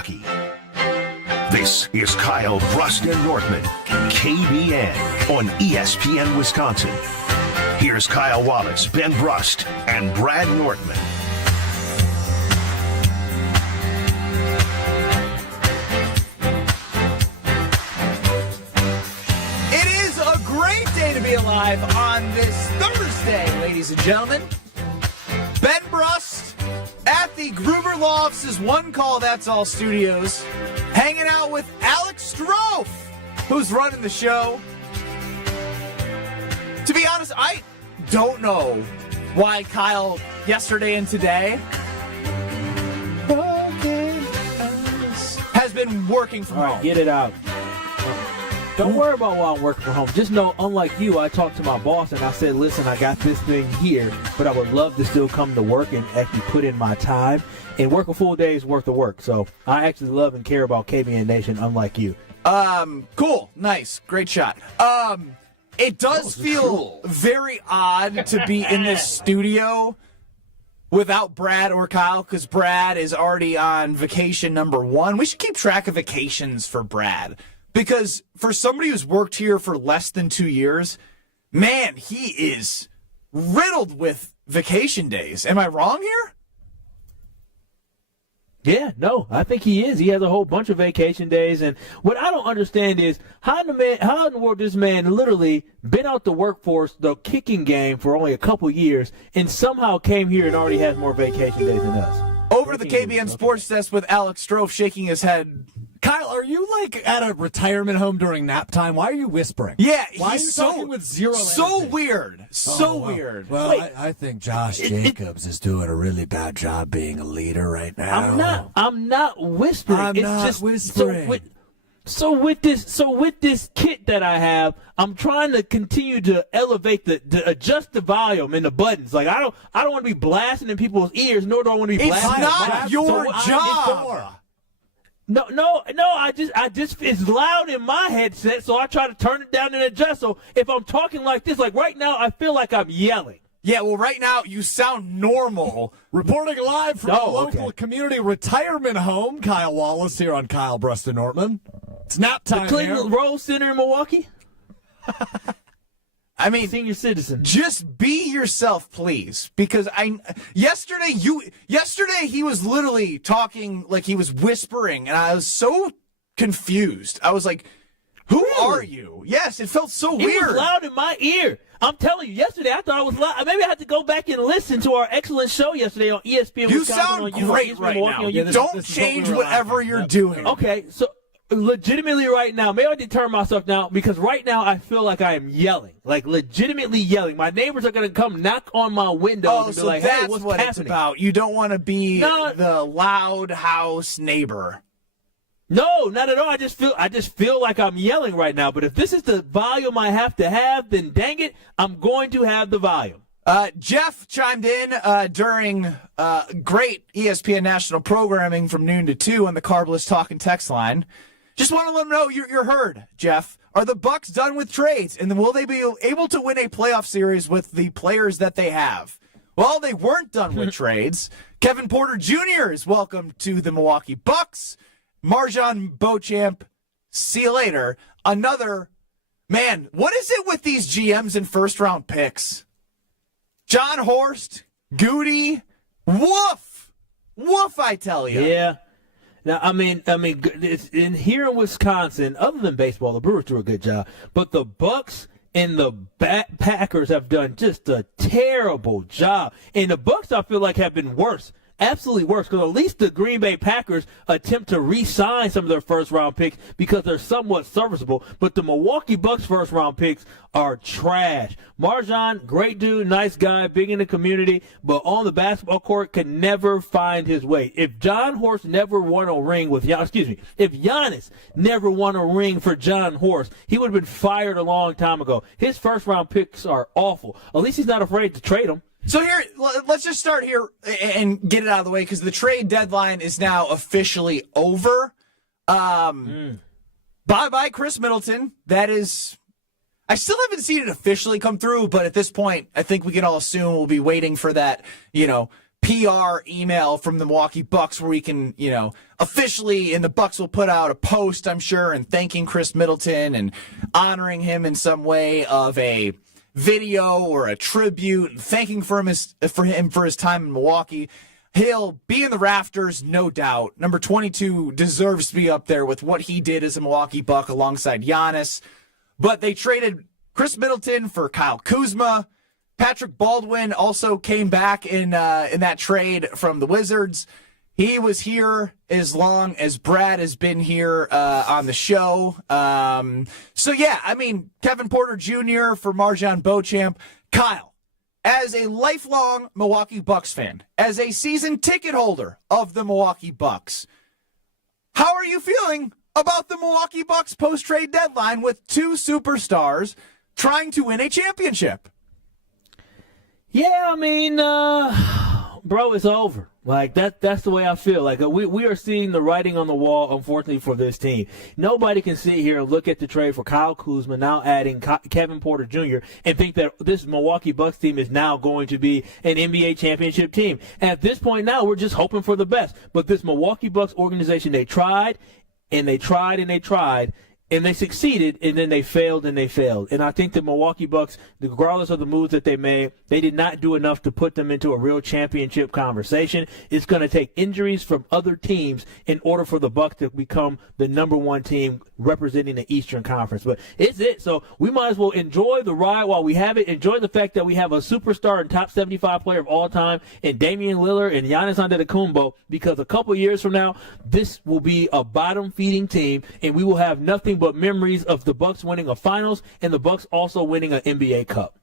Milwaukee. This is Kyle, Brust, and Nortman, KBN on ESPN Wisconsin. Here's Kyle Wallace, Ben Brust, and Brad Nortman. It is a great day to be alive on this Thursday, ladies and gentlemen. Ben Brust at the Gruber Law Office's One Call That's All Studios, hanging out with Alex Strofe, who's running the show. To be honest, I don't know why Kyle yesterday and today has been working from home. All right, get it out. Don't worry about why I'm working from home. Just know, unlike you, I talked to my boss and I said, listen, I got this thing here, but I would love to still come to work and actually put in my time and work a full day's worth of work. So I actually love and care about KBN Nation, unlike you. Cool. Nice. Great shot. It does feel very odd to be in this studio without Brad or Kyle, because Brad is already on vacation number 1. We should keep track of vacations for Brad, because for somebody who's worked here for less than 2 years, man, he is riddled with vacation days. Am I wrong here? Yeah, no, I think he is. He has a whole bunch of vacation days, and what I don't understand is how in the world this man literally been out the workforce, the kicking game, for only a couple years, and somehow came here and already has more vacation days than us. Over to the KBN Sports Desk with Alex Strofe shaking his head. Kyle, are you like at a retirement home during nap time? Why are you whispering? Yeah, why he's are you talking with zero so energy? Weird. Weird. Well, I think Josh Jacobs is doing a really bad job being a leader right now. I'm not whispering. I'm not just whispering. So with this kit that I have, I'm trying to continue to elevate to adjust the volume and the buttons. Like I don't want to be blasting in people's ears, nor do I want to be blasting. It's not your job. No. I just it's loud in my headset, so I try to turn it down and adjust. So if I'm talking like this, like right now, I feel like I'm yelling. Yeah, well, right now you sound normal. Reporting live from a local community retirement home, Kyle Wallace here on Kyle, Brust, and Nortman. It's nap time. The Cleveland Rose Center in Milwaukee. I mean, senior citizen. Just be yourself, please, because yesterday he was literally talking like he was whispering, and I was so confused. I was like, "Who are you?" Yes, it felt so weird. It was loud in my ear. I'm telling you, yesterday I thought I was loud. Maybe I had to go back and listen to our excellent show yesterday on ESPN. You sound great right now. Don't change whatever you're doing. Okay, so legitimately right now, maybe I deter myself now, because right now I feel like I am yelling, like legitimately yelling. My neighbors are going to come knock on my window and be like, that's hey, what's what happening? It's about. You don't want to be the loud house neighbor. No, not at all. I just feel like I'm yelling right now. But if this is the volume I have to have, then dang it, I'm going to have the volume. Jeff chimed in during great ESPN national programming from noon to 2 on the Carbless Talk and Text line. Just want to let them know you're heard, Jeff. Are the Bucks done with trades, and will they be able to win a playoff series with the players that they have? Well, they weren't done with trades. Kevin Porter Jr. is welcome to the Milwaukee Bucks. Marjan Beauchamp, see you later. Another, man, what is it with these GMs and first-round picks? John Horst, Goody, woof. Woof, I tell you. Yeah. Now, I mean, it's in here in Wisconsin, other than baseball, the Brewers do a good job. But the Bucks and the Packers have done just a terrible job. And the Bucks, I feel like, have been worse. Absolutely worse, because at least the Green Bay Packers attempt to re-sign some of their first-round picks because they're somewhat serviceable. But the Milwaukee Bucks first-round picks are trash. Marjan, great dude, nice guy, big in the community, but on the basketball court can never find his way. If John Horst never won a ring with if Giannis never won a ring for John Horst, he would have been fired a long time ago. His first-round picks are awful. At least he's not afraid to trade them. So here, let's just start here and get it out of the way, because the trade deadline is now officially over. Bye-bye, Chris Middleton. That is, I still haven't seen it officially come through, but at this point, I think we can all assume we'll be waiting for that, PR email from the Milwaukee Bucks where we can, officially, and the Bucks will put out a post, I'm sure, and thanking Chris Middleton and honoring him in some way of a video or a tribute, thanking for him for his time in Milwaukee. He'll be in the rafters, no doubt. Number 22 deserves to be up there with what he did as a Milwaukee Buck alongside Giannis. But they traded Chris Middleton for Kyle Kuzma. Patrick Baldwin also came back in that trade from the Wizards. He was here as long as Brad has been here on the show. Kevin Porter Jr. for Marjon Beauchamp. Kyle, as a lifelong Milwaukee Bucks fan, as a season ticket holder of the Milwaukee Bucks, how are you feeling about the Milwaukee Bucks post-trade deadline with two superstars trying to win a championship? Yeah, bro, it's over. Like, that's the way I feel. Like, we are seeing the writing on the wall, unfortunately, for this team. Nobody can sit here and look at the trade for Kyle Kuzma, now adding Kevin Porter Jr., and think that this Milwaukee Bucks team is now going to be an NBA championship team. And at this point now, we're just hoping for the best. But this Milwaukee Bucks organization, they tried, and they tried, and they tried, and they succeeded, and then they failed, and they failed. And I think the Milwaukee Bucks, regardless of the moves that they made, they did not do enough to put them into a real championship conversation. It's going to take injuries from other teams in order for the Bucks to become the number one team representing the Eastern Conference. But it's it. So we might as well enjoy the ride while we have it. Enjoy the fact that we have a superstar and top 75 player of all time in Damian Lillard and Giannis Antetokounmpo, because a couple years from now, this will be a bottom-feeding team, and we will have nothing but memories of the Bucks winning a finals and the Bucks also winning an NBA Cup.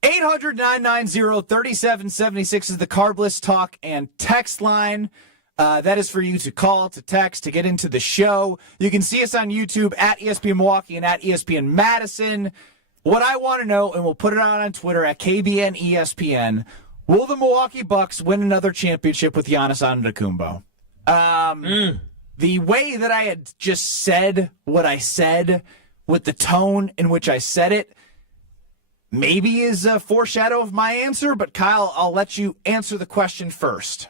800-990-3776 is the Carbless talk and text line. That is for you to call, to text, to get into the show. You can see us on YouTube at ESPN Milwaukee and at ESPN Madison. What I want to know, and we'll put it out on Twitter at KBN ESPN, will the Milwaukee Bucks win another championship with Giannis Antetokounmpo? The way that I had just said what I said, with the tone in which I said it, maybe is a foreshadow of my answer, but Kyle, I'll let you answer the question first.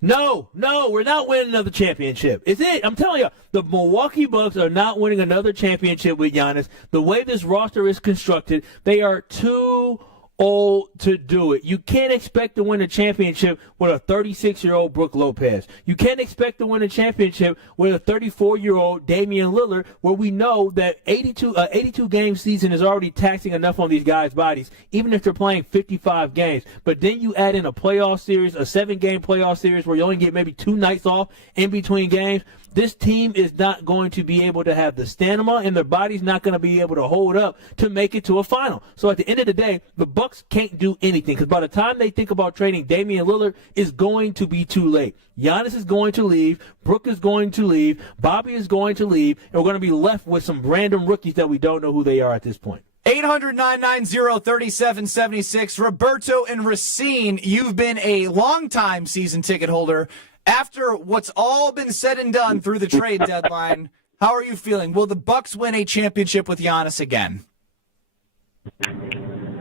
No, we're not winning another championship. It's it. I'm telling you, the Milwaukee Bucks are not winning another championship with Giannis. The way this roster is constructed, they are too old to do it. You can't expect to win a championship with a 36-year-old Brook Lopez. You can't expect to win a championship with a 34-year-old Damian Lillard, where we know that 82-game season is already taxing enough on these guys' bodies, even if they're playing 55 games. But then you add in a playoff series, a 7-game playoff series where you only get maybe 2 nights off in between games. This team is not going to be able to have the stamina, and their body's not going to be able to hold up to make it to a final. So at the end of the day, the Bucks can't do anything, because by the time they think about trading Damian Lillard, it's going to be too late. Giannis is going to leave. Brook is going to leave. Bobby is going to leave. And we're going to be left with some random rookies that we don't know who they are at this point. 800-990-3776. Roberto and Racine, you've been a longtime season ticket holder. After what's all been said and done through the trade deadline, how are you feeling? Will the Bucks win a championship with Giannis again?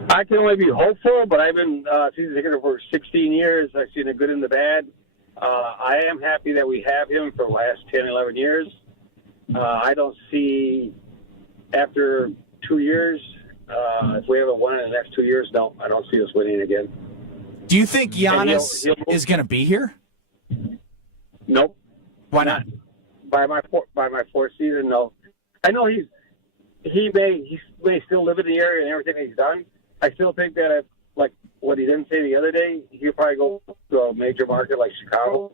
I can only be hopeful, but I've been season ticket for 16 years. I've seen the good and the bad. I am happy that we have him for the last 10, 11 years. I don't see, after 2 years, if we haven't won in the next 2 years, no, I don't see us winning again. Do you think Giannis is going to be here? Nope. Why not? By my fourth season, no. I know he may still live in the area and everything he's done. I still think that if, like what he didn't say the other day, he'll probably go to a major market like Chicago.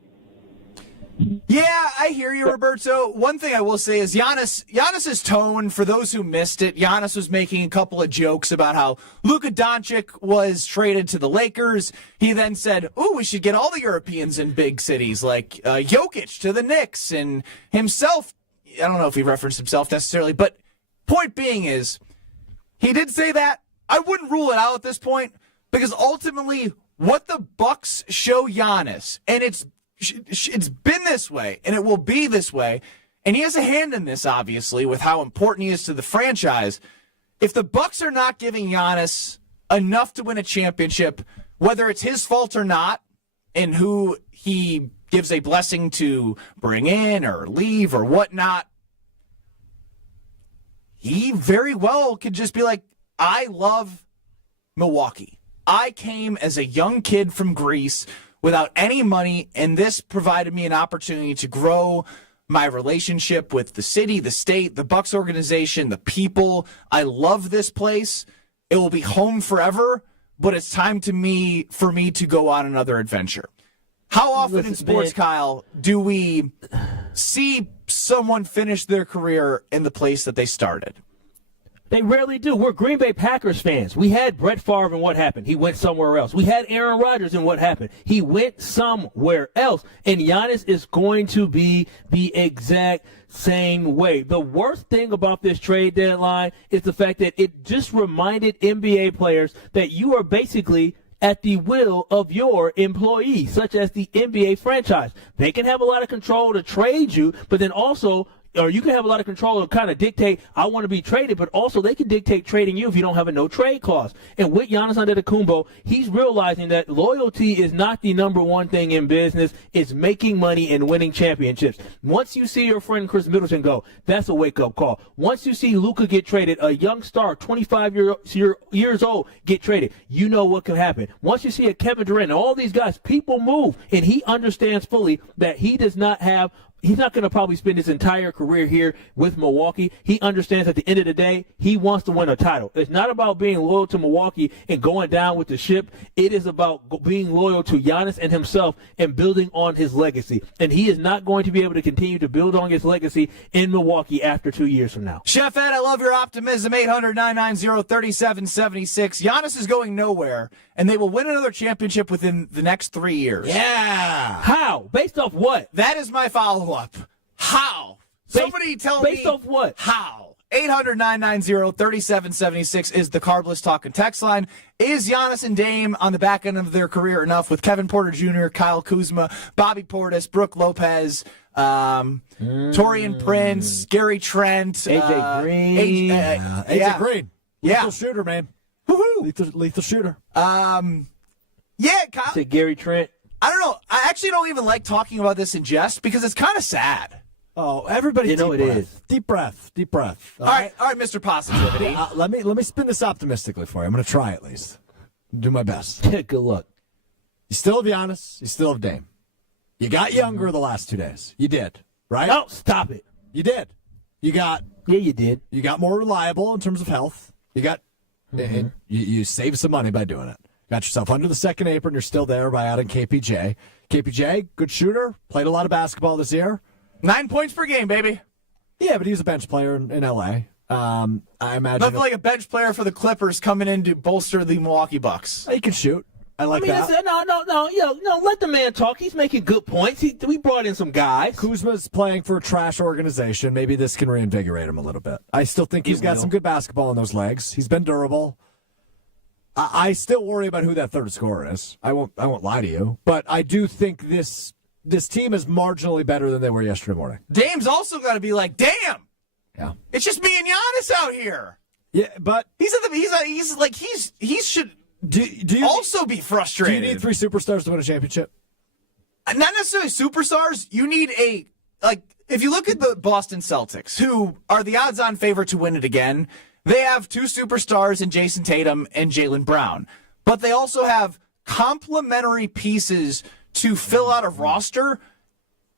Yeah, I hear you, Roberto. One thing I will say is Giannis's tone, for those who missed it, Giannis was making a couple of jokes about how Luka Doncic was traded to the Lakers. He then said, we should get all the Europeans in big cities, like Jokic to the Knicks, and himself, I don't know if he referenced himself necessarily, but point being is, he did say that. I wouldn't rule it out at this point, because ultimately, what the Bucks show Giannis, and it's been this way, and it will be this way, and he has a hand in this, obviously, with how important he is to the franchise. If the Bucks are not giving Giannis enough to win a championship, whether it's his fault or not, and who he gives a blessing to bring in or leave or whatnot, he very well could just be like, I love Milwaukee. I came as a young kid from Greece without any money, and this provided me an opportunity to grow my relationship with the city, the state, the Bucks organization, the people. I love this place. It will be home forever, but it's time for me to go on another adventure. How often in sports, Kyle, do we see someone finish their career in the place that they started? They rarely do. We're Green Bay Packers fans. We had Brett Favre, and what happened? He went somewhere else. We had Aaron Rodgers, and what happened? He went somewhere else. And Giannis is going to be the exact same way. The worst thing about this trade deadline is the fact that it just reminded NBA players that you are basically at the will of your employee, such as the NBA franchise. They can have a lot of control to trade you, but then also, or you can have a lot of control to kind of dictate, I want to be traded, but also they can dictate trading you if you don't have a no-trade clause. And with Giannis Antetokounmpo, he's realizing that loyalty is not the number one thing in business. It's making money and winning championships. Once you see your friend Chris Middleton go, that's a wake-up call. Once you see Luka get traded, a young star, 25 years old, get traded, you know what can happen. Once you see a Kevin Durant, all these guys, people move, and he understands fully that he's not going to probably spend his entire career here with Milwaukee. He understands at the end of the day, he wants to win a title. It's not about being loyal to Milwaukee and going down with the ship. It is about being loyal to Giannis and himself and building on his legacy. And he is not going to be able to continue to build on his legacy in Milwaukee after 2 years from now. Chef Ed, I love your optimism. 800-990-3776. Giannis is going nowhere, and they will win another championship within the next 3 years. Yeah. How? Based off what? That is my follow-up. How? Somebody tell me. Based off what? How? 800-990-3776 is the Carbless Talking text line. Is Giannis and Dame on the back end of their career enough with Kevin Porter Jr., Kyle Kuzma, Bobby Portis, Brooke Lopez, Torian Prince, Gary Trent, AJ Green. AJ Green. Lethal shooter, man. Woohoo! Lethal shooter. Yeah, Kyle. Say Gary Trent. I don't know. I actually don't even like talking about this in jest because it's kind of sad. Oh, everybody, it is. Deep breath. All right, Mr. Positivity. Let me spin this optimistically for you. I'm going to try at least. Do my best. Good luck. You still have Giannis. You still have Dame. You got younger the last 2 days. You did, right? No, stop it. You did. You got. Yeah, you did. You got more reliable in terms of health. You got. And you saved some money by doing it. Got yourself under the second apron. You're still there by adding KPJ. KPJ, good shooter. Played a lot of basketball this year. 9 points per game, baby. Yeah, but he's a bench player in L.A. I imagine. Nothing like a bench player for the Clippers coming in to bolster the Milwaukee Bucks. He can shoot. I like that. No, let the man talk. He's making good points. We brought in some guys. Kuzma's playing for a trash organization. Maybe this can reinvigorate him a little bit. I still think he's got some good basketball in those legs. He's been durable. I still worry about who that third scorer is. I won't lie to you, but I do think this team is marginally better than they were yesterday morning. Dame's also got to be like, damn. Yeah, it's just me and Giannis out here. Yeah, but he should also be frustrated. Do you need 3 superstars to win a championship? Not necessarily superstars. You need if you look at the Boston Celtics, who are the odds-on favorite to win it again. They have 2 superstars in Jason Tatum and Jaylen Brown. But they also have complementary pieces to fill out a roster.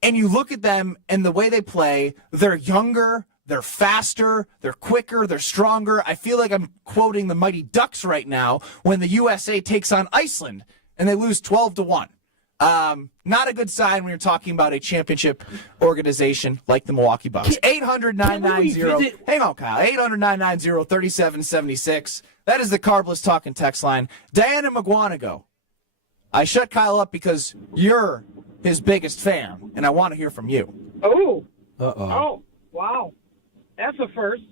And you look at them and the way they play, they're younger, they're faster, they're quicker, they're stronger. I feel like I'm quoting the Mighty Ducks right now when the USA takes on Iceland and they lose 12-1. Not a good sign when you're talking about a championship organization like the Milwaukee Bucks. 800-990. Hang on, Kyle. 800-990-3776. That is the Carbless Talking text line. Diana McGuanago. I shut Kyle up because you're his biggest fan, and I want to hear from you. Oh. Uh-oh. Oh, wow. That's a first.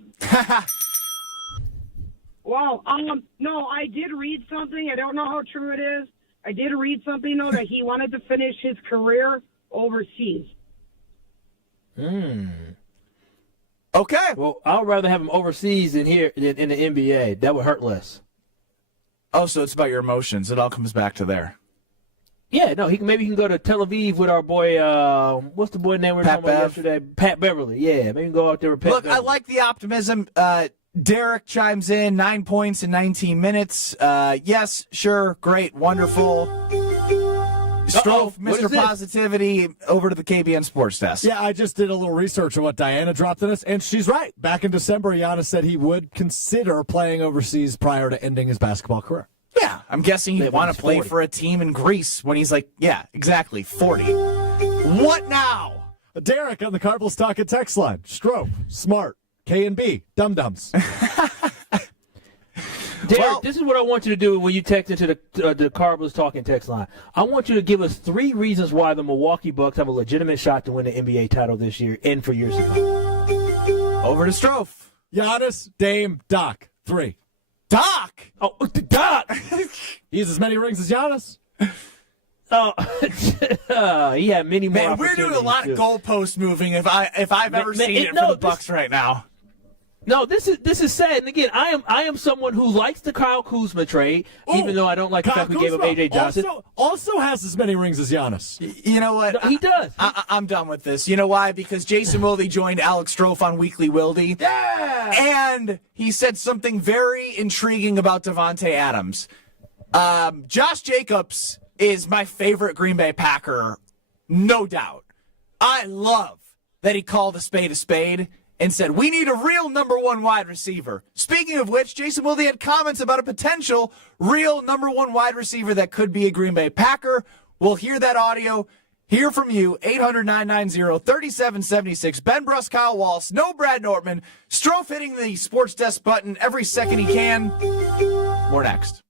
Wow. No, I did read something. I don't know how true it is. I did read something, though, that he wanted to finish his career overseas. Okay. Well, I'd rather have him overseas than here in the NBA. That would hurt less. Oh, so it's about your emotions. It all comes back to there. Yeah, no, maybe he can go to Tel Aviv with our boy, what's the boy name we were talking about yesterday? Pat Beverly. Yeah, maybe he can go out there with Pat Beverly. I like the optimism. Derek chimes in, 9 points in 19 minutes. Yes, sure, great, wonderful. Strofe, Mr. Positivity, over to the KBN Sports Desk. Yeah, I just did a little research on what Diana dropped on us, and she's right. Back in December, Giannis said he would consider playing overseas prior to ending his basketball career. Yeah, I'm guessing he'd want to play 40. for a team in Greece when he's like, yeah, exactly, 40. What now? Derek on the Cardinals Talking text line. Strofe, smart, K&B, dum-dums. Derek, this is what I want you to do when you text into the Cardinals Talking text line. I want you to give us 3 reasons why the Milwaukee Bucks have a legitimate shot to win the NBA title this year and for years to come. Over to Strofe. Giannis, Dame, Doc. 3. Doc! Oh, Doc! He has as many rings as Giannis. Oh, he had many more. Man, we're doing a lot of goalpost moving if I've ever seen it for the Bucks right now. No, this is sad. And again, I am someone who likes the Kyle Kuzma trade, even though I don't like the fact we gave up AJ Johnson. Also has as many rings as Giannis. You know what? No, he does. I'm done with this. You know why? Because Jason Wilde joined Alex Strofe on Weekly Wilde. Yeah! And he said something very intriguing about Devontae Adams. Josh Jacobs is my favorite Green Bay Packer, no doubt. I love that he called a spade and said, we need a real number 1 wide receiver. Speaking of which, Jason Wilde had comments about a potential real number 1 wide receiver that could be a Green Bay Packer. We'll hear that audio. Hear from you, 800-990-3776. Ben Brust, Kyle Wallace, no Brad Nortman. Strofe hitting the sports desk button every second he can. More next.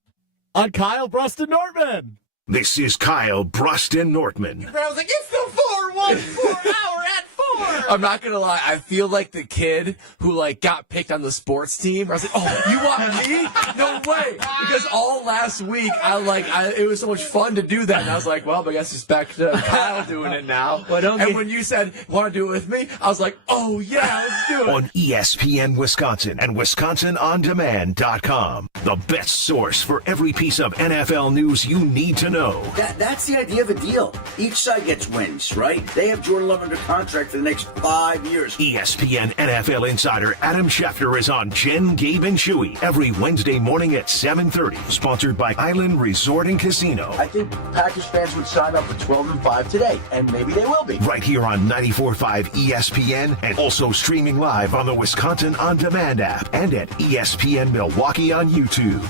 On Kyle, Brust, and Nortman. This is Kyle, Brust, and Nortman. I was like, it's the 4-1-4 hour at 4. I'm not gonna lie, I feel like the kid who got picked on the sports team. I was like, oh, you want me? No way. Because all last week it was so much fun to do that, and I was like, well, I guess it's back to Kyle doing it now. When you said want to do it with me, I was like, oh yeah, let's do it. On ESPN Wisconsin and WisconsinOnDemand.com, the best source for every piece of NFL news you need to know. That's the idea of a deal. Each side gets wins, right? They have Jordan Love under contract for the next 5 years. ESPN NFL insider Adam Schefter is on Jen, Gabe, and Chewy every Wednesday morning at 7:30. Sponsored by Island Resort and Casino. I think Packers fans would sign up for 12-5 today, and maybe they will be. Right here on 94.5 ESPN and also streaming live on the Wisconsin On Demand app and at ESPN Milwaukee on YouTube.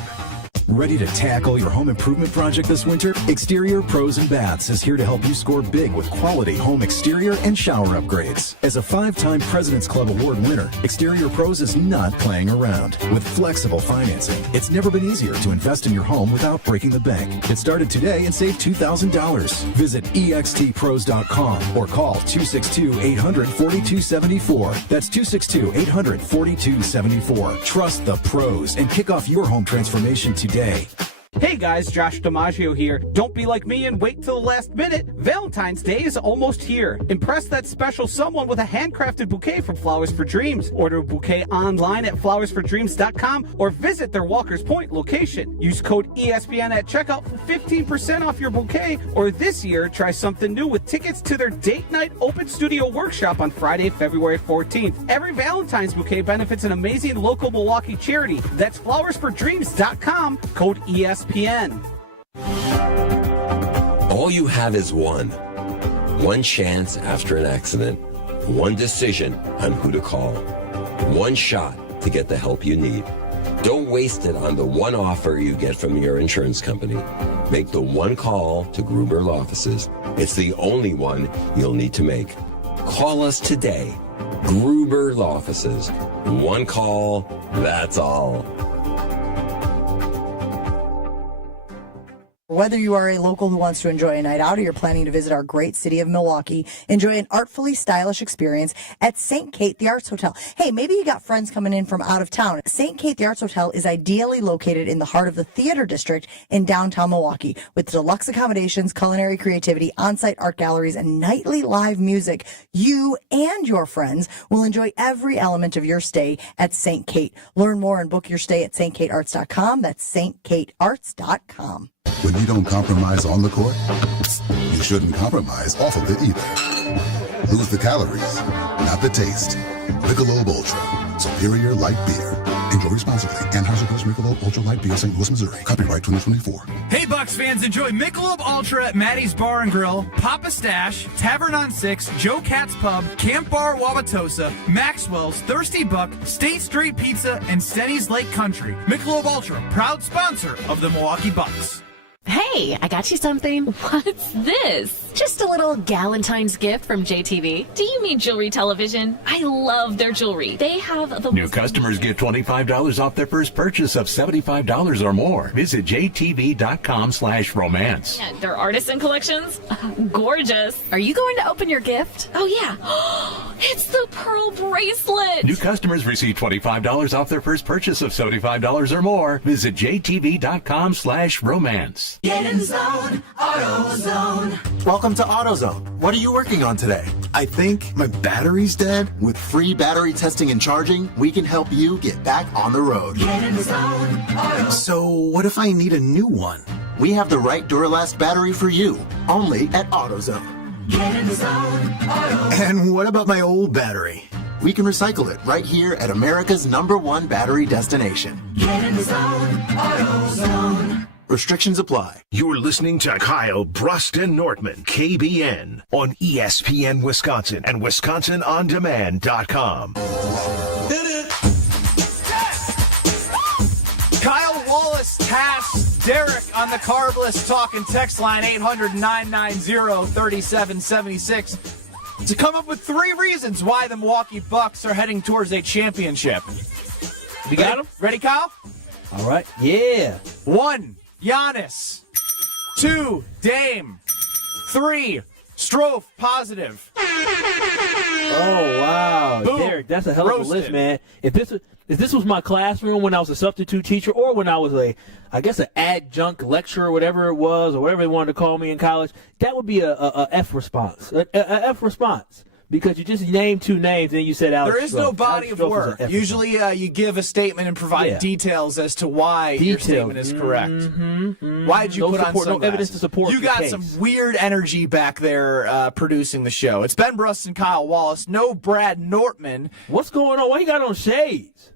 Ready to tackle your home improvement project this winter? Exterior Pros and Baths is here to help you score big with quality home exterior and shower upgrades. As a 5-time President's Club Award winner, Exterior Pros is not playing around. With flexible financing, it's never been easier to invest in your home without breaking the bank. Get started today and save $2,000. Visit extpros.com or call 262-800-4274. That's 262-800-4274. Trust the pros and kick off your home transformation today. Hey guys, Josh DiMaggio here. Don't be like me and wait till the last minute. Valentine's Day is almost here. Impress that special someone with a handcrafted bouquet from Flowers for Dreams. Order a bouquet online at flowersfordreams.com or visit their Walker's Point location. Use code ESPN at checkout for 15% off your bouquet, or this year, try something new with tickets to their date night open studio workshop on Friday, February 14th. Every Valentine's bouquet benefits an amazing local Milwaukee charity. That's flowersfordreams.com, code ESPN. All you have is one chance after an accident, one decision on who to call, one shot to get the help you need. Don't waste it on the one offer you get from your insurance company. Make the one call to Gruber Law Offices. It's the only one you'll need to make. Call us today. Gruber Law Offices. One call, that's all. Whether you are a local who wants to enjoy a night out or you're planning to visit our great city of Milwaukee, enjoy an artfully stylish experience at St. Kate the Arts Hotel. Hey, maybe you got friends coming in from out of town. St. Kate the Arts Hotel is ideally located in the heart of the theater district in downtown Milwaukee with deluxe accommodations, culinary creativity, on-site art galleries, and nightly live music. You and your friends will enjoy every element of your stay at St. Kate. Learn more and book your stay at stkatearts.com. That's stkatearts.com. When you don't compromise on the court, you shouldn't compromise off of it either. Lose the calories, not the taste. Michelob Ultra, superior light beer. Enjoy responsibly. Anheuser-Busch Michelob Ultra Light Beer, St. Louis, Missouri. Copyright 2024. Hey, Bucks fans, enjoy Michelob Ultra at Maddie's Bar and Grill, Papa Stash, Tavern on 6, Joe Cat's Pub, Camp Bar Wauwatosa, Maxwell's, Thirsty Buck, State Street Pizza, and Stenny's Lake Country. Michelob Ultra, proud sponsor of the Milwaukee Bucks. Hey, I got you something. What's this? Just a little Galentine's gift from JTV. Do you mean jewelry television? I love their jewelry. They have the New customers get $25 off their first purchase of $75 or more. Visit jtv.com/romance. Yeah, their artisan collections. Gorgeous. Are you going to open your gift? Oh, yeah. It's the pearl bracelet. New customers receive $25 off their first purchase of $75 or more. Visit jtv.com/romance. Get in zone, AutoZone. Welcome to AutoZone. What are you working on today? I think my battery's dead. With free battery testing and charging, we can help you get back on the road. Get in zone, AutoZone. So what if I need a new one? We have the right Duralast battery for you, only at AutoZone. Get in zone, AutoZone. And what about my old battery? We can recycle it right here at America's #1 battery destination. Get in zone, AutoZone. Restrictions apply. You're listening to Kyle, Brust, and Nortman, KBN, on ESPN Wisconsin and WisconsinOnDemand.com. Kyle Wallace tasks Derek on the Carbless talking text line 800-990-3776 to come up with 3 reasons why the Milwaukee Bucks are heading towards a championship. You got them? Ready, Kyle? All right. Yeah. 1, Giannis. 2, Dame. 3, Strofe positive. Oh, wow. Boom. Derek, that's a hell of a Roasted. list, man. If this was my classroom when I was a substitute teacher or when I was an adjunct lecturer or whatever it was or whatever they wanted to call me in college, that would be a F response. A F response. Because you just named 2 names and you said Alex There is no body of work. Usually you give a statement and provide details as to why your statement is correct. Why did you put on some evidence to support You your got case. some weird energy back there producing the show. It's Ben Brust and Kyle Wallace. No Brad Nortman. What's going on? Why you got on shades?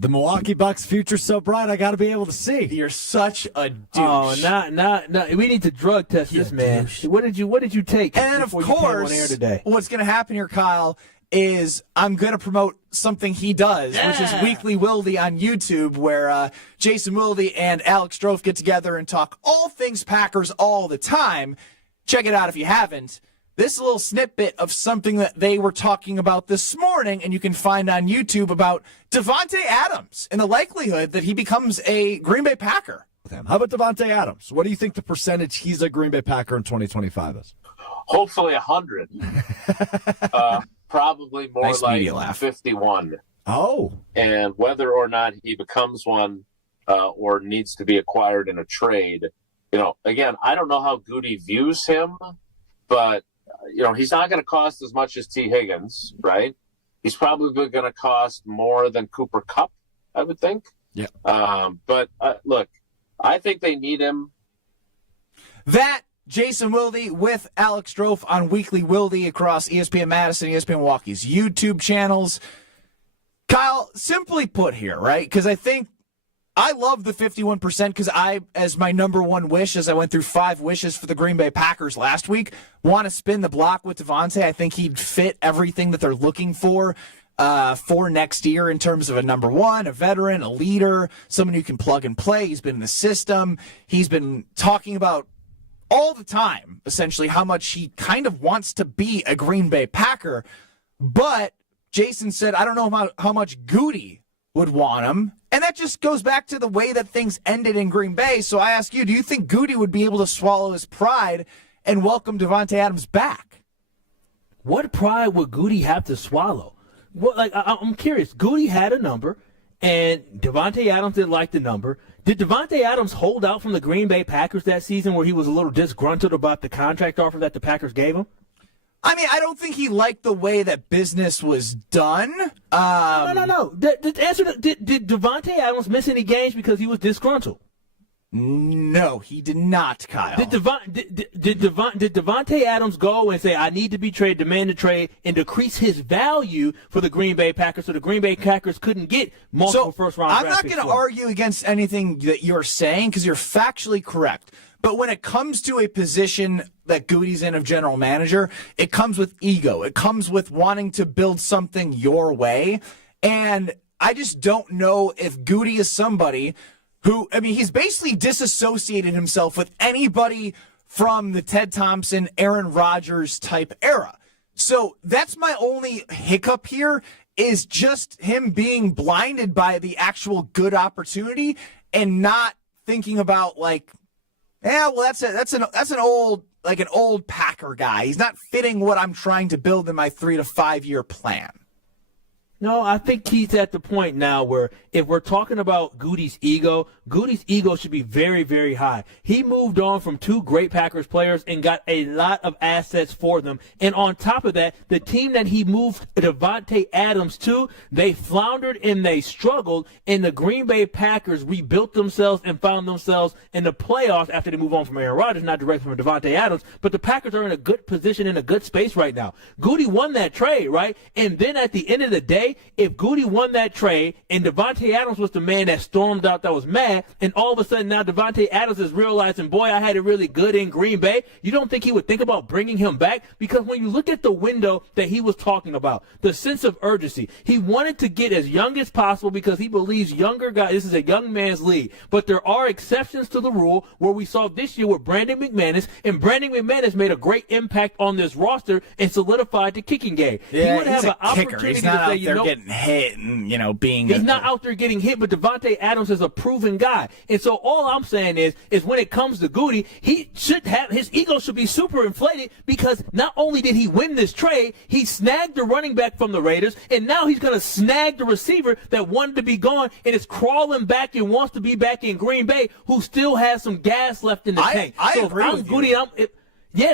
The Milwaukee Bucks' future's so bright, I got to be able to see. You're such a douche. Oh, not. We need to drug test this, man. What did you take? And of before you came on course, air today? what's going to happen here, Kyle, is I'm going to promote something he does, which is Weekly Wilde on YouTube, where Jason Wilde and Alex Strofe get together and talk all things Packers all the time. Check it out if you haven't. This is a little snippet of something that they were talking about this morning, and you can find on YouTube about Davante Adams and the likelihood that he becomes a Green Bay Packer. How about Davante Adams? What do you think the percentage he's a Green Bay Packer in 2025 is? Hopefully 100. Probably more Nice media like laugh. 51. Oh. And whether or not he becomes one or needs to be acquired in a trade, again, I don't know how Goody views him, but he's not going to cost as much as T. Higgins, right? He's probably going to cost more than Cooper Kupp, I would think. Yeah. But look, I think they need him. That Jason Wilde with Alex Strofe on Weekly Wilde across ESPN Madison, ESPN Milwaukee's YouTube channels. Kyle, simply put here, right? Because I think I love the 51% because I, as my number one wish, as I went through 5 wishes for the Green Bay Packers last week, want to spin the block with Davante. I think he'd fit everything that they're looking for next year in terms of a number one, a veteran, a leader, someone who can plug and play. He's been in the system. He's been talking about all the time, essentially, how much he kind of wants to be a Green Bay Packer. But Jason said, I don't know how much Goody would want him. And that just goes back to the way that things ended in Green Bay. So I ask you, do you think Goody would be able to swallow his pride and welcome Davante Adams back? What pride would Goody have to swallow? I'm curious. Goody had a number, and Davante Adams didn't like the number. Did Davante Adams hold out from the Green Bay Packers that season where he was a little disgruntled about the contract offer that the Packers gave him? I mean, I don't think he liked the way that business was done. No. Did Davante Adams miss any games because he was disgruntled? No, he did not, Kyle. Did Davante Adams go and say, I need to be traded, demand a trade, and decrease his value for the Green Bay Packers so the Green Bay Packers couldn't get multiple first-round draft picks? I'm not going to argue against anything that you're saying because you're factually correct. But when it comes to a position that Goody's in of general manager, it comes with ego. It comes with wanting to build something your way. And I just don't know if Goody is somebody who, I mean, he's basically disassociated himself with anybody from the Ted Thompson, Aaron Rodgers type era. So that's my only hiccup here, is just him being blinded by the actual good opportunity and not thinking about that's an old Packer guy. He's not fitting what I'm trying to build in my 3 to 5 year plan. No, I think he's at the point now where if we're talking about Goody's ego should be very, very high. He moved on from 2 great Packers players and got a lot of assets for them. And on top of that, the team that he moved Davante Adams to, they floundered and they struggled, and the Green Bay Packers rebuilt themselves and found themselves in the playoffs after they move on from Aaron Rodgers, not directly from Davante Adams. But the Packers are in a good position, in a good space right now. Goody won that trade, right? And then at the end of the day, if Goody won that trade and Davante Adams was the man that stormed out that was mad, and all of a sudden now Davante Adams is realizing, boy, I had it really good in Green Bay, you don't think he would think about bringing him back? Because when you look at the window that he was talking about, the sense of urgency, he wanted to get as young as possible because he believes younger guys, this is a young man's league. But there are exceptions to the rule where we saw this year with Brandon McManus, and Brandon McManus made a great impact on this roster and solidified the kicking game. Yeah, he would have an kicker. opportunity He's not to say, out there getting hit and, being... He's not out there getting hit, but Davante Adams is a proven guy. And so all I'm saying is when it comes to Goody, his ego should be super inflated because not only did he win this trade, he snagged the running back from the Raiders, and now he's going to snag the receiver that wanted to be gone and is crawling back and wants to be back in Green Bay, who still has some gas left in the tank. I agree with you.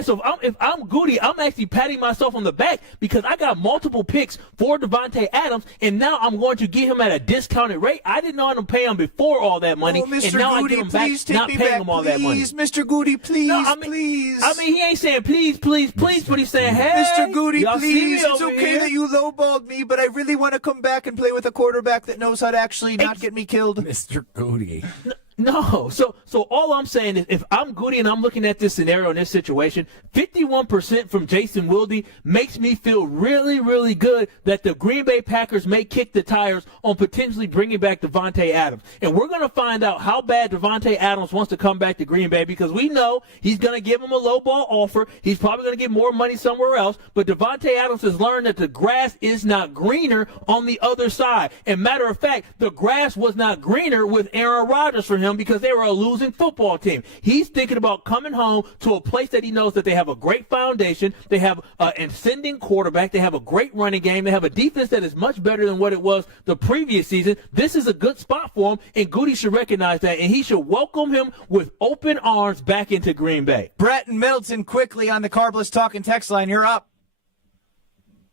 So if I'm Goody, I'm actually patting myself on the back because I got multiple picks for Davante Adams, and now I'm going to get him at a discounted rate. I didn't know how to pay him before all that money, Mr. and now Goody, I get him back not paying him all that money. Mr. Goody, please, please. I mean, he ain't saying please, but he's saying, hey, Mr. Goody, y'all see me please. It's over okay here? that you lowballed me, but I really want to come back and play with a quarterback that knows how to actually not get me killed. Mr. Goody. No. So all I'm saying is if I'm Goody and I'm looking at this scenario in this situation, 51% from Jason Wilde makes me feel really, really good that the Green Bay Packers may kick the tires on potentially bringing back Davante Adams. And we're going to find out how bad Davante Adams wants to come back to Green Bay because we know he's going to give him a low ball offer. He's probably going to get more money somewhere else. But Davante Adams has learned that the grass is not greener on the other side. And matter of fact, the grass was not greener with Aaron Rodgers for him because they were a losing football team. He's thinking about coming home to a place that he knows that they have a great foundation, they have an ascending quarterback, they have a great running game, they have a defense that is much better than what it was the previous season. This is a good spot for him, and Goody should recognize that, and he should welcome him with open arms back into Green Bay. Brett and Middleton quickly on the Carbless Talking text line. You're up.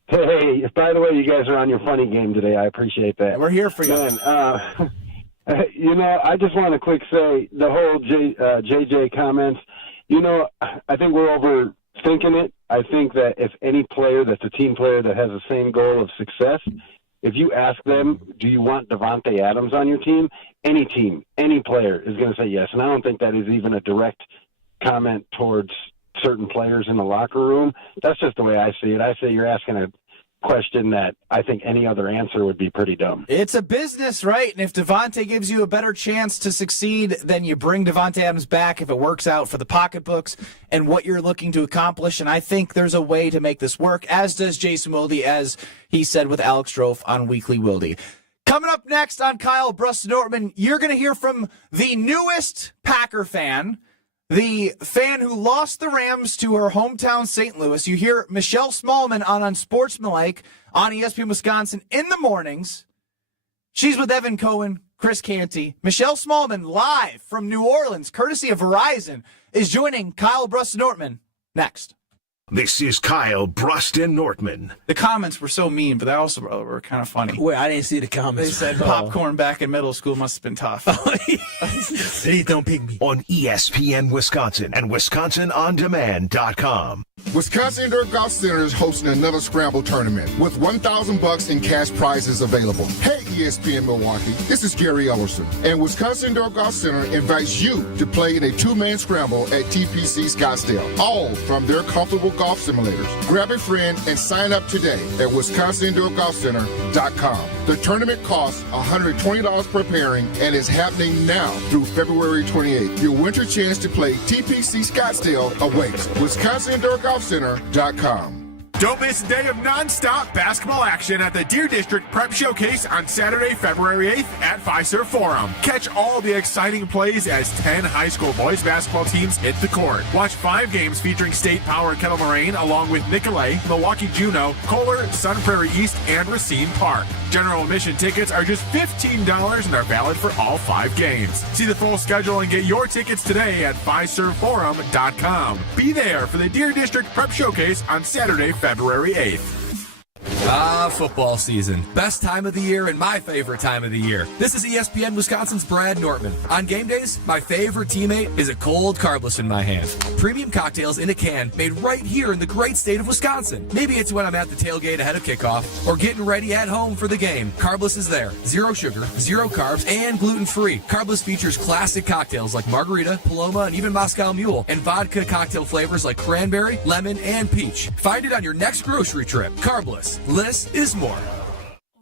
Hey, by the way, you guys are on your funny game today. I appreciate that. We're here for you. Man, I just want to quick say the whole JJ comments, I think we're overthinking it. I think that if any player that's a team player that has the same goal of success, if you ask them, do you want Davante Adams on your team, any player is going to say yes. And I don't think that is even a direct comment towards certain players in the locker room. That's just the way I see it. I say you're asking a question that I think any other answer would be pretty dumb. It's a business, right? And if Davante gives you a better chance to succeed, then you bring Davante Adams back if it works out for the pocketbooks and what you're looking to accomplish. And I think there's a way to make this work, as does Jason Wilde, as he said with Alex Strofe on Weekly Wilde. Coming up next on Kyle, Brust, and Nortman, you're going to hear from the newest Packer fan, the fan who lost the Rams to her hometown St. Louis. You hear Michelle Smallman on Unsportsmanlike on ESPN Wisconsin in the mornings. She's with Evan Cohen, Chris Canty. Michelle Smallman, live from New Orleans, courtesy of Verizon, is joining Kyle, Brust, and Nortman next. This is Kyle, Brust, and Nortman. The comments were so mean, but they also were kind of funny. Wait, I didn't see the comments. They said popcorn back in middle school must have been tough. Please don't pick me. On ESPN Wisconsin and WisconsinOnDemand.com. Wisconsin Indoor Golf Center is hosting another Scramble tournament with $1,000 in cash prizes available. Hey, ESPN Milwaukee, this is Gary Ellerson, and Wisconsin Indoor Golf Center invites you to play in a two-man scramble at TPC Scottsdale, all from their comfortable golf simulators. Grab a friend and sign up today at WisconsinIndoorGolfCenter.com. The tournament costs $120 per pairing and is happening now through February 28th. Your winter chance to play TPC Scottsdale awaits. WisconsinIndoorGolfCenter.com. Don't miss a day of non-stop basketball action at the Deer District Prep Showcase on Saturday, February 8th at Fiserv Forum. Catch all the exciting plays as 10 high school boys basketball teams hit the court. Watch 5 games featuring State Power Kettle Moraine along with Nicolay, Milwaukee Juneau, Kohler, Sun Prairie East, and Racine Park. General admission tickets are just $15 and are valid for all 5 games. See the full schedule and get your tickets today at FiservForum.com. Be there for the Deer District Prep Showcase on Saturday, February 8th. Football season. Best time of the year and my favorite time of the year. This is ESPN Wisconsin's Brad Nortman. On game days, my favorite teammate is a cold carbless in my hand. Premium cocktails in a can made right here in the great state of Wisconsin. Maybe it's when I'm at the tailgate ahead of kickoff or getting ready at home for the game. Carbless is there. 0 sugar, 0 carbs, and gluten-free. Carbless features classic cocktails like margarita, Paloma, and even Moscow Mule, and vodka cocktail flavors like cranberry, lemon, and peach. Find it on your next grocery trip. Carbless. Less is more.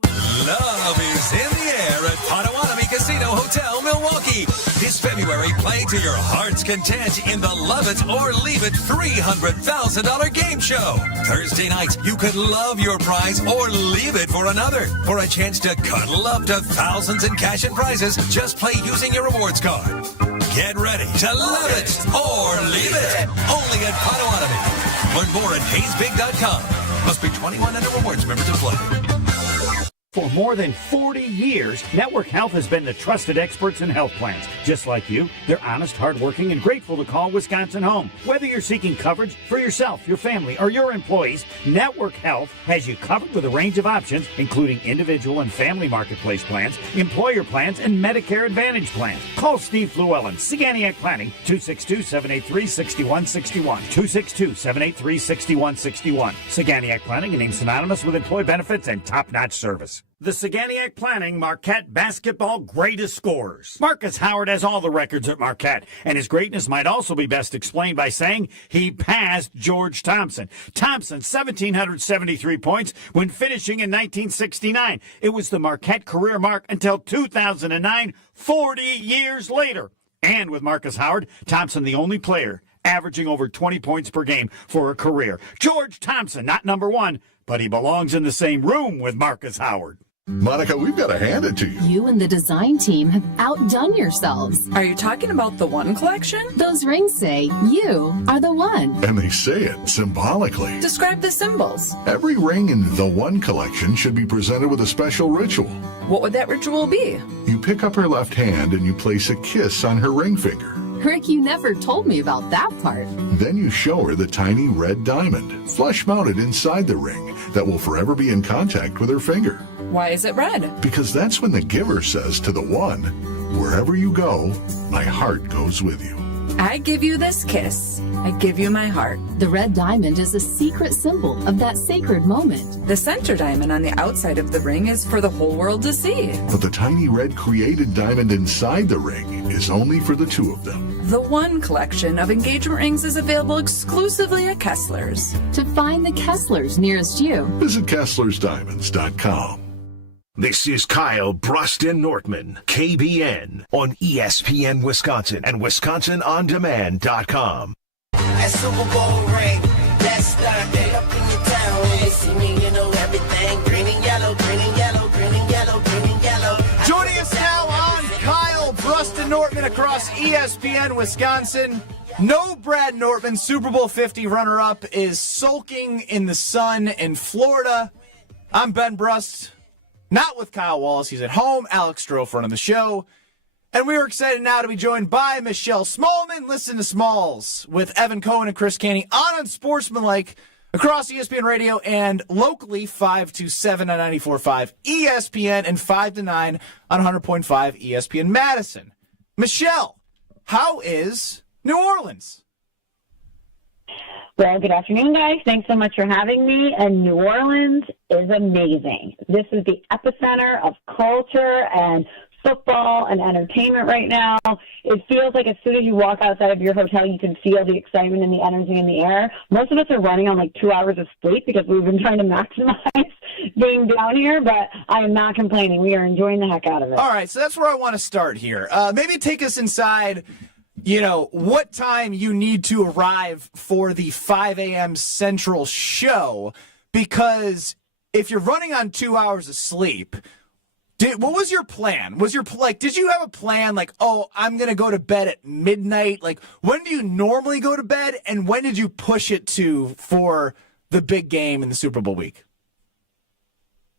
Love is in the air at Potawatomi Casino Hotel, Milwaukee. This February, play to your heart's content in the Love It or Leave It $300,000 game show. Thursday night, you could love your prize or leave it for another. For a chance to cuddle up to thousands in cash and prizes, just play using your rewards card. Get ready to love it or leave it. Only at Potawatomi. Learn more at HayesBig.com. Must be 21 and a rewards member to play. For more than 40 years, Network Health has been the trusted experts in health plans. Just like you, they're honest, hardworking, and grateful to call Wisconsin home. Whether you're seeking coverage for yourself, your family, or your employees, Network Health has you covered with a range of options, including individual and family marketplace plans, employer plans, and Medicare Advantage plans. Call Steve Llewellyn, Saganiac Planning, 262-783-6161. 262-783-6161. Saganiac Planning, a name synonymous with employee benefits and top-notch service. The Saganiac Planning Marquette basketball greatest scorers. Marcus Howard has all the records at Marquette, and his greatness might also be best explained by saying he passed George Thompson. Thompson, 1,773 points when finishing in 1969. It was the Marquette career mark until 2009, 40 years later. And with Marcus Howard, Thompson the only player averaging over 20 points per game for a career. George Thompson, not number one, but he belongs in the same room with Marcus Howard. Monica, we've got to hand it to you. You and the design team have outdone yourselves. Are you talking about the One Collection? Those rings say you are the one. And they say it symbolically. Describe the symbols. Every ring in the One Collection should be presented with a special ritual. What would that ritual be? You pick up her left hand and you place a kiss on her ring finger. Rick, you never told me about that part. Then you show her the tiny red diamond, flush mounted inside the ring, that will forever be in contact with her finger. Why is it red? Because that's when the giver says to the one, wherever you go, my heart goes with you. I give you this kiss. I give you my heart. The red diamond is a secret symbol of that sacred moment. The center diamond on the outside of the ring is for the whole world to see. But the tiny red created diamond inside the ring is only for the two of them. The One Collection of engagement rings is available exclusively at Kessler's. To find the Kessler's nearest you, visit KesslersDiamonds.com. This is Kyle, Brust, and Nortman, KBN, on ESPN Wisconsin and WisconsinOnDemand.com. That Super Bowl ring, that star, they up in your town. When they see me, you know everything. Green and yellow, green and yellow, green and yellow, green and yellow. across ESPN Wisconsin. No Brad Nortman, Super Bowl 50 runner-up, is sulking in the sun in Florida. I'm Ben Brust, not with Kyle Wallace. He's at home. Alex Stroh running the show. And we are excited now to be joined by Michelle Smallman. Listen to Smalls with Evan Cohen and Chris Caney on Sportsmanlike across ESPN Radio and locally 5 to 7 on 94.5 ESPN and 5 to 9 on 100.5 ESPN Madison. Michelle, how is New Orleans? Well, good afternoon, guys. Thanks so much for having me. And New Orleans is amazing. This is the epicenter of culture and football and entertainment right now. It feels like as soon as you walk outside of your hotel, you can feel the excitement and the energy in the air. Most of us are running on like 2 hours of sleep because we've been trying to maximize being down here, but I am not complaining. We are enjoying the heck out of it. All right, so that's where I want to start here. Maybe take us inside, what time you need to arrive for the 5 a.m. Central show, because if you're running on 2 hours of sleep, what was your plan? Did you have a plan like, I'm going to go to bed at midnight? Like, when do you normally go to bed, and when did you push it to for the big game in the Super Bowl week?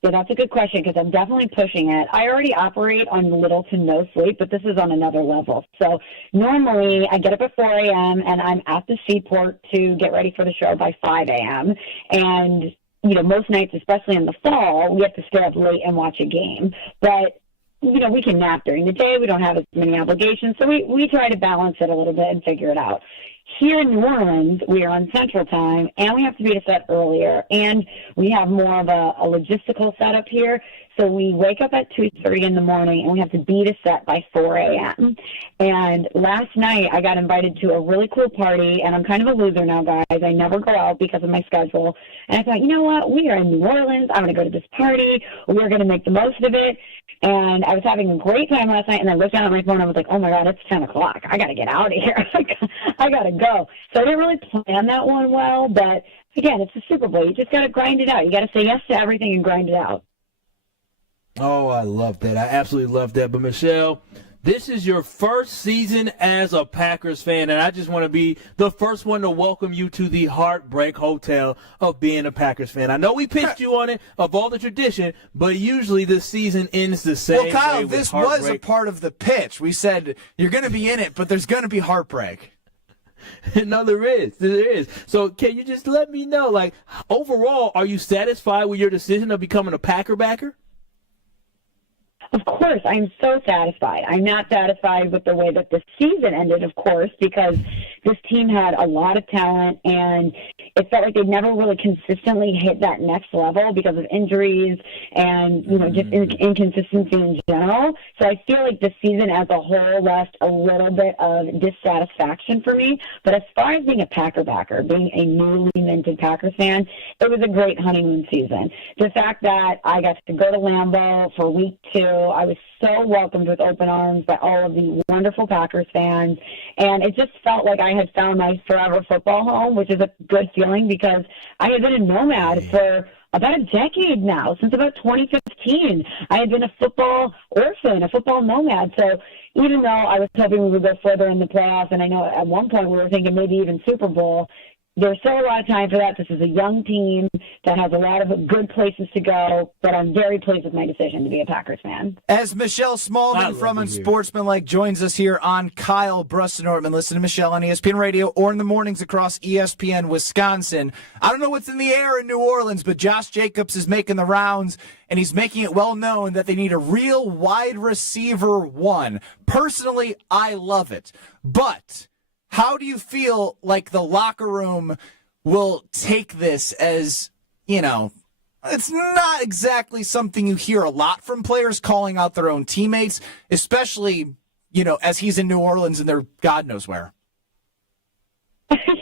Yeah, that's a good question because I'm definitely pushing it. I already operate on little to no sleep, but this is on another level. So normally I get up at 4 a.m. and I'm at the seaport to get ready for the show by 5 a.m. And most nights, especially in the fall, we have to stay up late and watch a game. But, we can nap during the day. We don't have as many obligations. So we try to balance it a little bit and figure it out. Here in New Orleans, we are on Central Time, and we have to be to set earlier. And we have more of a logistical setup here. So we wake up at 2:30 in the morning, and we have to be to set by 4 a.m. And last night, I got invited to a really cool party, and I'm kind of a loser now, guys. I never go out because of my schedule. And I thought, you know what? We are in New Orleans. I'm going to go to this party. We're going to make the most of it. And I was having a great time last night, and I looked down at my phone, and I was like, oh, my God, it's 10 o'clock. I got to get out of here. I got to go. So I didn't really plan that one well, but, again, it's the Super Bowl. You just got to grind it out. You got to say yes to everything and grind it out. Oh, I love that. I absolutely love that. But, Michelle, this is your first season as a Packers fan, and I just want to be the first one to welcome you to the Heartbreak Hotel of being a Packers fan. I know we pitched you on it of all the tradition, but usually this season ends the same way. Well, Kyle, with this heartbreak. was a part of the pitch. We said you're going to be in it, but there's going to be heartbreak. No, there is. There is. So can you just let me know, overall, are you satisfied with your decision of becoming a Packer backer? Of course, I'm so satisfied. I'm not satisfied with the way that the season ended, of course, because this team had a lot of talent, and it felt like they never really consistently hit that next level because of injuries and, just inconsistency in general. So I feel like the season as a whole left a little bit of dissatisfaction for me. But as far as being a Packer backer, being a newly minted Packers fan, it was a great honeymoon season. The fact that I got to go to Lambeau for week 2, I was so welcomed with open arms by all of the wonderful Packers fans, and it just felt like I had found my forever football home, which is a good feeling because I had been a nomad for about a decade now, since about 2015. I had been a football orphan, a football nomad, so even though I was hoping we would go further in the playoffs, and I know at one point we were thinking maybe even Super Bowl, there's still a lot of time for that. This is a young team that has a lot of good places to go, but I'm very pleased with my decision to be a Packers fan. As Michelle Smallman from Unsportsmanlike joins us here on Kyle, Brust, and Nortman. Listen to Michelle on ESPN Radio or in the mornings across ESPN Wisconsin. I don't know what's in the air in New Orleans, but Josh Jacobs is making the rounds, and he's making it well known that they need a real wide receiver one. Personally, I love it. But how do you feel like the locker room will take this as, it's not exactly something you hear a lot from players calling out their own teammates, especially, as he's in New Orleans and they're God knows where.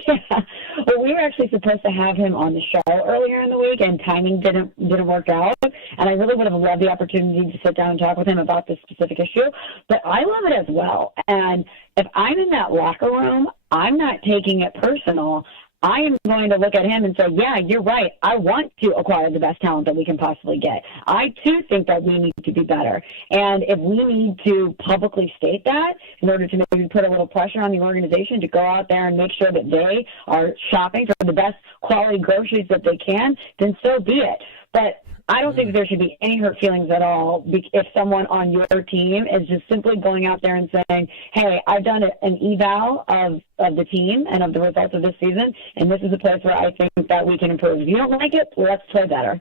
Yeah. Well, we were actually supposed to have him on the show earlier in the week, and timing didn't work out. And I really would have loved the opportunity to sit down and talk with him about this specific issue. But I love it as well. And if I'm in that locker room, I'm not taking it personal. I am going to look at him and say, yeah, you're right. I want to acquire the best talent that we can possibly get. I, too, think that we need to be better. And if we need to publicly state that in order to maybe put a little pressure on the organization to go out there and make sure that they are shopping for the best quality groceries that they can, then so be it. But I don't think there should be any hurt feelings at all if someone on your team is just simply going out there and saying, hey, I've done an eval of the team and of the results of this season, and this is a place where I think that we can improve. If you don't like it, let's play better.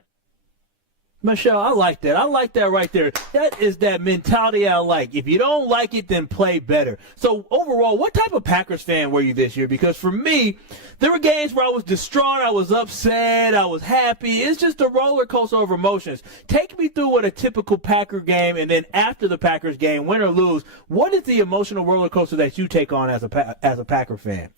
Michelle, I like that. I like that right there. That is that mentality I like. If you don't like it, then play better. So overall, what type of Packers fan were you this year? Because for me, there were games where I was distraught, I was upset, I was happy. It's just a roller coaster of emotions. Take me through what a typical Packer game, and then after the Packers game, win or lose, what is the emotional roller coaster that you take on as a Packer fan?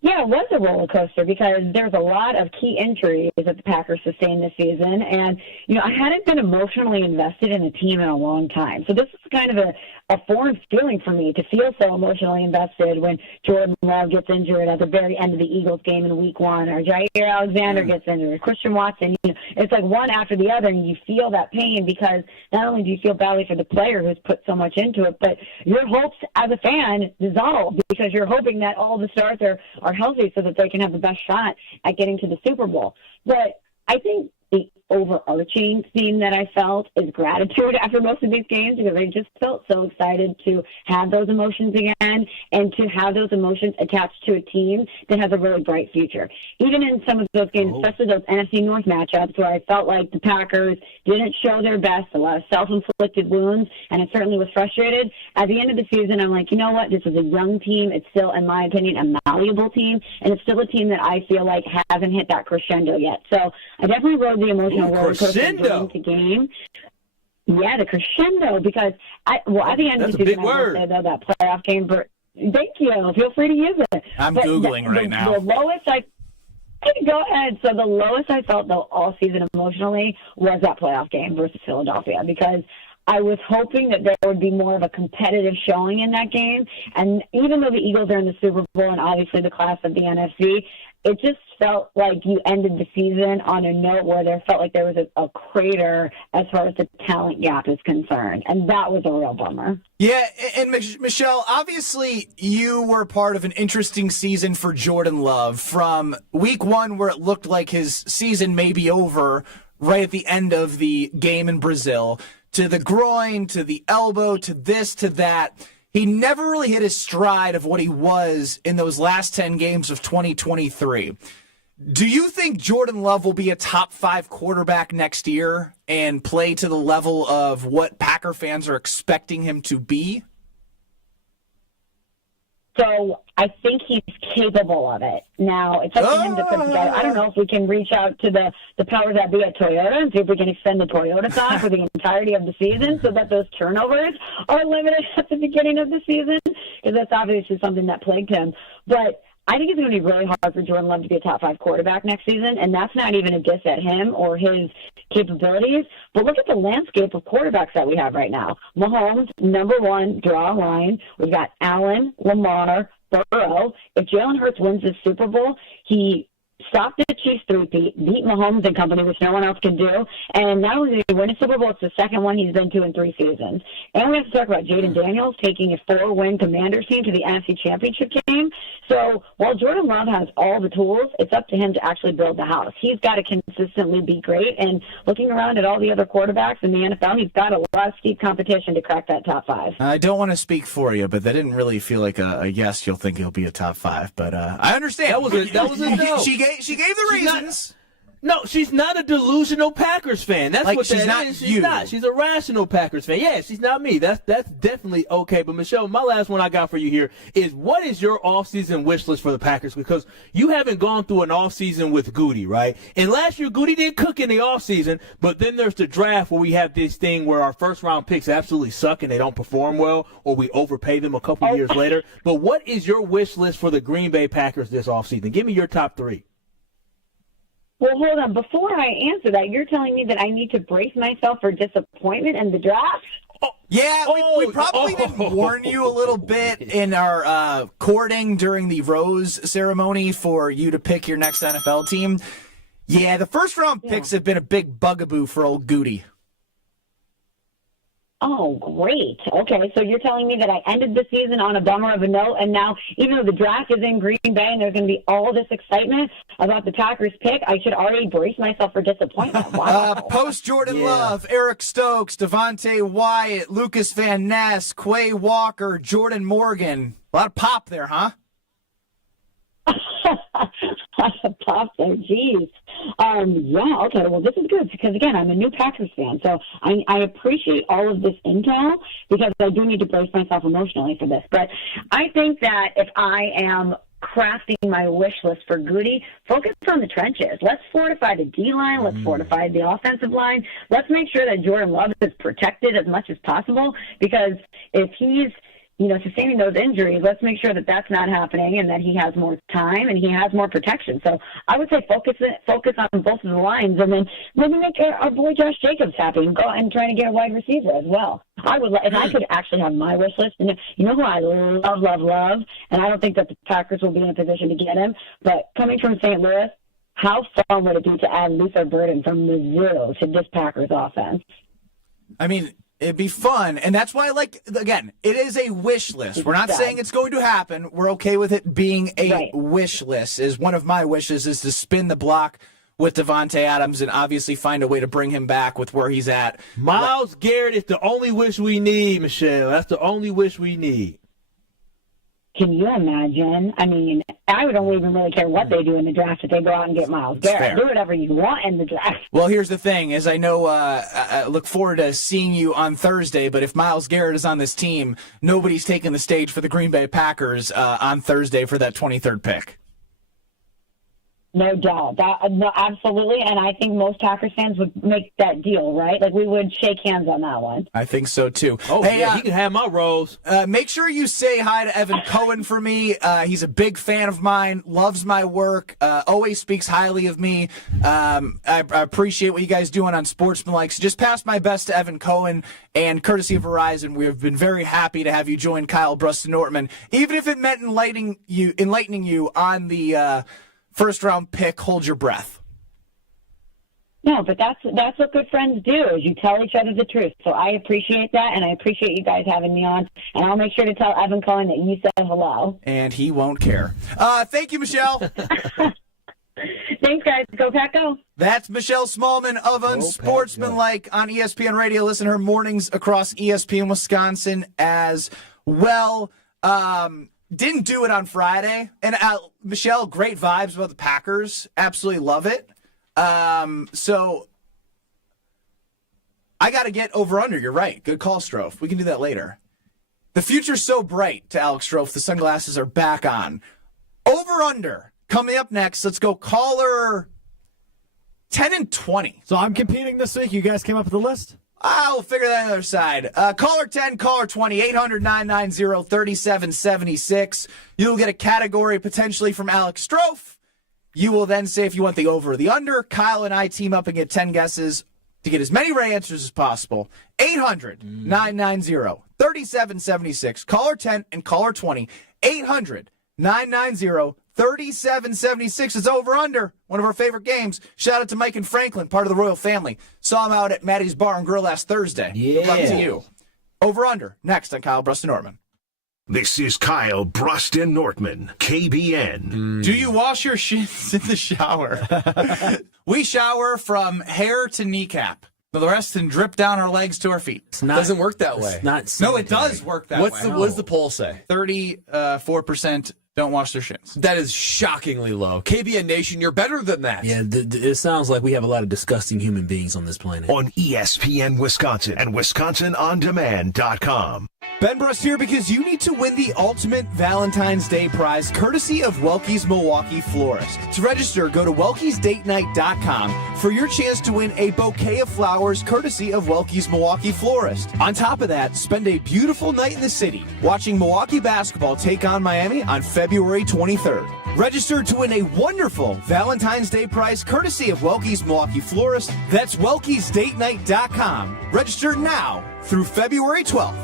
Yeah, it was a roller coaster because there's a lot of key injuries that the Packers sustained this season. And, I hadn't been emotionally invested in a team in a long time. So this is kind of a foreign feeling for me to feel so emotionally invested when Jordan Love gets injured at the very end of the Eagles game in week 1, or Jair Alexander gets injured, or Christian Watson. It's like one after the other, and you feel that pain because not only do you feel badly for the player who's put so much into it, but your hopes as a fan dissolve because you're hoping that all the stars are healthy so that they can have the best shot at getting to the Super Bowl. But I think the overarching theme that I felt is gratitude after most of these games because I just felt so excited to have those emotions again and to have those emotions attached to a team that has a really bright future. Even in some of those games, especially those NFC North matchups where I felt like the Packers didn't show their best, a lot of self-inflicted wounds, and I certainly was frustrated. At the end of the season, I'm like, you know what? This is a young team. It's still, in my opinion, a malleable team, and it's still a team that I feel like hasn't hit that crescendo yet. So I definitely rode the emotional roller coaster during the game. Yeah, the crescendo, because at the end of the season, I will say, though, that playoff game, thank you. Feel free to use it. I'm Googling right now. The lowest go ahead. So the lowest I felt, though, all season emotionally was that playoff game versus Philadelphia because I was hoping that there would be more of a competitive showing in that game. And even though the Eagles are in the Super Bowl and obviously the class of the NFC, it just felt like you ended the season on a note where there felt like there was a crater as far as the talent gap is concerned. And that was a real bummer. Yeah, and Michelle, obviously you were part of an interesting season for Jordan Love from week 1 where it looked like his season may be over right at the end of the game in Brazil, to the groin, to the elbow, to this, to that. He never really hit his stride of what he was in those last 10 games of 2023. Do you think Jordan Love will be a top 5 quarterback next year and play to the level of what Packer fans are expecting him to be? So I think he's capable of it. Now, it's up to him to put it together. I don't know if we can reach out to the powers that be at Toyota and see if we can extend the Toyota time for the entirety of the season so that those turnovers are limited at the beginning of the season, because that's obviously something that plagued him. But I think it's going to be really hard for Jordan Love to be a top 5 quarterback next season, and that's not even a diss at him or his capabilities. But look at the landscape of quarterbacks that we have right now. Mahomes, number 1, draw a line. We've got Allen, Lamar, Burrow. If Jalen Hurts wins this Super Bowl, he stopped the Chiefs three-peat, beat Mahomes and company, which no one else can do. And not only did he win a Super Bowl, it's the second one he's been to in 3 seasons. And we have to talk about Jaden Daniels taking a 4-win Commanders team to the NFC Championship game. So while Jordan Love has all the tools, it's up to him to actually build the house. He's got to consistently be great. And looking around at all the other quarterbacks in the NFL, he's got a lot of steep competition to crack that top 5. I don't want to speak for you, but that didn't really feel like a yes, you'll think he'll be a top 5. But I understand. That was a no. She gave the reasons. She's not a delusional Packers fan. That's like what she's that not is. you. She's not. She's a rational Packers fan. Yeah, she's not me. That's definitely okay. But Michelle, my last one I got for you here is, what is your offseason wish list for the Packers? Because you haven't gone through an offseason with Goody, right? And last year Goody didn't cook in the offseason, but then there's the draft where we have this thing where our first round picks absolutely suck and they don't perform well, or we overpay them a couple years later. But what is your wish list for the Green Bay Packers this offseason? Give me your top 3. Well, hold on. Before I answer that, you're telling me that I need to brace myself for disappointment in the draft? Yeah, we probably didn't warn you a little bit in our courting during the rose ceremony for you to pick your next NFL team. Yeah, the first-round picks have been a big bugaboo for old Goody. Oh, great. Okay, so you're telling me that I ended the season on a bummer of a note, and now, even though the draft is in Green Bay and there's going to be all this excitement about the Packers pick, I should already brace myself for disappointment. Wow. Post-Jordan Love, Eric Stokes, Devontae Wyatt, Lucas Van Ness, Quay Walker, Jordan Morgan. A lot of pop there, huh? Pop there, geez. Yeah, okay, well, this is good because, again, I'm a new Packers fan, so I appreciate all of this intel because I do need to brace myself emotionally for this. But I think that if I am crafting my wish list for Goody, focus on the trenches. Let's fortify the D-line. Let's fortify the offensive line. Let's make sure that Jordan Love is protected as much as possible because if he's sustaining those injuries, let's make sure that that's not happening and that he has more time and he has more protection. So I would say focus on both of the lines and then maybe make our boy Josh Jacobs happy and go and try to get a wide receiver as well. I would, if I could actually have my wish list, and you know who I love, and I don't think that the Packers will be in a position to get him, but coming from St. Louis, how fun would it be to add Luther Burden from Mizzou to this Packers offense? I mean, it'd be fun, and that's why, again, it is a wish list. We're not saying it's going to happen. We're okay with it being a wish list. Is one of my wishes is to spin the block with Devontae Adams and obviously find a way to bring him back with where he's at. Myles Garrett is the only wish we need, Michelle. That's the only wish we need. Can you imagine? I mean, I don't even really care what they do in the draft if they go out and get Myles Garrett. Do whatever you want in the draft. Well, here's the thing, is I know I look forward to seeing you on Thursday, but if Myles Garrett is on this team, nobody's taking the stage for the Green Bay Packers on Thursday for that 23rd pick. No doubt. No, absolutely, and I think most Packers fans would make that deal, right? Like, we would shake hands on that one. I think so, too. Oh, hey, yeah, he can have my rose. Make sure you say hi to Evan Cohen for me. He's a big fan of mine, loves my work, always speaks highly of me. I appreciate what you guys doing on Sportsmanlike. So just pass my best to Evan Cohen, and courtesy of Verizon, we have been very happy to have you join Kyle, Brust, and Nortman, even if it meant enlightening you on the first-round pick. Hold your breath. No, but that's what good friends do, is you tell each other the truth. So I appreciate that, and I appreciate you guys having me on. And I'll make sure to tell Evan Cohen that you said hello. And he won't care. Thank you, Michelle. Thanks, guys. Go Pack, go. That's Michelle Smallman of Unsportsmanlike on ESPN Radio. Listen to her mornings across ESPN Wisconsin as well. Didn't do it on Friday. And Michelle, great vibes about the Packers. Absolutely love it. So I got to get over under. You're right. Good call, Strofe. We can do that later. The future's so bright to Alex Strofe. The sunglasses are back on. Over under. Coming up next, let's go caller 10 and 20. So I'm competing this week. You guys came up with the list? I'll figure that on the other side. Caller 10, caller 20, 800-990-3776. You'll get a category potentially from Alex Strofe. You will then say if you want the over or the under. Kyle and I team up and get 10 guesses to get as many right answers as possible. 800-990-3776. Caller 10 and caller 20. 800-990-3776. It's over under. One of our favorite games. Shout out to Mike and Franklin, part of the royal family. Saw him out at Maddie's Bar and Grill last Thursday. Yeah. Good luck to you. Over under. Next on Kyle, Brust, and Nortman. This is Kyle, Brust, and Nortman, KBN. Do you wash your shins in the shower? We shower from hair to kneecap. The rest can drip down our legs to our feet. It doesn't work that way. No, it does work that way. What does the poll say? 34% don't wash their shins. That is shockingly low. KBN Nation, you're better than that. Yeah, it sounds like we have a lot of disgusting human beings on this planet. On ESPN Wisconsin and WisconsinOnDemand.com. Ben Brust here because you need to win the ultimate Valentine's Day prize courtesy of Welke's Milwaukee Florist. To register, go to Welke'sDateNight.com for your chance to win a bouquet of flowers courtesy of Welke's Milwaukee Florist. On top of that, spend a beautiful night in the city watching Milwaukee basketball take on Miami on February 23rd. Register to win a wonderful Valentine's Day prize courtesy of Welke's Milwaukee Florist. That's Welke'sDateNight.com. Register now through February 12th.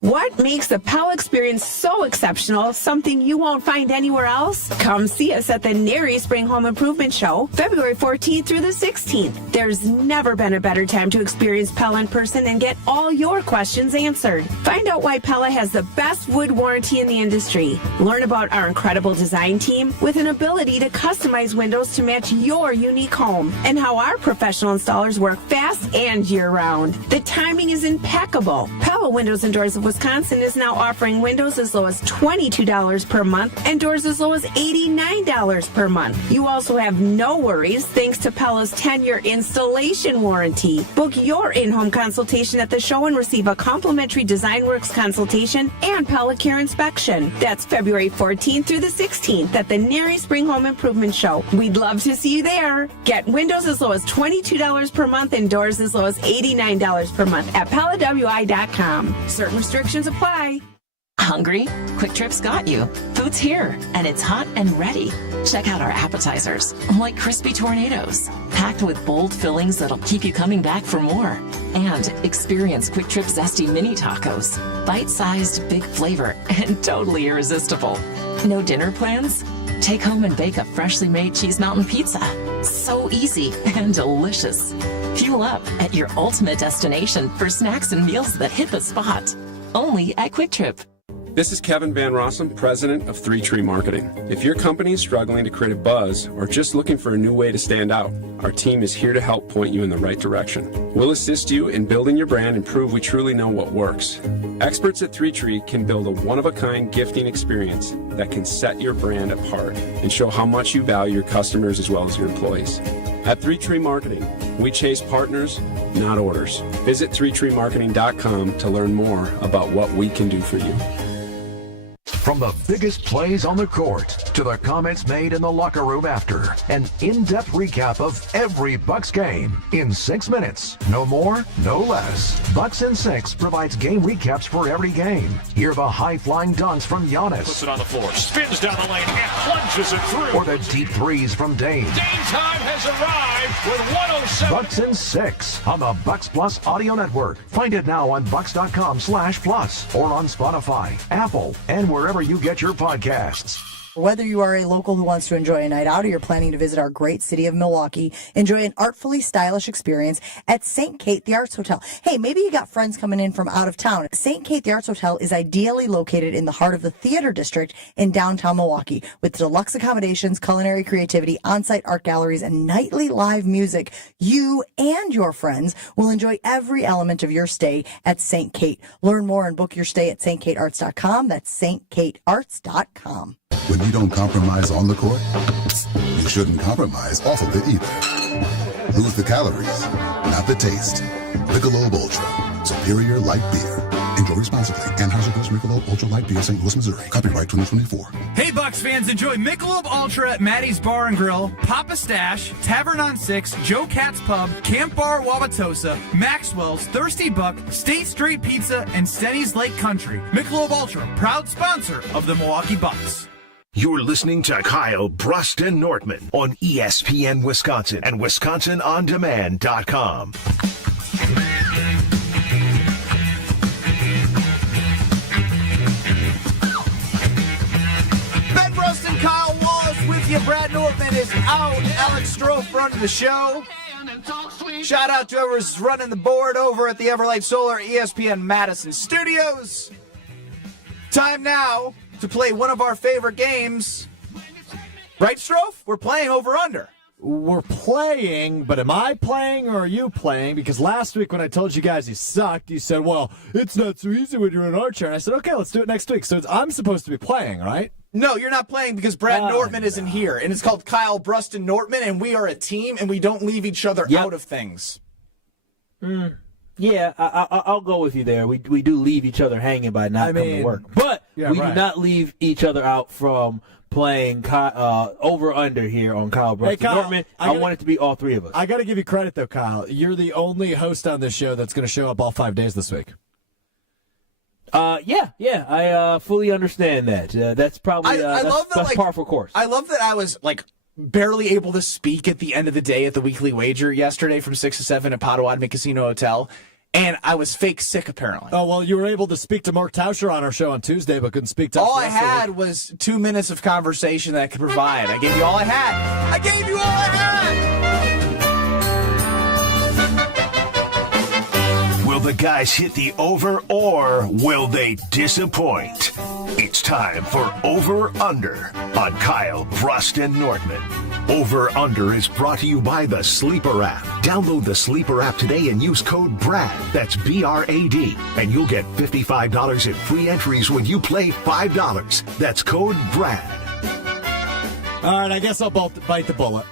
What makes the Pella experience so exceptional, something you won't find anywhere else? Come see us at the Nary Spring Home Improvement Show, February 14th through the 16th. There's never been a better time to experience Pella in person and get all your questions answered. Find out why Pella has the best wood warranty in the industry. Learn about our incredible design team with an ability to customize windows to match your unique home, and how our professional installers work fast and year-round. The timing is impeccable. Pella Windows and Doors of Wisconsin is now offering windows as low as $22 per month and doors as low as $89 per month. You also have no worries thanks to Pella's 10-year installation warranty. Book your in-home consultation at the show and receive a complimentary DesignWorks consultation and Pella Care inspection. That's February 14th through the 16th at the Nary Spring Home Improvement Show. We'd love to see you there. Get windows as low as $22 per month and doors as low as $89 per month at PellaWI.com. Certain restrictions apply. Hungry? Quick Trip's got you. Food's here, and it's hot and ready. Check out our appetizers, like crispy tornadoes, packed with bold fillings that'll keep you coming back for more. And experience Quick Trip Zesty Mini Tacos, bite-sized, big flavor, and totally irresistible. No dinner plans? Take home and bake a freshly made Cheese Mountain Pizza. So easy and delicious. Fuel up at your ultimate destination for snacks and meals that hit the spot. Only at Quick Trip. This is Kevin Van Rossum, president of Three Tree Marketing. If your company is struggling to create a buzz or just looking for a new way to stand out, our team is here to help point you in the right direction. We'll assist you in building your brand and prove we truly know what works. Experts at Three Tree can build a one-of-a-kind gifting experience that can set your brand apart and show how much you value your customers as well as your employees. At Three Tree Marketing, we chase partners, not orders. Visit threetreemarketing.com to learn more about what we can do for you. From the biggest plays on the court to the comments made in the locker room after, an in-depth recap of every Bucks game in 6 minutes. No more, no less. Bucks in 6 provides game recaps for every game. Hear the high-flying dunks from Giannis. Puts it on the floor, spins down the lane, and plunges it through. Or the deep threes from Dame. Dame time has arrived with 107. Bucks in 6 on the Bucks Plus Audio Network. Find it now on bucks.com/plus or on Spotify, Apple, and wherever you get your podcasts. Whether you are a local who wants to enjoy a night out or you're planning to visit our great city of Milwaukee, enjoy an artfully stylish experience at St. Kate the Arts Hotel. Hey, maybe you got friends coming in from out of town. St. Kate the Arts Hotel is ideally located in the heart of the theater district in downtown Milwaukee. With deluxe accommodations, culinary creativity, on-site art galleries, and nightly live music, you and your friends will enjoy every element of your stay at St. Kate. Learn more and book your stay at stkatearts.com. That's stkatearts.com. When you don't compromise on the court, you shouldn't compromise off of it either. Lose the calories, not the taste. Michelob Ultra, superior light beer. Enjoy responsibly. Anheuser-Busch Michelob Ultra Light Beer, St. Louis, Missouri. Copyright 2024. Hey, Bucks fans, enjoy Michelob Ultra at Maddie's Bar and Grill, Papa Stash, Tavern on 6, Joe Cat's Pub, Camp Bar Wauwatosa, Maxwell's, Thirsty Buck, State Street Pizza, and Stenny's Lake Country. Michelob Ultra, proud sponsor of the Milwaukee Bucks. You're listening to Kyle, Brust, and Nortman on ESPN Wisconsin and WisconsinOnDemand.com. Ben Brust and Kyle Wallace with you. Brad Nortman is out. Alex Strofe running the show. Shout out to whoever's running the board over at the Everlight Solar ESPN Madison Studios. Time now to play one of our favorite games. Right, Strofe? We're playing over-under. We're playing, but am I playing or are you playing? Because last week when I told you guys you sucked, you said, well, it's not so easy when you're in our chair. And I said, okay, let's do it next week. So I'm supposed to be playing, right? No, you're not playing because Brad Nortman isn't here. And it's called Kyle, Brust, and Nortman, and we are a team, and we don't leave each other out of things. Yeah, I'll go with you there. We do leave each other hanging by not coming to work. But we do not leave each other out from playing over-under here on Kyle Brust. Hey, Kyle, Nortman, I want it to be all three of us. I got to give you credit, though, Kyle. You're the only host on this show that's going to show up all 5 days this week. I fully understand that. That's probably that's par for course. I love that I was barely able to speak at the end of the day at the Weekly Wager yesterday from 6 to 7 at Potawatomi Casino Hotel, and I was fake sick, apparently. Oh, well, you were able to speak to Mark Tauscher on our show on Tuesday, but couldn't speak to us. All I had was 2 minutes of conversation that I could provide. I gave you all I had. I gave you all I had! Will the guys hit the over or will they disappoint? It's time for Over Under on Kyle, Brust, and Nortman. Over Under is brought to you by the Sleeper app. Download the Sleeper app today and use code BRAD, that's B-R-A-D, and you'll get $55 in free entries when you play $5. That's code BRAD. All right, I guess I'll bite the bullet.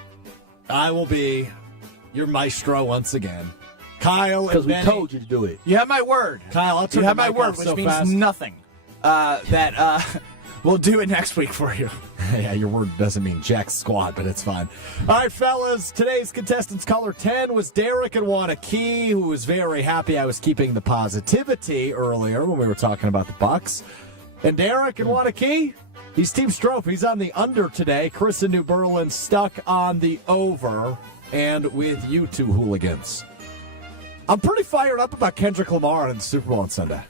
I will be your maestro once again. Kyle, because we Benny, told you to do it. You have my word. Kyle, I'll turn you have the my mic word, off which so means fast. nothing. We'll do it next week for you. Yeah, your word doesn't mean jack squat, but it's fine. All right, fellas, today's contestants caller 10 was Derek in Wanakee, who was very happy I was keeping the positivity earlier when we were talking about the Bucks. And Derek in Wanakee, he's Team Strope. He's on the under today. Chris in New Berlin stuck on the over, and with you two hooligans. I'm pretty fired up about Kendrick Lamar and the Super Bowl on Sunday.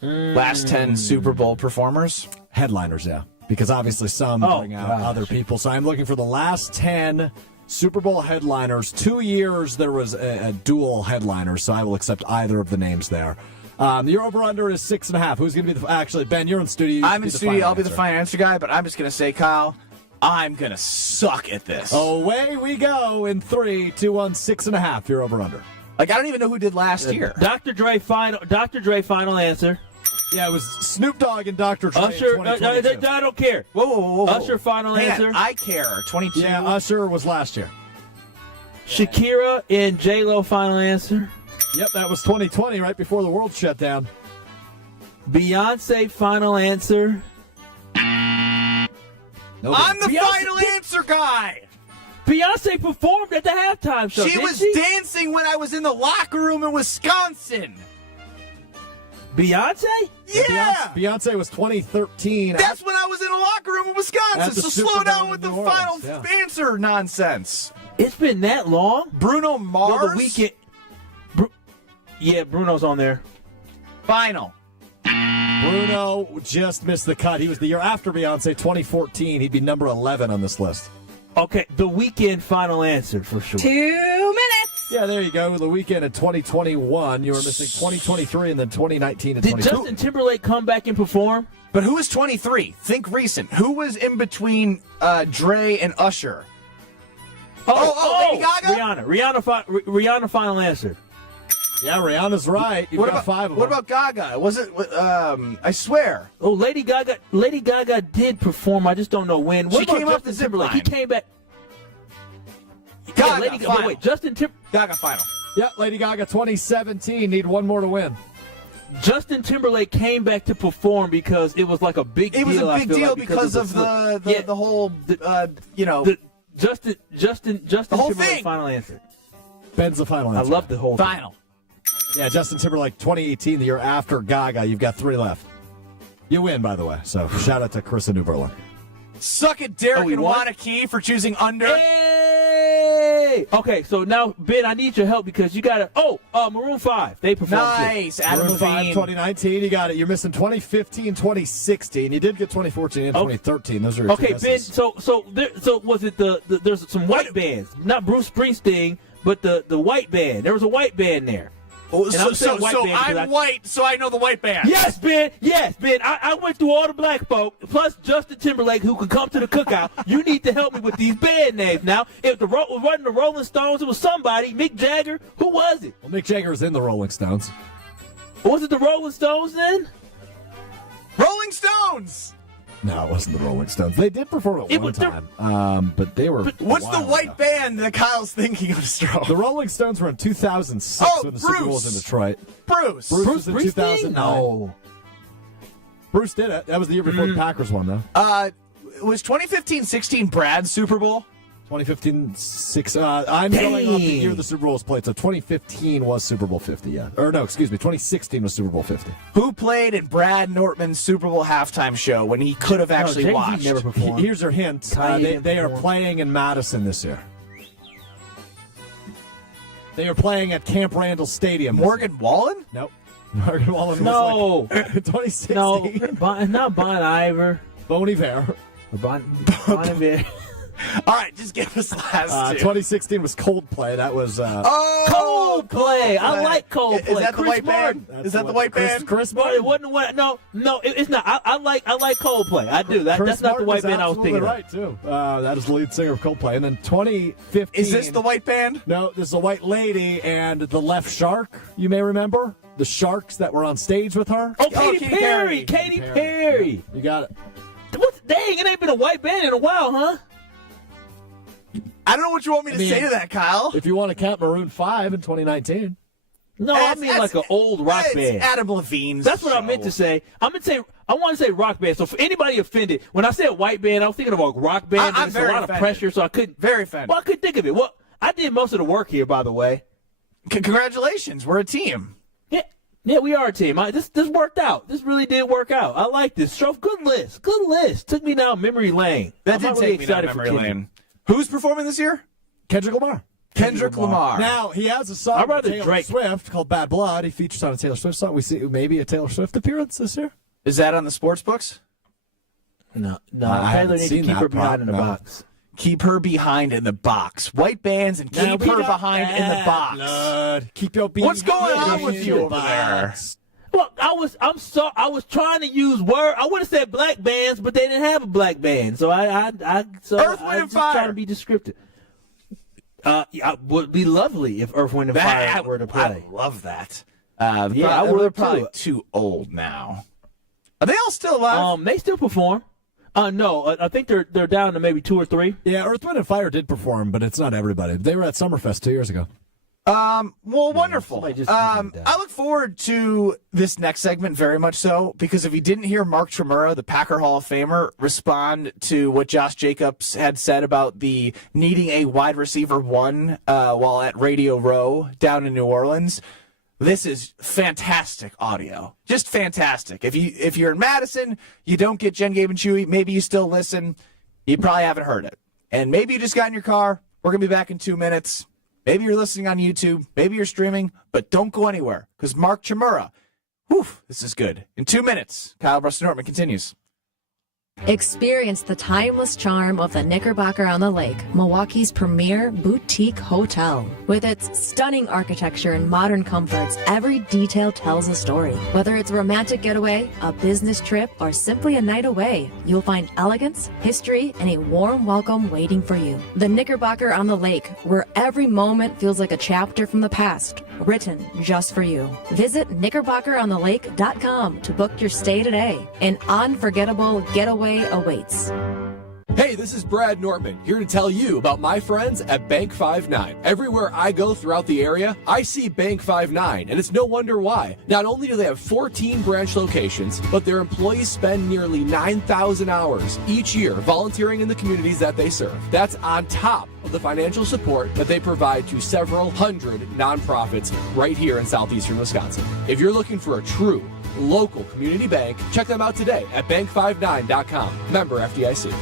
Last 10 Super Bowl performers? Headliners, yeah. Because obviously some bring out other people. So I'm looking for the last 10 Super Bowl headliners. 2 years there was a dual headliner, so I will accept either of the names there. Your over-under is 6.5. Who's going to be the... Actually, Ben, you're in studio. I'm in studio. I'll be the final answer guy, but I'm just going to say, Kyle, I'm going to suck at this. Away we go in 3, 2, 1, 6.5. Your over-under. Like, I don't even know who did last year. Dr. Dre final answer. Yeah, it was Snoop Dogg and Dr. Dre. Usher, I don't care. Whoa. Usher final answer. I care. 22. Yeah, Usher was last year. Shakira and J-Lo final answer. Yep, that was 2020, right before the world shut down. Beyonce final answer. I'm the final answer guy. Beyonce performed at the halftime show. She was dancing when I was in the locker room in Wisconsin. Beyonce? Yeah. Beyonce was 2013. That's when I was in a locker room in Wisconsin. So slow down with the final answer nonsense. It's been that long? Bruno Mars? Well, the weekend. Yeah, Bruno's on there. Final. Bruno just missed the cut. He was the year after Beyonce, 2014. He'd be number 11 on this list. Okay, The Weeknd final answer for sure. 2 minutes. Yeah, there you go. The Weeknd in 2021. You were missing 2023 and then 2019 and Did 2022. Justin Timberlake come back and perform? But who was 23? Think recent. Who was in between Dre and Usher? Lady Gaga? Rihanna final answer. Yeah, Rihanna's right. You've got 5 of them. What about Gaga? Was it? I swear. Oh, Lady Gaga did perform. I just don't know when. She came up the zip line. He came back. Gaga, Lady Gaga. Wait, Gaga final. Yeah, Lady Gaga 2017. Need one more to win. Justin Timberlake came back to perform because it was like a big deal. It was a big deal because of the whole, Justin whole Timberlake thing. final answer. Ben's the final answer. I love the whole thing. Final. Yeah, Justin Timberlake 2018, the year after Gaga. You've got 3 left. You win, by the way. So shout out to Chris in New Berlin. Suck it, Derek and Wanakee for choosing under. Hey! Okay, so now, Ben, I need your help because you got to... Maroon 5. They performed. Nice. Adam Maroon 5, Levine. 2019. You got it. You're missing 2015, 2016. You did get 2014 and 2013. Those are your Okay, two Ben, misses. so was it there's some white bands, not Bruce Springsteen, but the white band. There was a white band there. I'm white, so I know the white band. Yes, Ben. Yes, Ben. I went through all the black folk, plus Justin Timberlake, who could come to the cookout. You need to help me with these band names now. If it wasn't the Rolling Stones, it was somebody. Mick Jagger. Who was it? Well, Mick Jagger was in the Rolling Stones. Was it the Rolling Stones then? Rolling Stones. No, it wasn't the Rolling Stones. They did perform at one time, but they were. What's the white band that Kyle's thinking of, Stroh? The Rolling Stones were in 2006 when the Super Bowl was in Detroit. Bruce was in Springsteen? 2009. No. Bruce did it. That was the year before the Packers won, though. Was 2015-16 Brad's Super Bowl? 2015-6. I'm going off the year the Super Bowl was played. So 2015 was Super Bowl 50, yeah. Or no, excuse me. 2016 was Super Bowl 50. Who played in Brad Nortman's Super Bowl halftime show when he could have actually Jay-Z watched? never performed. Here's your hint. They are playing in Madison this year. They were playing at Camp Randall Stadium. Morgan Wallen? Nope. Morgan Wallen No. was like 2016. No, not Bon Iver. Bon Iver. Bon Iver. All right, just give us last two. 2016 was Coldplay. That was Coldplay. I like Coldplay. Is that the Chris white band? Martin. Is that the white band? Chris No, Martin. it wasn't what. No, it's not. I like Coldplay. I do. That's not the white band I was thinking right, too. That is the lead singer of Coldplay. And then 2015. Is this the white band? No, this is a white lady and the left shark, you may remember. The sharks that were on stage with her. Oh, Katy Perry. Katy Perry. You got it. Dang, it ain't been a white band in a while, huh? I don't know what you want me to say to that, Kyle. If you want to count Maroon 5 in 2019. No, I mean like an old rock band. Adam Levine's. That's what I meant to say. I want to say rock band. So for anybody offended, when I said white band, I was thinking of a rock band. I'm It's a very lot offended. of pressure, so I couldn't. Very offended. Well, I couldn't think of it. Well, I did most of the work here, by the way. Congratulations, we're a team. Yeah, we are a team. This worked out. This really did work out. I like this. So good list. Good list. Took me down memory lane. That I'm did really take me down excited for memory Kendrick. lane. Who's performing this year? Kendrick Lamar. Kendrick Lamar. Now, he has a song I'd with rather Taylor Drake. Swift called Bad Blood. He features on a Taylor Swift song. We see maybe a Taylor Swift appearance this year. Is that on the sports books? No. I Taylor haven't needs to seen keep that her behind in the part, no. box. Keep her behind in the box. White bands and Now keep we her got behind in the Bad box. Blood. Keep your What's going on in with you the over there? box. Well, I was trying to use word. I would have said black bands, but they didn't have a black band, so I Earth, Wind, and just Fire. trying to be descriptive. It would be lovely if Earth, Wind, and Fire were to play. I love that. I would they're too. probably too old now. Are they all still alive? They still perform. No, I think they're down to maybe 2 or 3. Yeah, Earth, Wind, and Fire did perform, but it's not everybody. They were at Summerfest 2 years ago. Well, wonderful. I look forward to this next segment very much so, because if you didn't hear Mark Chmura, the Packer Hall of Famer, respond to what Josh Jacobs had said about the needing a wide receiver one while at Radio Row down in New Orleans, this is fantastic audio. Just fantastic. If you're in Madison, you don't get Jen, Gabe, and Chewy, maybe you still listen. You probably haven't heard it. And maybe you just got in your car. We're going to be back in 2 minutes. Maybe you're listening on YouTube. Maybe you're streaming. But don't go anywhere, because Mark Chmura, this is good. In 2 minutes, Kyle Brust and Nortman continues. Experience the timeless charm of the Knickerbocker on the Lake, Milwaukee's premier boutique hotel. With its stunning architecture and modern comforts, every detail tells a story. Whether it's a romantic getaway, a business trip, or simply a night away, you'll find elegance, history, and a warm welcome waiting for you. The Knickerbocker on the Lake, where every moment feels like a chapter from the past, written just for you. Visit knickerbockeronthelake.com to book your stay today. An unforgettable getaway awaits. Hey, this is Brad Nortman, here to tell you about my friends at Bank 5-9. Everywhere I go throughout the area, I see Bank 5-9, and it's no wonder why. Not only do they have 14 branch locations, but their employees spend nearly 9,000 hours each year volunteering in the communities that they serve. That's on top of the financial support that they provide to several hundred nonprofits right here in southeastern Wisconsin. If you're looking for a true local community bank, check them out today at bank59.com. Member FDIC.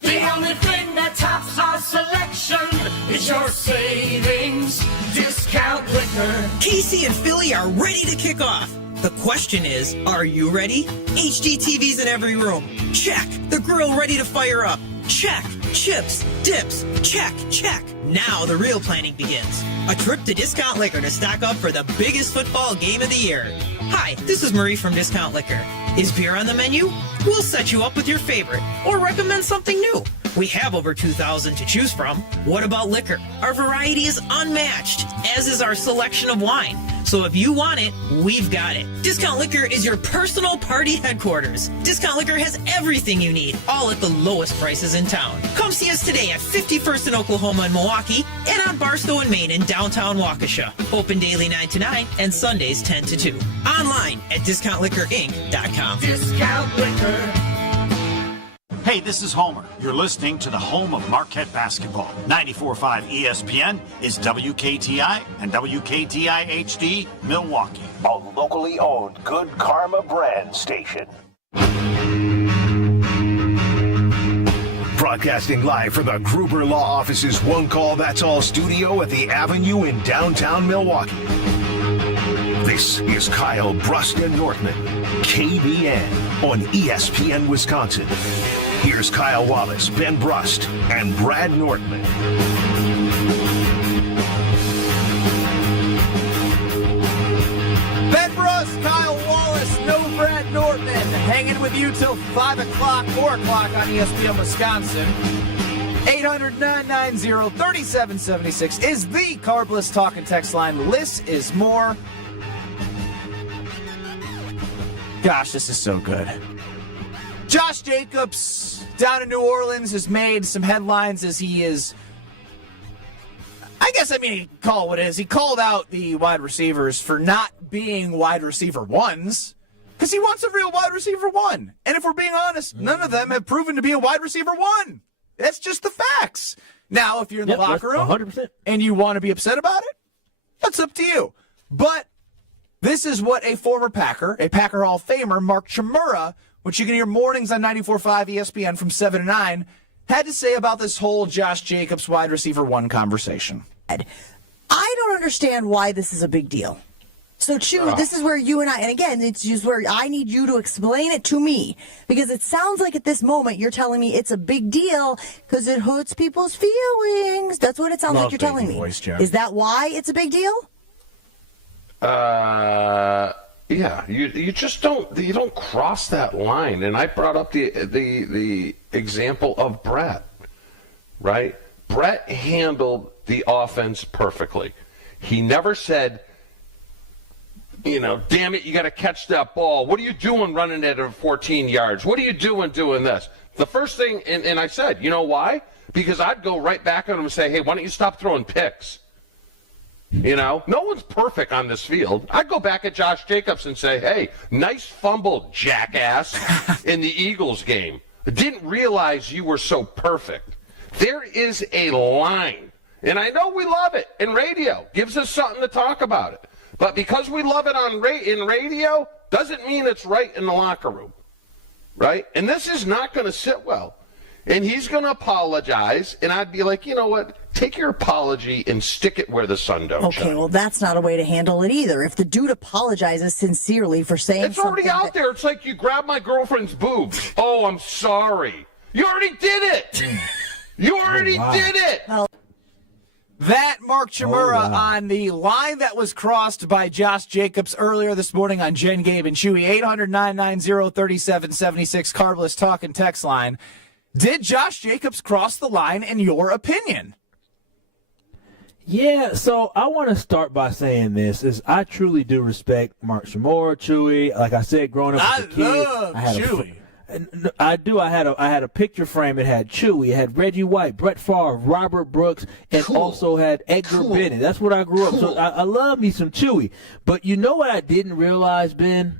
The only thing that tops our selection is your savings discount liquor. Casey and Philly are ready to kick off. The question is, are you ready? HD TVs in every room. Check. The grill ready to fire up. Check. Chips, dips, check, check. Now the real planning begins. A trip to Discount Liquor to stock up for the biggest football game of the year. Hi, this is Marie from Discount Liquor. Is beer on the menu? We'll set you up with your favorite or recommend something new. We have over 2,000 to choose from. What about liquor? Our variety is unmatched, as is our selection of wine. So if you want it, we've got it. Discount Liquor is your personal party headquarters. Discount Liquor has everything you need, all at the lowest prices in town. Come see us today at 51st in Oklahoma and Milwaukee, and on Barstow and Main in downtown Waukesha. Open daily 9 to 9 and Sundays 10 to 2. Online at discountliquorinc.com. Discount Liquor. Hey, this is Homer. You're listening to the home of Marquette basketball. 94.5 ESPN is WKTI and WKTI HD Milwaukee. A locally owned Good Karma brand station. Broadcasting live from the Gruber Law Office's One Call That's All studio at the Avenue in downtown Milwaukee. This is Kyle Brust and Nortman, KBN on ESPN Wisconsin. Here's Kyle Wallace, Ben Brust, and Brad Nortman. Ben Brust, Kyle Wallace, no Brad Nortman, hanging with you till 5 o'clock, 4 o'clock on ESPN Wisconsin. 800-990-3776 is the Carbless talk and text line. Less is more. Gosh, this is so good. Josh Jacobs down in New Orleans has made some headlines as he is, call it what it is. He called out the wide receivers for not being wide receiver ones because he wants a real wide receiver one. And if we're being honest, none of them have proven to be a wide receiver one. That's just the facts. Now, if you're in the locker room 100%. and you want to be upset about it, that's up to you. But this is what a former Packer, a Packer Hall of Famer, Mark Chmura, which you can hear mornings on 94.5 ESPN from 7 to 9, had to say about this whole Josh Jacobs wide receiver one conversation. I don't understand why this is a big deal. So, Chew, this is where you and again, it's just where I need you to explain it to me. Because it sounds like at this moment you're telling me it's a big deal because it hurts people's feelings. That's what it sounds like you're telling me. Voice, is that why it's a big deal? Yeah, you just don't cross that line. And I brought up the example of Brett, right? Brett handled the offense perfectly. He never said, damn it, you got to catch that ball. What are you doing running it at 14 yards? What are you doing this? The first thing, and I said, you know why? Because I'd go right back at him and say, hey, why don't you stop throwing picks? No one's perfect on this field. I'd go back at Josh Jacobs and say, hey, nice fumble, jackass, in the Eagles game. I didn't realize you were so perfect. There is a line, and I know we love it, and radio gives us something to talk about it. But because we love it in radio, doesn't mean it's right in the locker room, right? And this is not going to sit well. And he's going to apologize, and I'd be like, you know what? Take your apology and stick it where the sun don't shine. Okay, well, that's not a way to handle it either. If the dude apologizes sincerely for saying it's already out there. It's like you grab my girlfriend's boobs. Oh, I'm sorry. You already did it. You already did it. That Mark Chmura on the line that was crossed by Josh Jacobs earlier this morning on Jen, Gabe, and Chewy. 800-990-3776 Carbless talk and text line. Did Josh Jacobs cross the line in your opinion? Yeah, so I want to start by saying this is I truly do respect Mark Chmura, Chewy. Like I said, growing up as a kid, love Chewy. I do. I had a picture frame. It had Chewy, it had Reggie White, Brett Favre, Robert Brooks, and also had Edgar Bennett. That's what I grew up. So I love me some Chewy. But you know what I didn't realize, Ben?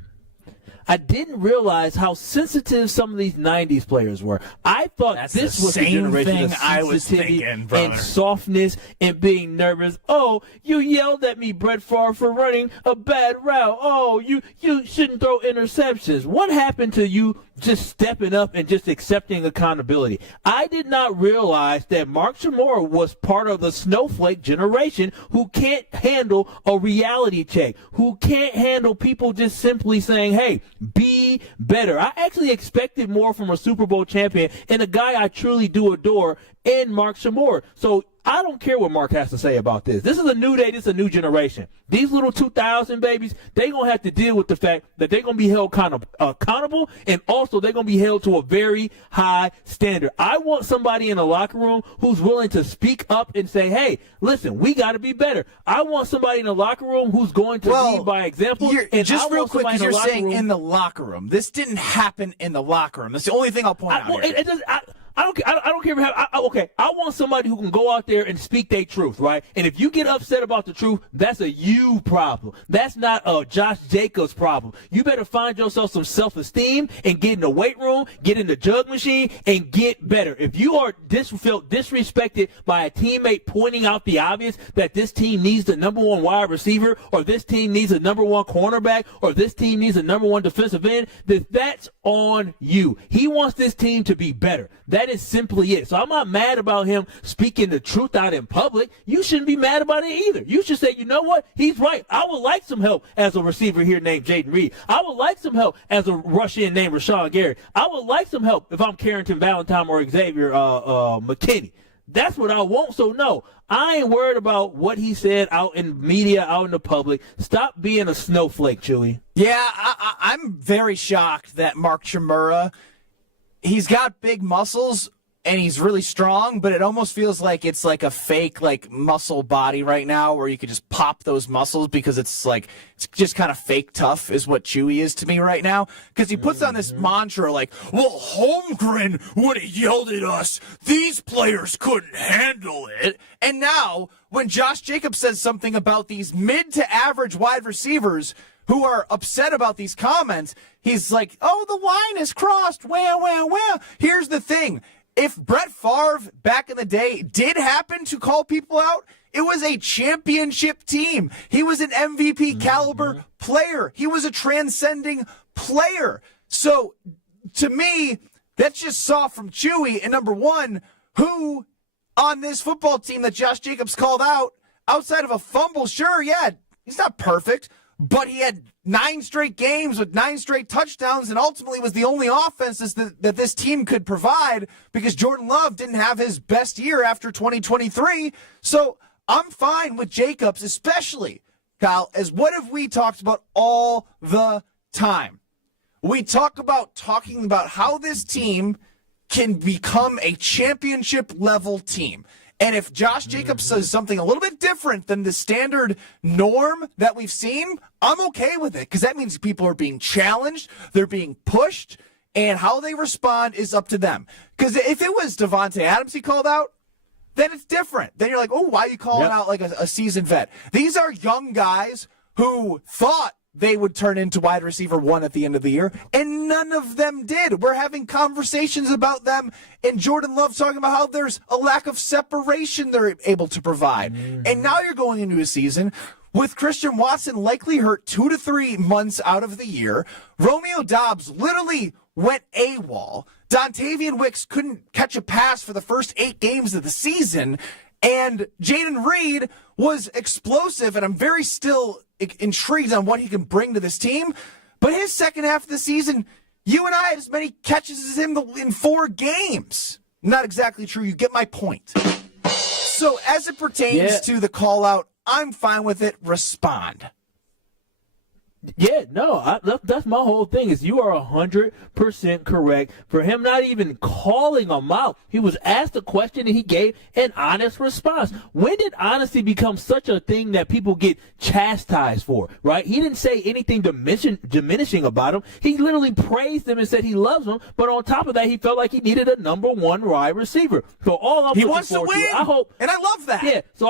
I didn't realize how sensitive some of these 90s players were. I thought this was the generation of sensitivity and softness and being nervous. Oh, you yelled at me, Brett Favre, for running a bad route. Oh, you shouldn't throw interceptions. What happened to you just stepping up and just accepting accountability? I did not realize that Mark Chmura was part of the snowflake generation who can't handle a reality check, who can't handle people just simply saying, hey, be better. I actually expected more from a Super Bowl champion and a guy I truly do adore in Mark Chmura. So I don't care what Mark has to say about this. This is a new day. This is a new generation. These little 2000 babies, they're going to have to deal with the fact that they're going to be held accountable, and also they're going to be held to a very high standard. I want somebody in the locker room who's willing to speak up and say, hey, listen, we got to be better. I want somebody in the locker room who's going to lead by example. And just real quick, because you're saying in the locker room. This didn't happen in the locker room. That's the only thing I'll point out here. I don't care. I want somebody who can go out there and speak their truth, right? And if you get upset about the truth, that's a you problem. That's not a Josh Jacobs problem. You better find yourself some self-esteem and get in the weight room, get in the jug machine, and get better. If you are felt disrespected by a teammate pointing out the obvious that this team needs the number one wide receiver, or this team needs a number one cornerback, or this team needs a number one defensive end, then that's on you. He wants this team to be better. That That is simply it. So I'm not mad about him speaking the truth out in public. You shouldn't be mad about it either. You should say, you know what? He's right. I would like some help as a receiver here named Jaden Reed. I would like some help as a rush-in named Rashawn Gary. I would like some help if I'm Carrington Valentine or Xavier McKinney. That's what I want. So, no, I ain't worried about what he said out in media, out in the public. Stop being a snowflake, Chewy. Yeah, I'm very shocked that Mark Chmura, he's got big muscles and he's really strong, but it almost feels like it's like a fake like muscle body right now where you could just pop those muscles because it's just kind of fake tough is what Chewy is to me right now. Because he puts on this mantra like, well, Holmgren would have yelled at us. These players couldn't handle it. And now when Josh Jacobs says something about these mid to average wide receivers who are upset about these comments, he's like, oh, the line is crossed. Wah. Here's the thing. If Brett Favre back in the day did happen to call people out, it was a championship team. He was an MVP caliber player. He was a transcending player. So to me, that's just soft from Chewy. And number one, who on this football team that Josh Jacobs called out, outside of a fumble, sure, yeah, he's not perfect, but he had 9 straight games with 9 straight touchdowns and ultimately was the only offense that this team could provide because Jordan Love didn't have his best year after 2023. So I'm fine with Jacobs, especially, Kyle, as what have we talked about all the time? We talking about how this team can become a championship level team. And if Josh Jacobs says something a little bit different than the standard norm that we've seen, I'm okay with it because that means people are being challenged, they're being pushed, and how they respond is up to them. Because if it was Devontae Adams he called out, then it's different. Then you're like, oh, why are you calling out like a seasoned vet? These are young guys who thought they would turn into wide receiver 1 at the end of the year, and none of them did. We're having conversations about them, and Jordan Love talking about how there's a lack of separation they're able to provide. And now you're going into a season with Christian Watson likely hurt 2 to 3 months out of the year. Romeo Doubs literally went AWOL. Dontavian Wicks couldn't catch a pass for the first 8 games of the season, and Jaden Reed was explosive, and I'm very still intrigued on what he can bring to this team. But his second half of the season, you and I had as many catches as him in 4 games. Not exactly true. You get my point. So as it pertains to the call out, I'm fine with it. Respond. Yeah, no, that's my whole thing is you are 100% correct for him not even calling him out. He was asked a question and he gave an honest response. When did honesty become such a thing that people get chastised for, right? He didn't say anything diminishing about him. He literally praised him and said he loves him, but on top of that, he felt like he needed a number 1 wide receiver. So all I'm he looking wants to forward win, I hope, and I love that. Yeah, so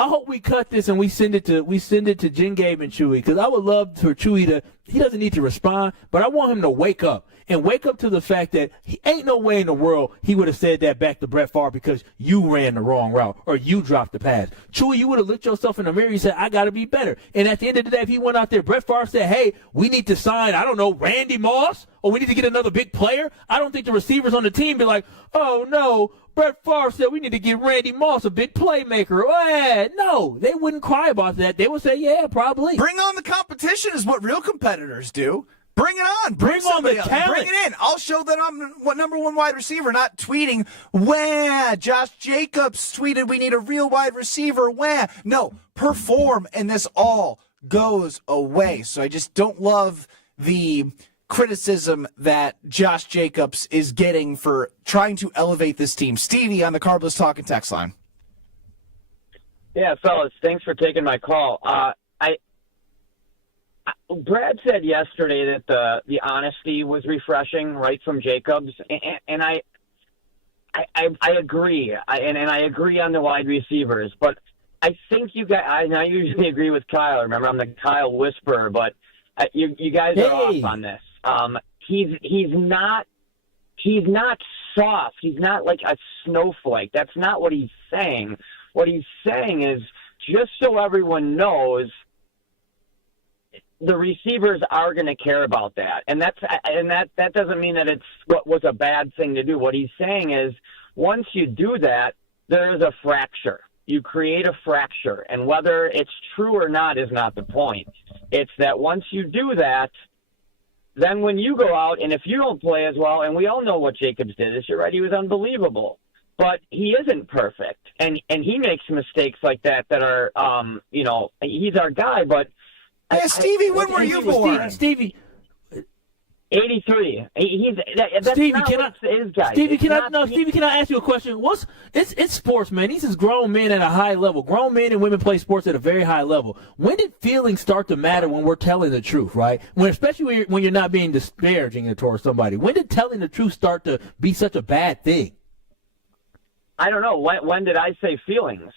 I hope we cut this and we send it to Jen Gabe and Chewy because I would love for Chewy he doesn't need to respond, but I want him to wake up to the fact that he ain't no way in the world he would have said that back to Brett Favre because you ran the wrong route or you dropped the pass. Chewy, you would have looked yourself in the mirror and said, I got to be better. And at the end of the day, if he went out there, Brett Favre said, hey, we need to sign, I don't know, Randy Moss or we need to get another big player. I don't think the receivers on the team be like, oh, no, Brett Favre said we need to get Randy Moss, a big playmaker. No, they wouldn't cry about that. They would say, yeah, probably. Bring on the competition is what real competitors do. Bring it on. Bring on the talent. Bring it in. I'll show that I'm number 1 wide receiver, not tweeting, wah, Josh Jacobs tweeted we need a real wide receiver, wah. No, perform, and this all goes away. So I just don't love the criticism that Josh Jacobs is getting for trying to elevate this team. Stevie on the Carbless Talking text line. Yeah, fellas, thanks for taking my call. Brad said yesterday that the honesty was refreshing, right, from Jacobs, and I agree, and I agree on the wide receivers, but I think you guys. I usually agree with Kyle. Remember, I'm the Kyle whisperer, but you guys are off on this. He's not soft. He's not like a snowflake. That's not what he's saying. What he's saying is, just so everyone knows, the receivers are going to care about that, and that doesn't mean that it's what was a bad thing to do. What he's saying is, once you do that, there is a fracture. You create a fracture, and whether it's true or not is not the point. It's that once you do that, then when you go out, and if you don't play as well, and we all know what Jacobs did this year, right? He was unbelievable. But he isn't perfect, and he makes mistakes like that are, he's our guy, but... Yeah, Stevie, when were you born? Stevie... 83. That's Stevie, not can his guy. Stevie, can I ask you a question? It's sports, man. These is grown men at a high level. Grown men and women play sports at a very high level. When did feelings start to matter when we're telling the truth, right? Especially when you're not being disparaging towards somebody. When did telling the truth start to be such a bad thing? I don't know. When did I say feelings?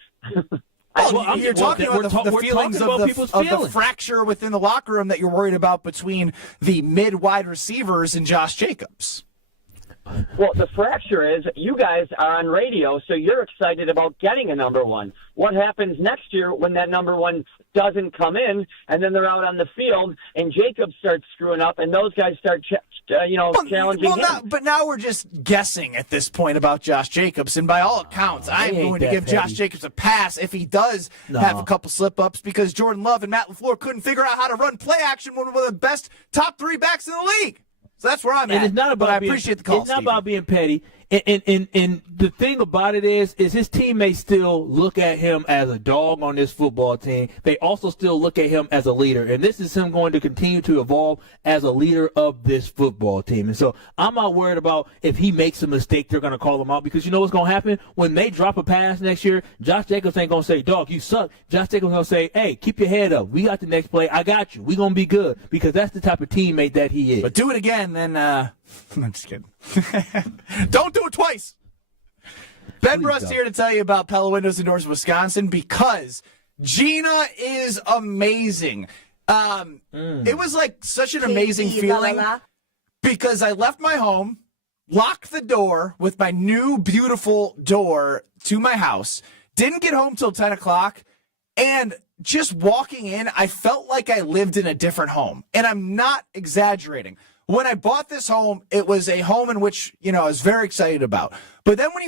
You're talking about the feelings of the fracture within the locker room that you're worried about between the mid-wide receivers and Josh Jacobs. Well, the fracture is you guys are on radio, so you're excited about getting a number one. What happens next year when that number one doesn't come in, and then they're out on the field, and Jacobs starts screwing up, and those guys start challenging him? But now we're just guessing at this point about Josh Jacobs, and by all accounts, I'm going to give Josh Jacobs a pass if he does have a couple slip-ups, because Jordan Love and Matt LaFleur couldn't figure out how to run play action when one of the best top 3 backs in the league. So that's where I'm at. It's not about but I appreciate the call, It's not about being petty. And the thing about it is his teammates still look at him as a dog on this football team. They also still look at him as a leader. And this is him going to continue to evolve as a leader of this football team. And so I'm not worried about if he makes a mistake, they're going to call him out. Because you know what's going to happen? When they drop a pass next year, Josh Jacobs ain't going to say, dog, you suck. Josh Jacobs going to say, hey, keep your head up. We got the next play. I got you. We're going to be good. Because that's the type of teammate that he is. But do it again, then I'm just kidding. Don't do it twice. Ben Brust here to tell you about Pella Windows and Doors Wisconsin, because Gina is amazing. It was like such an amazing feeling because I left my home, locked the door with my new beautiful door to my house, didn't get home till 10 o'clock, and just walking in, I felt like I lived in a different home. And I'm not exaggerating. When I bought this home, it was a home in which, I was very excited about. But then when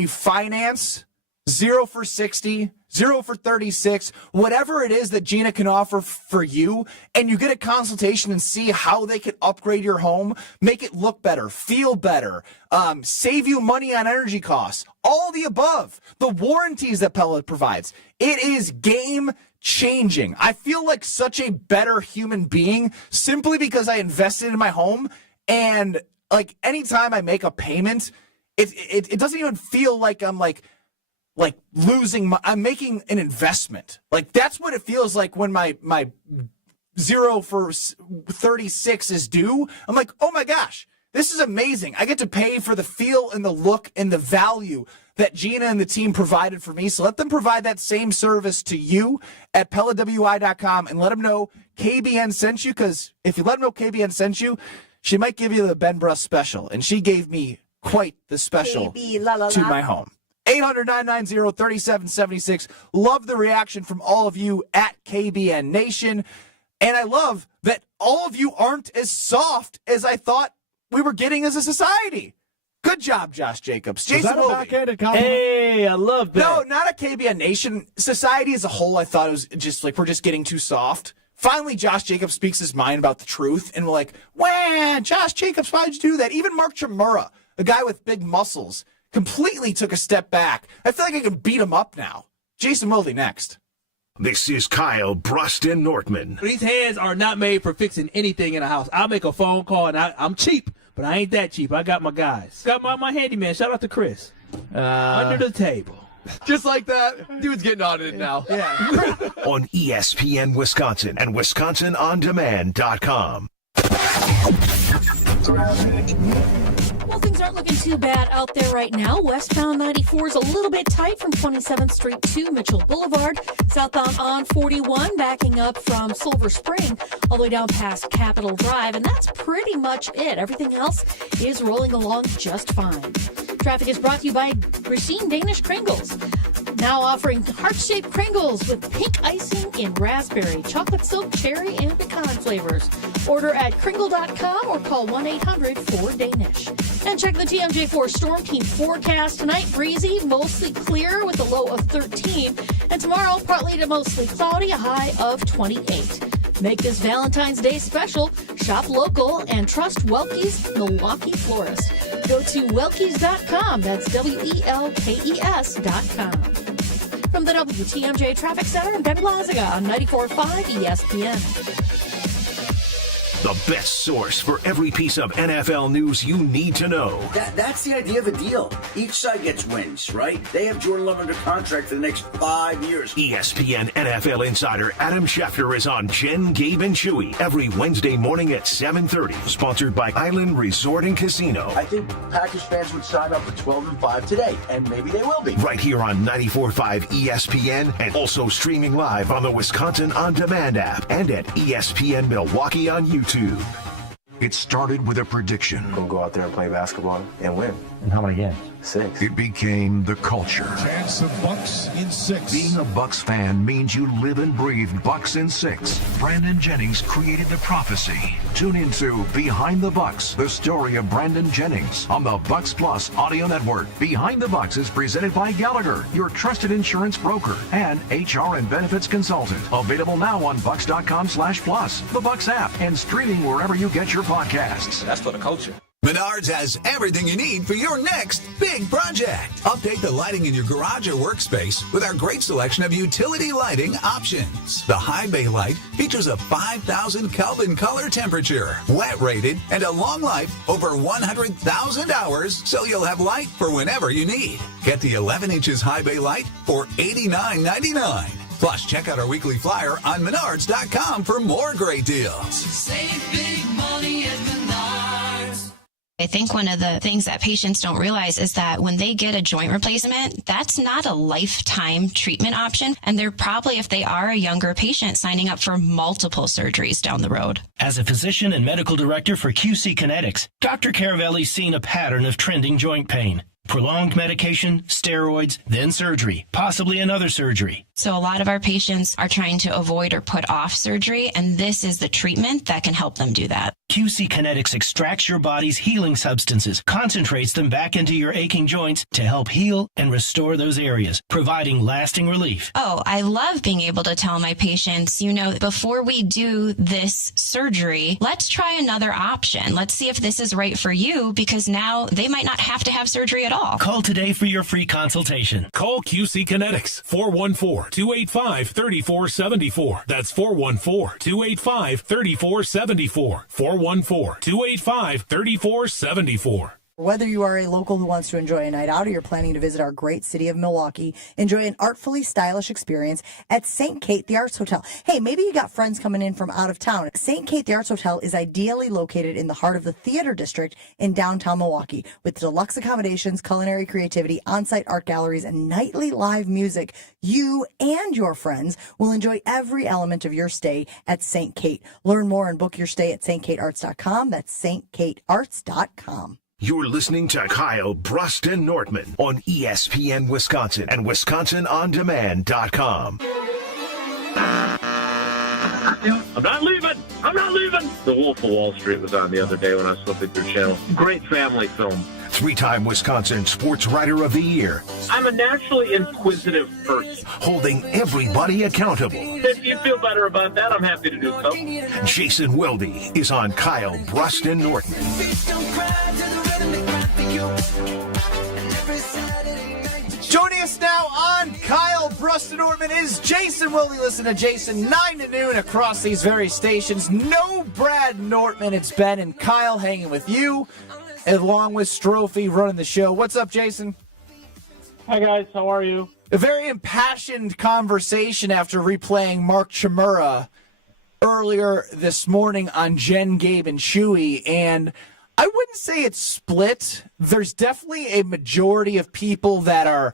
you finance 0 for 60, 0 for 36, whatever it is that Gina can offer for you, and you get a consultation and see how they can upgrade your home, make it look better, feel better, save you money on energy costs, all the above, the warranties that Pella provides. It is game changing. I feel like such a better human being simply because I invested in my home, and like anytime I make a payment, it doesn't even feel like I'm like losing I'm making an investment. Like that's what it feels like when my 0 for 36 is due. I'm like, oh my gosh, this is amazing. I get to pay for the feel and the look and the value that Gina and the team provided for me. So let them provide that same service to you at PellaWI.com and let them know KBN sent you, because if you let them know KBN sent you, she might give you the Ben Brust special. And she gave me quite the special to my home. 800-990-3776. Love the reaction from all of you at KBN Nation. And I love that all of you aren't as soft as I thought we were getting as a society. Good job, Josh Jacobs. Jason Was that a backhanded compliment? Hey, I love that. No, not a KBN Nation. Society as a whole, I thought it was just like we're just getting too soft. Finally, Josh Jacobs speaks his mind about the truth, and we're like, wah, Josh Jacobs, why'd you do that? Even Mark Chmura, a guy with big muscles, completely took a step back. I feel like I can beat him up now. Jason Wilde next. This is Kyle, Brust, and Nortman. These hands are not made for fixing anything in a house. I'll make a phone call, and I'm cheap, but I ain't that cheap. I got my guys. Got my handyman. Shout out to Chris. Under the table. Just like that, dude's getting audited now. Yeah. On ESPN Wisconsin and WisconsinOnDemand.com. Well, things aren't looking too bad out there right now. Westbound 94 is a little bit tight from 27th Street to Mitchell Boulevard. Southbound on 41 backing up from Silver Spring all the way down past Capitol Drive. And that's pretty much it. Everything else is rolling along just fine. Traffic is brought to you by Racine Danish Kringles. Now offering heart-shaped Pringles with pink icing in raspberry, chocolate silk, cherry, and pecan flavors. Order at Kringle.com or call 1-800-4DANISH. And check the TMJ4 Storm Team forecast tonight. Breezy, mostly clear with a low of 13. And tomorrow, partly to mostly cloudy, a high of 28. Make this Valentine's Day special. Shop local and trust Welke's Milwaukee Florist. Go to Welkes.com. That's WELKES.com. From the WTMJ Traffic Center in Benghazi on 94.5 ESPN. The best source for every piece of NFL news you need to know. That's the idea of a deal. Each side gets wins, right? They have Jordan Love under contract for the next 5 years. ESPN NFL insider Adam Schefter is on Jen, Gabe, and Chewy every Wednesday morning at 7:30. Sponsored by Island Resort and Casino. I think Packers fans would sign up for 12-5 today, and maybe they will be. Right here on 94.5 ESPN and also streaming live on the Wisconsin On Demand app and at ESPN Milwaukee on YouTube. It started with a prediction. We'll go out there and play basketball and win. And how many games? 6. It became the culture. Chance of Bucks in 6. Being a Bucks fan means you live and breathe Bucks in 6. Brandon Jennings created the prophecy. Tune into Behind the Bucks, the story of Brandon Jennings on the Bucks Plus audio network. Behind the Bucks is presented by Gallagher, your trusted insurance broker and HR and benefits consultant. Available now on Bucks.com/plus, the Bucks app, and streaming wherever you get your podcasts. That's for the culture. Menards has everything you need for your next big project. Update the lighting in your garage or workspace with our great selection of utility lighting options. The high bay light features a 5,000 Kelvin color temperature, wet rated, and a long life over 100,000 hours, so you'll have light for whenever you need. Get the 11 inches high bay light for $89.99. Plus, check out our weekly flyer on Menards.com for more great deals. Save big money at Menards. I think one of the things that patients don't realize is that when they get a joint replacement, that's not a lifetime treatment option. And they're probably, if they are a younger patient, signing up for multiple surgeries down the road. As a physician and medical director for QC Kinetics, Dr. Caravelli's seen a pattern of trending joint pain. Prolonged medication, steroids, then surgery, possibly another surgery. So a lot of our patients are trying to avoid or put off surgery, and this is the treatment that can help them do that. QC Kinetics extracts your body's healing substances, concentrates them back into your aching joints to help heal and restore those areas, providing lasting relief. Oh, I love being able to tell my patients, before we do this surgery, let's try another option. Let's see if this is right for you, because now they might not have to have surgery at all. Call today for your free consultation. Call QC Kinetics, 414-285-3474. That's 414-285-3474. 414-285-3474. Whether you are a local who wants to enjoy a night out or you're planning to visit our great city of Milwaukee, enjoy an artfully stylish experience at St. Kate the Arts Hotel. Hey, maybe you got friends coming in from out of town. St. Kate the Arts Hotel is ideally located in the heart of the theater district in downtown Milwaukee. With deluxe accommodations, culinary creativity, on-site art galleries, and nightly live music, you and your friends will enjoy every element of your stay at St. Kate. Learn more and book your stay at stkatearts.com. That's stkatearts.com. You're listening to Kyle, Brust, and Nortman on ESPN Wisconsin and WisconsinOnDemand.com. I'm not leaving. I'm not leaving. The Wolf of Wall Street was on the other day when I was flipping through channels. Great family film. Three-time Wisconsin Sports Writer of the Year. I'm a naturally inquisitive person. Holding everybody accountable. If you feel better about that, I'm happy to do so. Jason Wilde is on Kyle, Brust, and Nortman. Joining us now on Kyle, Brust, and Nortman is Jason Wilde. Listen to Jason 9 to noon across these very stations. No Brad Nortman. It's Ben and Kyle hanging with you, along with Strophe running the show. What's up, Jason? Hi, guys. How are you? A very impassioned conversation after replaying Mark Chmura earlier this morning on Jen, Gabe, and Chewy, and I wouldn't say it's split. There's definitely a majority of people that are,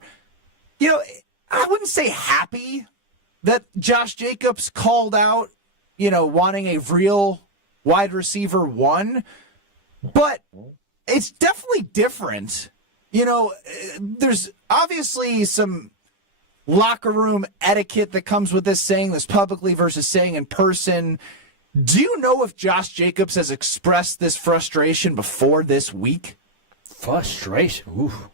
I wouldn't say happy that Josh Jacobs called out, wanting a real wide receiver one, but it's definitely different. There's obviously some locker room etiquette that comes with this, saying this publicly versus saying in person. Do you know if Josh Jacobs has expressed this frustration before this week? Frustration? Oof.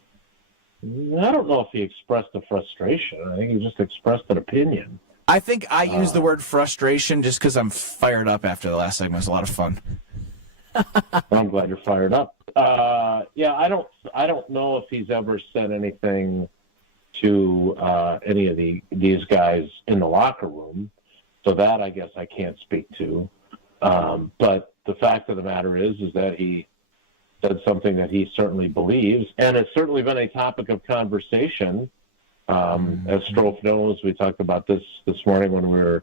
I don't know if he expressed a frustration. I think he just expressed an opinion. I think I use the word frustration just because I'm fired up after the last segment. It was a lot of fun. I'm glad you're fired up. Yeah, I don't know if he's ever said anything to any of these guys in the locker room. So that I guess I can't speak to. But the fact of the matter is that he said something that he certainly believes, and it's certainly been a topic of conversation. As Strofe knows, we talked about this morning when we were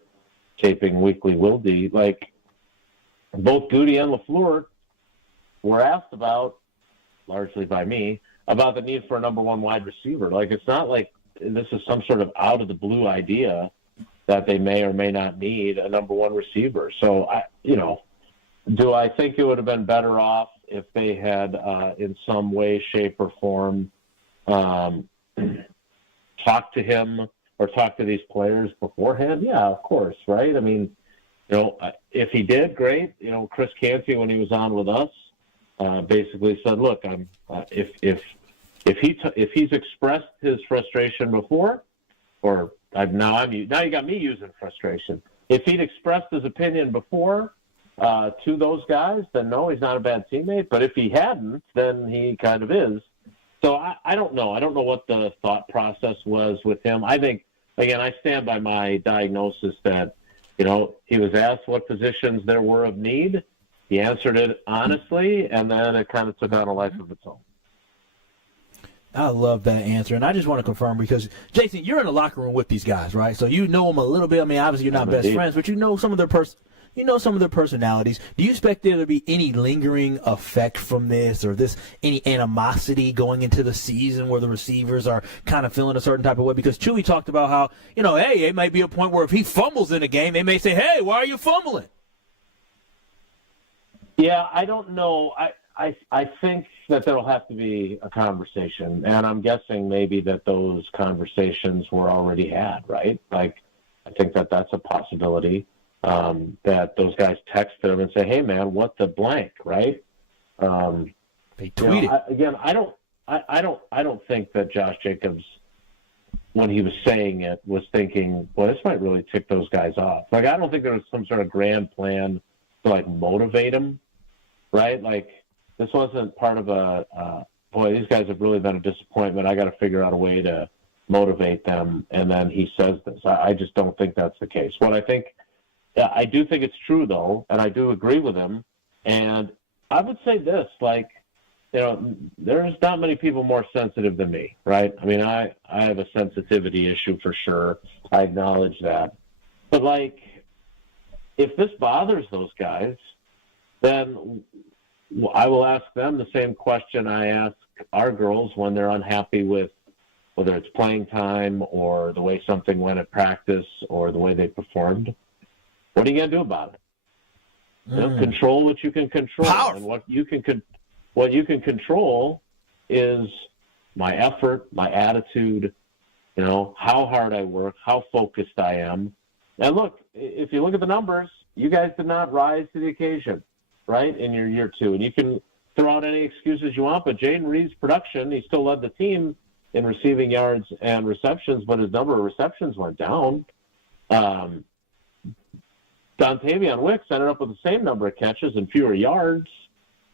taping Weekly Wilde. Like, both Goody and LaFleur were asked about, largely by me, about the need for a number one wide receiver. Like, it's not like this is some sort of out-of-the-blue idea that they may or may not need a number one receiver. So, do I think it would have been better off if they had, in some way, shape, or form, talked to him or talked to these players beforehand? Yeah, of course, right? I mean, if he did, great. Chris Canty, when he was on with us, basically said, "Look, if he's expressed his frustration before, or now you got me using frustration. If he'd expressed his opinion before to those guys, then no, he's not a bad teammate. But if he hadn't, then he kind of is." So I don't know. I don't know what the thought process was with him. I think, again, I stand by my diagnosis that, he was asked what positions there were of need. He answered it honestly, and then it kind of took on a life of its own. I love that answer, and I just want to confirm because, Jason, you're in the locker room with these guys, right? So you know them a little bit. I mean, obviously you're not best friends, but you know some of their personalities. Do you expect there to be any lingering effect from this, or any animosity going into the season where the receivers are kind of feeling a certain type of way? Because Chewy talked about how, hey, it might be a point where if he fumbles in a game, they may say, "Hey, why are you fumbling?" Yeah, I don't know. I think that there'll have to be a conversation, and I'm guessing maybe that those conversations were already had, right? Like, I think that that's a possibility, that those guys text them and say, "Hey, man, what the blank," right? They tweet it. I don't think that Josh Jacobs, when he was saying it, was thinking, well, this might really tick those guys off. Like, I don't think there was some sort of grand plan to, motivate them, right? Like, this wasn't part of boy, these guys have really been a disappointment. I got to figure out a way to motivate them. And then he says this. I just don't think that's the case. What I think, I do think it's true, though, and I do agree with him. And I would say this, there's not many people more sensitive than me, right? I mean, I have a sensitivity issue for sure. I acknowledge that. But, if this bothers those guys, then I will ask them the same question I ask our girls when they're unhappy with whether it's playing time or the way something went at practice or the way they performed. What are you going to do about it? Control what you can control. Powerful. And what you can control is my effort, my attitude, how hard I work, how focused I am. And look, if you look at the numbers, you guys did not rise to the occasion, right, in your year two. And you can throw out any excuses you want, but Jaden Reed's production, he still led the team in receiving yards and receptions, but his number of receptions went down. Dontavion Wicks ended up with the same number of catches and fewer yards.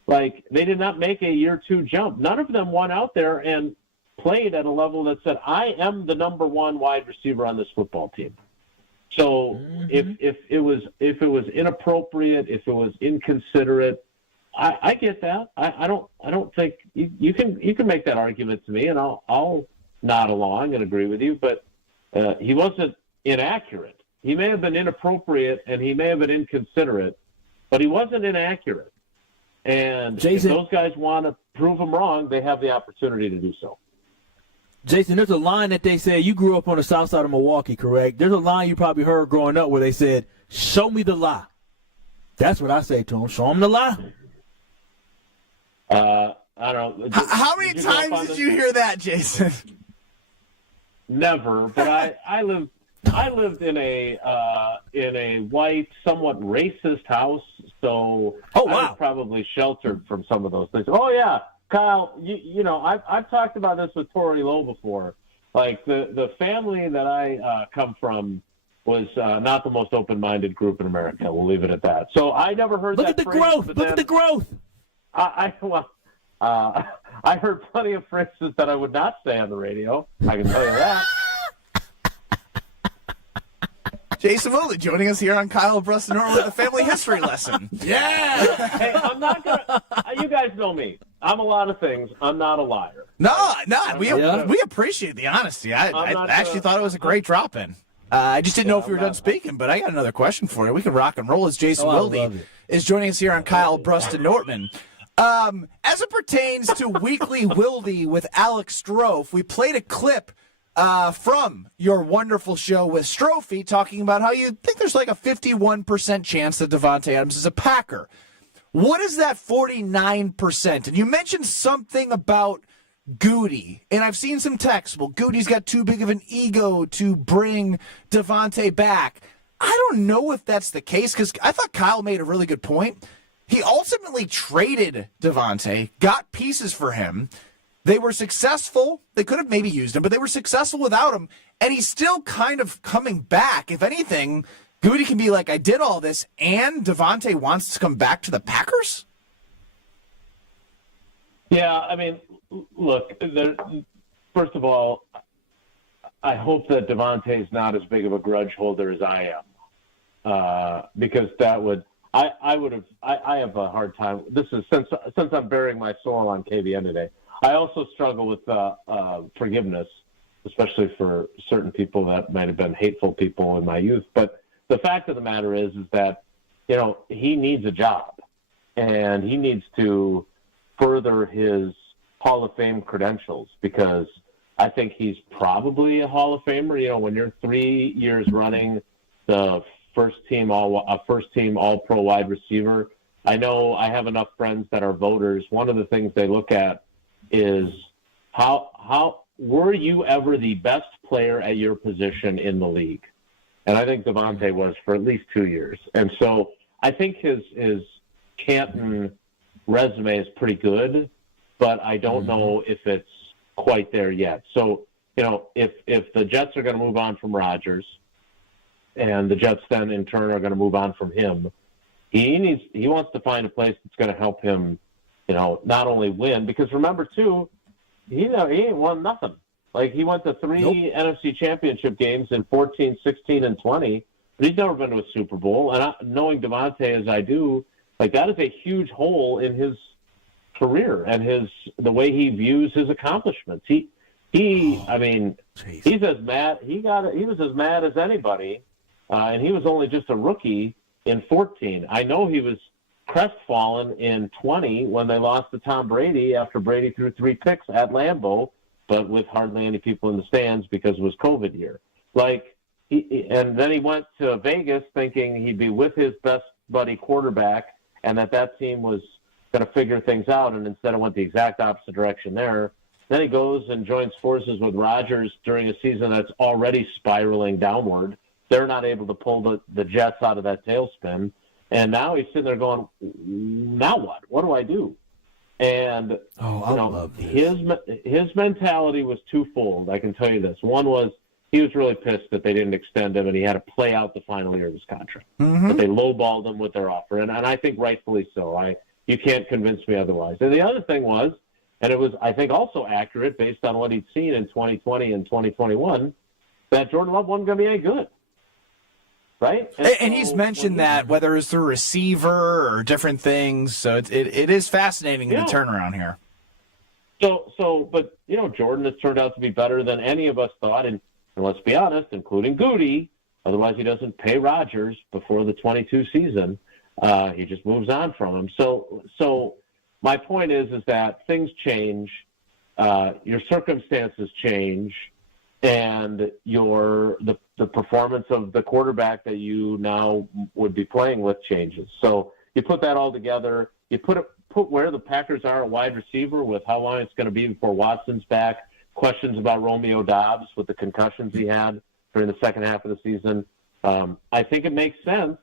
They did not make a year two jump. None of them went out there and played at a level that said, I am the number one wide receiver on this football team. So if it was inappropriate, if it was inconsiderate, I get that. I don't think you can make that argument to me, and I'll nod along and agree with you. But he wasn't inaccurate. He may have been inappropriate and he may have been inconsiderate, but he wasn't inaccurate. And Jason, if those guys want to prove him wrong, they have the opportunity to do so. Jason, there's a line that they say, you grew up on the south side of Milwaukee, correct? There's a line you probably heard growing up where they said, "Show me the lie." That's what I say to them. Show them the lie. I don't know. How many times did you hear that, Jason? never. But I lived in a white, somewhat racist house, so I was probably sheltered from some of those things. Oh yeah, Kyle, you know I've talked about this with Tori Lowe before. Like the family that I come from was not the most open-minded group in America. We'll leave it at that. So I never heard that phrase. Look at the growth. I heard plenty of phrases that I would not say on the radio. I can tell you that. Jason Wilde joining us here on Kyle, Brust, and Nortman with a family history lesson. Yeah. Hey, I'm not gonna. You guys know me. I'm a lot of things. I'm not a liar. No, we appreciate the honesty. I actually thought it was a great drop-in. I just didn't know if we were done speaking, but I got another question for you. We can rock and roll as Jason Wilde is joining us here on Kyle, Brust, and Nortman. As it pertains to Weekly Wilde with Alex Strofe, we played a clip from your wonderful show with Strophe talking about how you think there's like a 51% chance that Davante Adams is a Packer. What is that 49%? And you mentioned something about Goody, and I've seen some texts. Well, Goody's got too big of an ego to bring Davante back. I don't know if that's the case, because I thought Kyle made a really good point. He ultimately traded Davante, got pieces for him. They were successful. They could have maybe used him, but they were successful without him, and he's still kind of coming back. If anything, Goody can be like, I did all this, and Davante wants to come back to the Packers? Yeah, I mean, look, first of all, I hope that Davante's not as big of a grudge holder as I am, because that would I have a hard time. This is since I'm bearing my soul on KBN today. I also struggle with forgiveness, especially for certain people that might have been hateful people in my youth. But the fact of the matter is that he needs a job, and he needs to further his Hall of Fame credentials, because I think he's probably a Hall of Famer. When you're 3 years running the first team all pro wide receiver, I know I have enough friends that are voters. One of the things they look at is how were you ever the best player at your position in the league? And I think Davante was for at least 2 years. And so I think his Canton resume is pretty good, but I don't know if it's quite there yet. So, if the Jets are going to move on from Rodgers, and the Jets then in turn are going to move on from him, he wants to find a place that's going to help him, not only win, because remember too, he ain't won nothing. Like, he went to 3 NFC championship games in 14, 16, and 20, but he's never been to a Super Bowl. And knowing Davante as I do, like, that is a huge hole in his career and the way he views his accomplishments. He's as mad. He was as mad as anybody, and he was only just a rookie in 14. I know he was crestfallen in 20 when they lost to Tom Brady after Brady threw 3 picks at Lambeau, but with hardly any people in the stands because it was COVID year. And then he went to Vegas thinking he'd be with his best buddy quarterback, and that team was going to figure things out, and instead it went the exact opposite direction there. Then he goes and joins forces with Rodgers during a season that's already spiraling downward. They're not able to pull the Jets out of that tailspin. And now he's sitting there going, now what? What do I do? And his mentality was twofold. I can tell you this. One was he was really pissed that they didn't extend him, and he had to play out the final year of his contract. But they lowballed him with their offer, and I think rightfully so. You can't convince me otherwise. And the other thing was, and it was, I think, also accurate based on what he'd seen in 2020 and 2021, that Jordan Love wasn't going to be any good. Right? And he's mentioned that, whether it's through receiver or different things. So it is fascinating, the turnaround here. But Jordan has turned out to be better than any of us thought. And let's be honest, including Goody, otherwise he doesn't pay Rodgers before the 22 season. He just moves on from him. So my point is that things change, your circumstances change, and the performance of the quarterback that you now would be playing with changes. So you put that all together. You put where the Packers are at wide receiver with how long it's going to be before Watson's back. questions about Romeo Dobbs with the concussions he had during the second half of the season. I think it makes sense,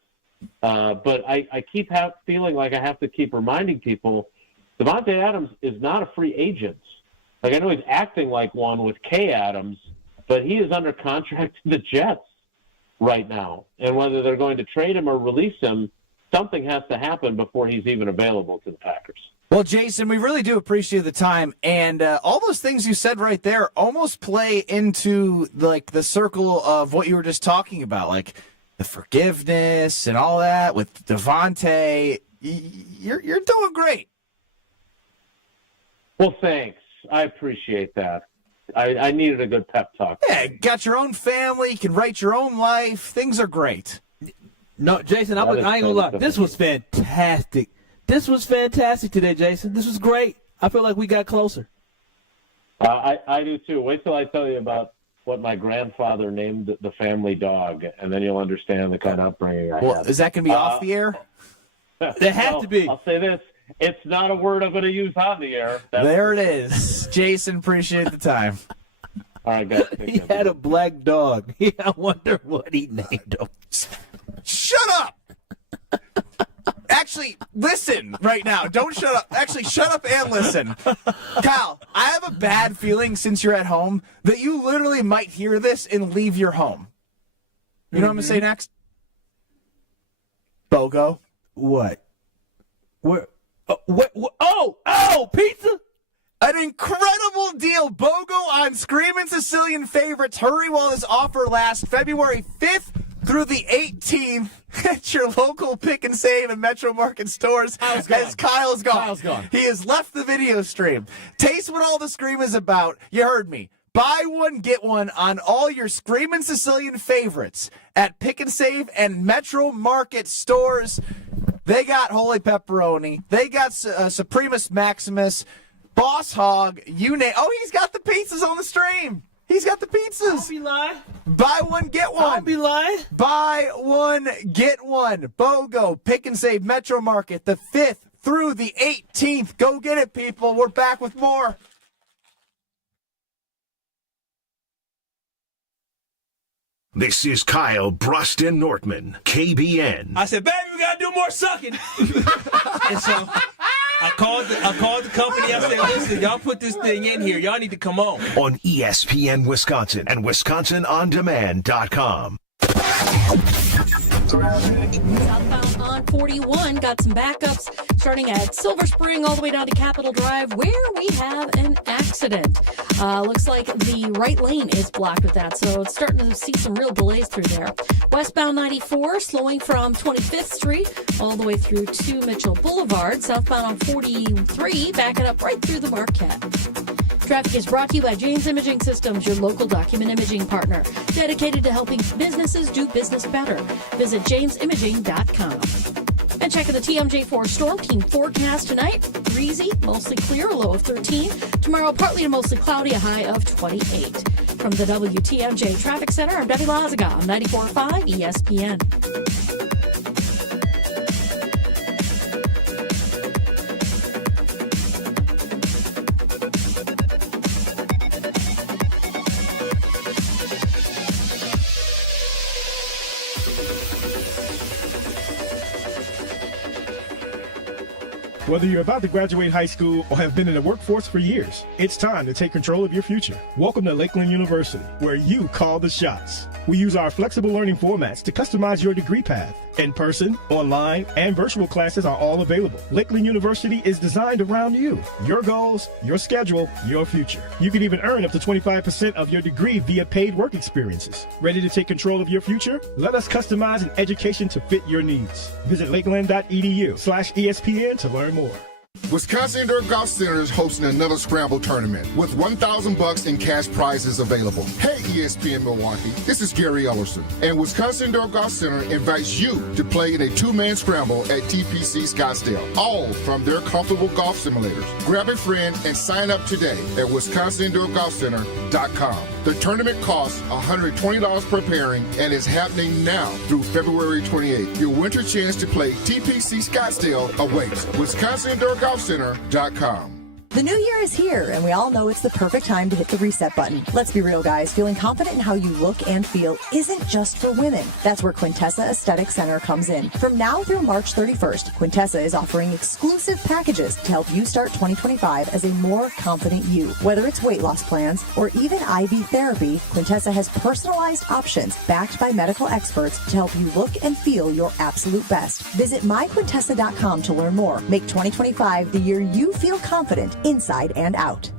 but I keep feeling like I have to keep reminding people Davante Adams is not a free agent. Like, I know he's acting like one with Kay Adams, but he is under contract to the Jets right now. And whether they're going to trade him or release him, something has to happen before he's even available to the Packers. Well, Jason, we really do appreciate the time, and all those things you said right there almost play into like the circle of what you were just talking about, like the forgiveness and all that with Davante. You're doing great. Well, thanks. I appreciate that. I needed a good pep talk. Yeah, got your own family, you can write your own life. Things are great. No, Jason, I ain't gonna lie. This was fantastic. This was fantastic today, Jason. This was great. I feel like we got closer. I do too. Wait till I tell you about what my grandfather named the family dog, and then you'll understand the kind of upbringing I had. Is that going to be off the air? There has to be. I'll say this. It's not a word I'm going to use on the air. There it is. Jason, appreciate the time. All right, guys. He had a black dog. I wonder what he named him. Shut up! Actually, listen right now. Don't shut up. Actually, shut up and listen. Kyle, I have a bad feeling since you're at home that you literally might hear this and leave your home. You know what I'm going to say next? BOGO. What? Where? Oh, pizza? An incredible deal. BOGO on Screamin' Sicilian favorites. Hurry while this offer lasts. February 5th through the 18th at your local Pick and Save and Metro Market stores. As Kyle's gone. He has left the video stream. Taste what all the scream is about. You heard me. Buy one, get one on all your Screamin' Sicilian favorites at Pick and Save and Metro Market stores. They got Holy Pepperoni. They got Supremus Maximus, Boss Hog, you name. Oh, he's got the pizzas on the stream. He's got the pizzas. Don't be lying. Buy one, get one. Don't be lying. Buy one, get one. BOGO, Pick and Save, Metro Market, the 5th through the 18th. Go get it, people. We're back with more. This is Kyle, Brust, and Nortman, KBN. I said, baby, we gotta do more sucking. And so I called the company. I said, listen, y'all put this thing in here. Y'all need to come on. On ESPN Wisconsin and WisconsinOnDemand.com. Southbound on 41 got some backups starting at Silver Spring all the way down to Capitol Drive, where we have an accident. Looks like the right lane is blocked with that, so it's starting to see some real delays through there. Westbound 94 slowing from 25th Street all the way through to Mitchell Boulevard. Southbound on 43 backing up right through the Marquette. Traffic is brought to you by James Imaging Systems, your local document imaging partner, dedicated to helping businesses do business better. Visit jamesimaging.com. And checking the TMJ4 Storm Team forecast tonight. Breezy, mostly clear, a low of 13. Tomorrow, partly to mostly cloudy, a high of 28. From the WTMJ Traffic Center, I'm Debbie Lazaga on 94.5 ESPN. Whether you're about to graduate high school or have been in the workforce for years, it's time to take control of your future. Welcome to Lakeland University, where you call the shots. We use our flexible learning formats to customize your degree path. In-person, online, and virtual classes are all available. Lakeland University is designed around you, your goals, your schedule, your future. You can even earn up to 25% of your degree via paid work experiences. Ready to take control of your future? Let us customize an education to fit your needs. Visit lakeland.edu/ESPN to learn more. Wisconsin Indoor Golf Center is hosting another Scramble tournament with $1,000 in cash prizes available. Hey, ESPN Milwaukee, this is Gary Ellerson, and Wisconsin Indoor Golf Center invites you to play in a two-man scramble at TPC Scottsdale, all from their comfortable golf simulators. Grab a friend and sign up today at WisconsinIndoorGolfCenter.com. The tournament costs $120 per pairing and is happening now through February 28th. Your winter chance to play TPC Scottsdale awaits. WisconsinIndoorGolfCenter.com. The new year is here, and we all know it's the perfect time to hit the reset button. Let's be real, guys. Feeling confident in how you look and feel isn't just for women. That's where Quintessa Aesthetic Center comes in. From now through March 31st, Quintessa is offering exclusive packages to help you start 2025 as a more confident you. Whether it's weight loss plans or even IV therapy, Quintessa has personalized options backed by medical experts to help you look and feel your absolute best. Visit myquintessa.com to learn more. Make 2025 the year you feel confident inside and out.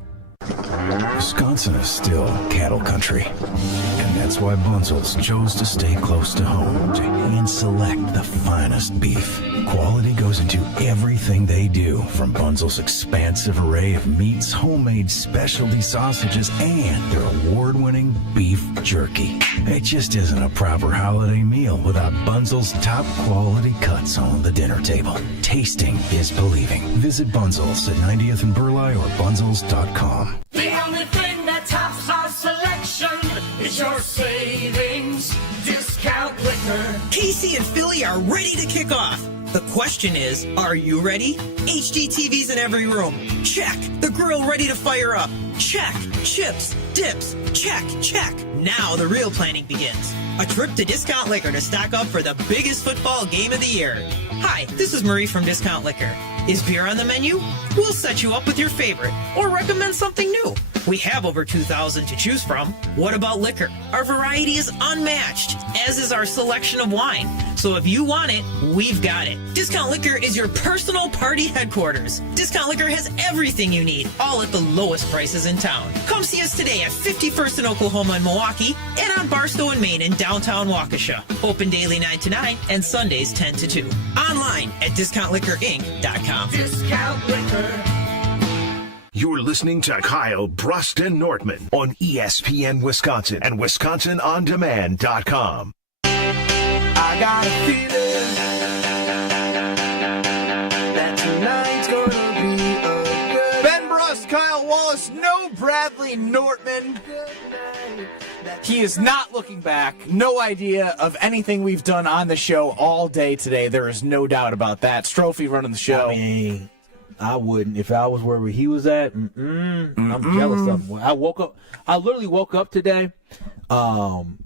Wisconsin is still cattle country, and that's why Bunzel's chose to stay close to home to hand select the finest beef. Quality goes into everything they do, from Bunzel's expansive array of meats, homemade specialty sausages, and their award-winning beef jerky. It just isn't a proper holiday meal without Bunzel's top quality cuts on the dinner table. Tasting is believing. Visit Bunzel's at 90th and Burleigh or bunzels.com. The only thing that tops our selection is your savings discount liquor. Casey and Philly are ready to kick off. The question is, are you ready? HD TVs in every room. Check. The grill ready to fire up. Check. Chips, dips, check, check. Now the real planning begins. A trip to Discount Liquor to stock up for the biggest football game of the year. Hi, this is Marie from Discount Liquor. Is beer on the menu? We'll set you up with your favorite or recommend something new. We have over 2,000 to choose from. What about liquor? Our variety is unmatched, as is our selection of wine. So if you want it, we've got it. Discount Liquor is your personal party headquarters. Discount Liquor has everything you need, all at the lowest prices in town. Come see us today at 51st in Oklahoma and Milwaukee, and on Barstow and Main in downtown Waukesha. Open daily 9 to 9 and Sundays 10 to 2. Online at discountliquorinc.com. Discount Liquor. You're listening to Kyle, Brust, and Nortman on ESPN Wisconsin and WisconsinOnDemand.com. I got a feeling that tonight's gonna be a good Ben Brust, Kyle Wallace, no Bradley Nortman. He is not looking back. No idea of anything we've done on the show all day today. There is no doubt about that. Strophy running the show. I mean, I wouldn't. If I was where he was at, I'm jealous of him. I literally woke up today. I'm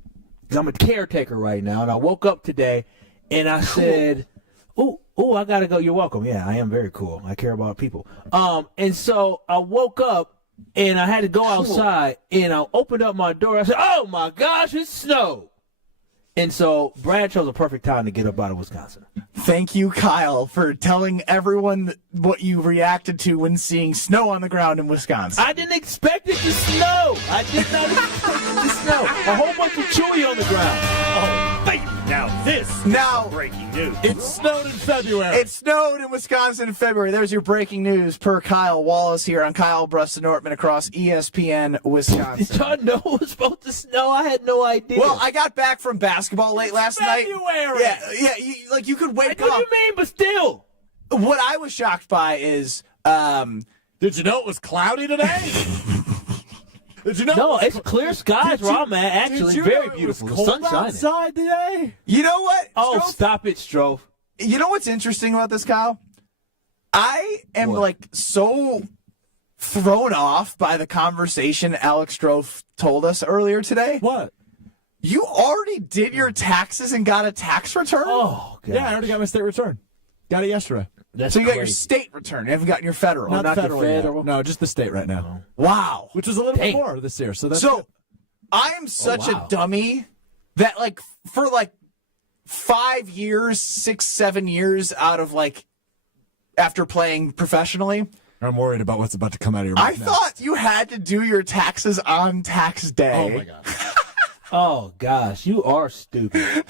a caretaker right now, and I woke up today, and I said, "Oh, I gotta go." You're welcome. Yeah, I am very cool. I care about people. And so I woke up, and I had to go outside, and I opened up my door. I said, "Oh my gosh, it snowed!" And so Brad chose a perfect time to get up out of Wisconsin. Thank you, Kyle, for telling everyone what you reacted to when seeing snow on the ground in Wisconsin. I didn't expect it to snow. I did not expect it to snow. A whole bunch of chewy on the ground. Oh, baby. Now this is breaking news. It snowed in February. It snowed in Wisconsin in February. There's your breaking news per Kyle Wallace here on Kyle, Brust, and Nortman across ESPN Wisconsin. Did y'all know it was supposed to snow? I had no idea. Well, I got back from basketball late last night. February. Yeah. You could wake up. What do you mean, but still? What I was shocked by is, did you know it was cloudy today? Did you know? No, it's clear skies where I'm at. Actually, very beautiful. The sun's shining outside today. You know what? Oh, stop it, Strofe. You know what's interesting about this, Kyle? I am so thrown off by the conversation Alex Strofe told us earlier today. What? You already did your taxes and got a tax return? Oh, God. Yeah, I already got my state return. Got it yesterday. So you got your state return. You haven't gotten your federal. Not federal. federal. No, just the state right now. Wow. Which was a little bit more this year. So that's good. I am such a dummy that for 5 years, 6, 7 years out of after playing professionally, I'm worried about what's about to come out of your mouth. I thought you had to do your taxes on tax day. Oh my God. Oh gosh, you are stupid.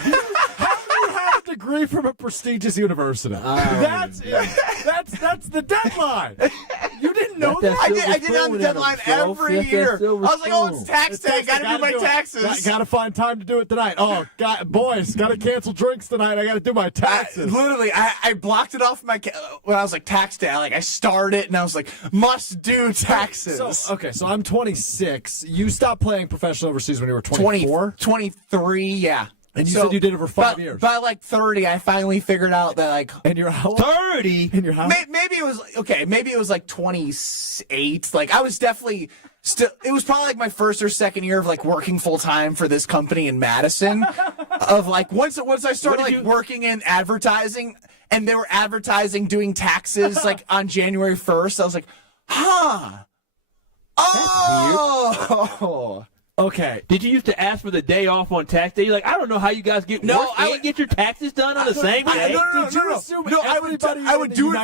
Degree from a prestigious university. That's the deadline. You didn't know that? I did it on the deadline every year. I was like, it's tax day. Got to do my taxes. Got to find time to do it tonight. Oh, boys, got to cancel drinks tonight. I got to do my taxes. Literally, I blocked it off when I was tax day. I starred it, and I was like, must do taxes. So I'm 26. You stopped playing professional overseas when you were 24? 23, yeah. And you said you did it for 5 years. By like 30, I finally figured out that like. And you're how old? 30 in your house? Maybe it was okay. Maybe it was like 28. Like I was definitely still. It was probably like my first or second year of like working full time for this company in Madison. Of like once I started like working in advertising, and they were advertising doing taxes like on January 1st. I was like, huh. Oh. Okay. Did you used to ask for the day off on tax day? You're like, I don't know how you guys get work and get your taxes done on the same day. No, I would do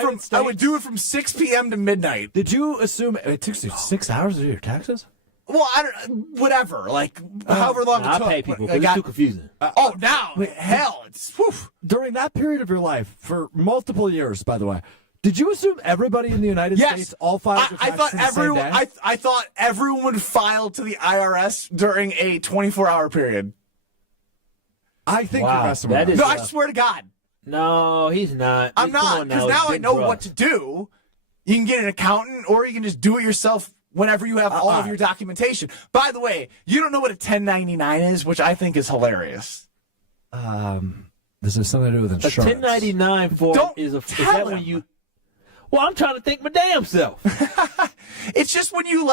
it from 6 p.m. to midnight. Did you assume it took you 6 hours to do your taxes? Well, I don't. Whatever. Like however long it took. I pay people. It's too confusing. Now, hell, it's whew. During that period of your life, for multiple years, by the way. Did you assume everybody in the United States all filed their taxes the same day? I thought everyone would file to the IRS during a 24-hour period. I think you're messing with No, I swear to God. No, he's not. I'm not, because now I know what to do. You can get an accountant, or you can just do it yourself whenever you have all of your documentation. By the way, you don't know what a 1099 is, which I think is hilarious. This has something to do with insurance. A 1099 form is that when you... Well, I'm trying to think my damn self. It's just when you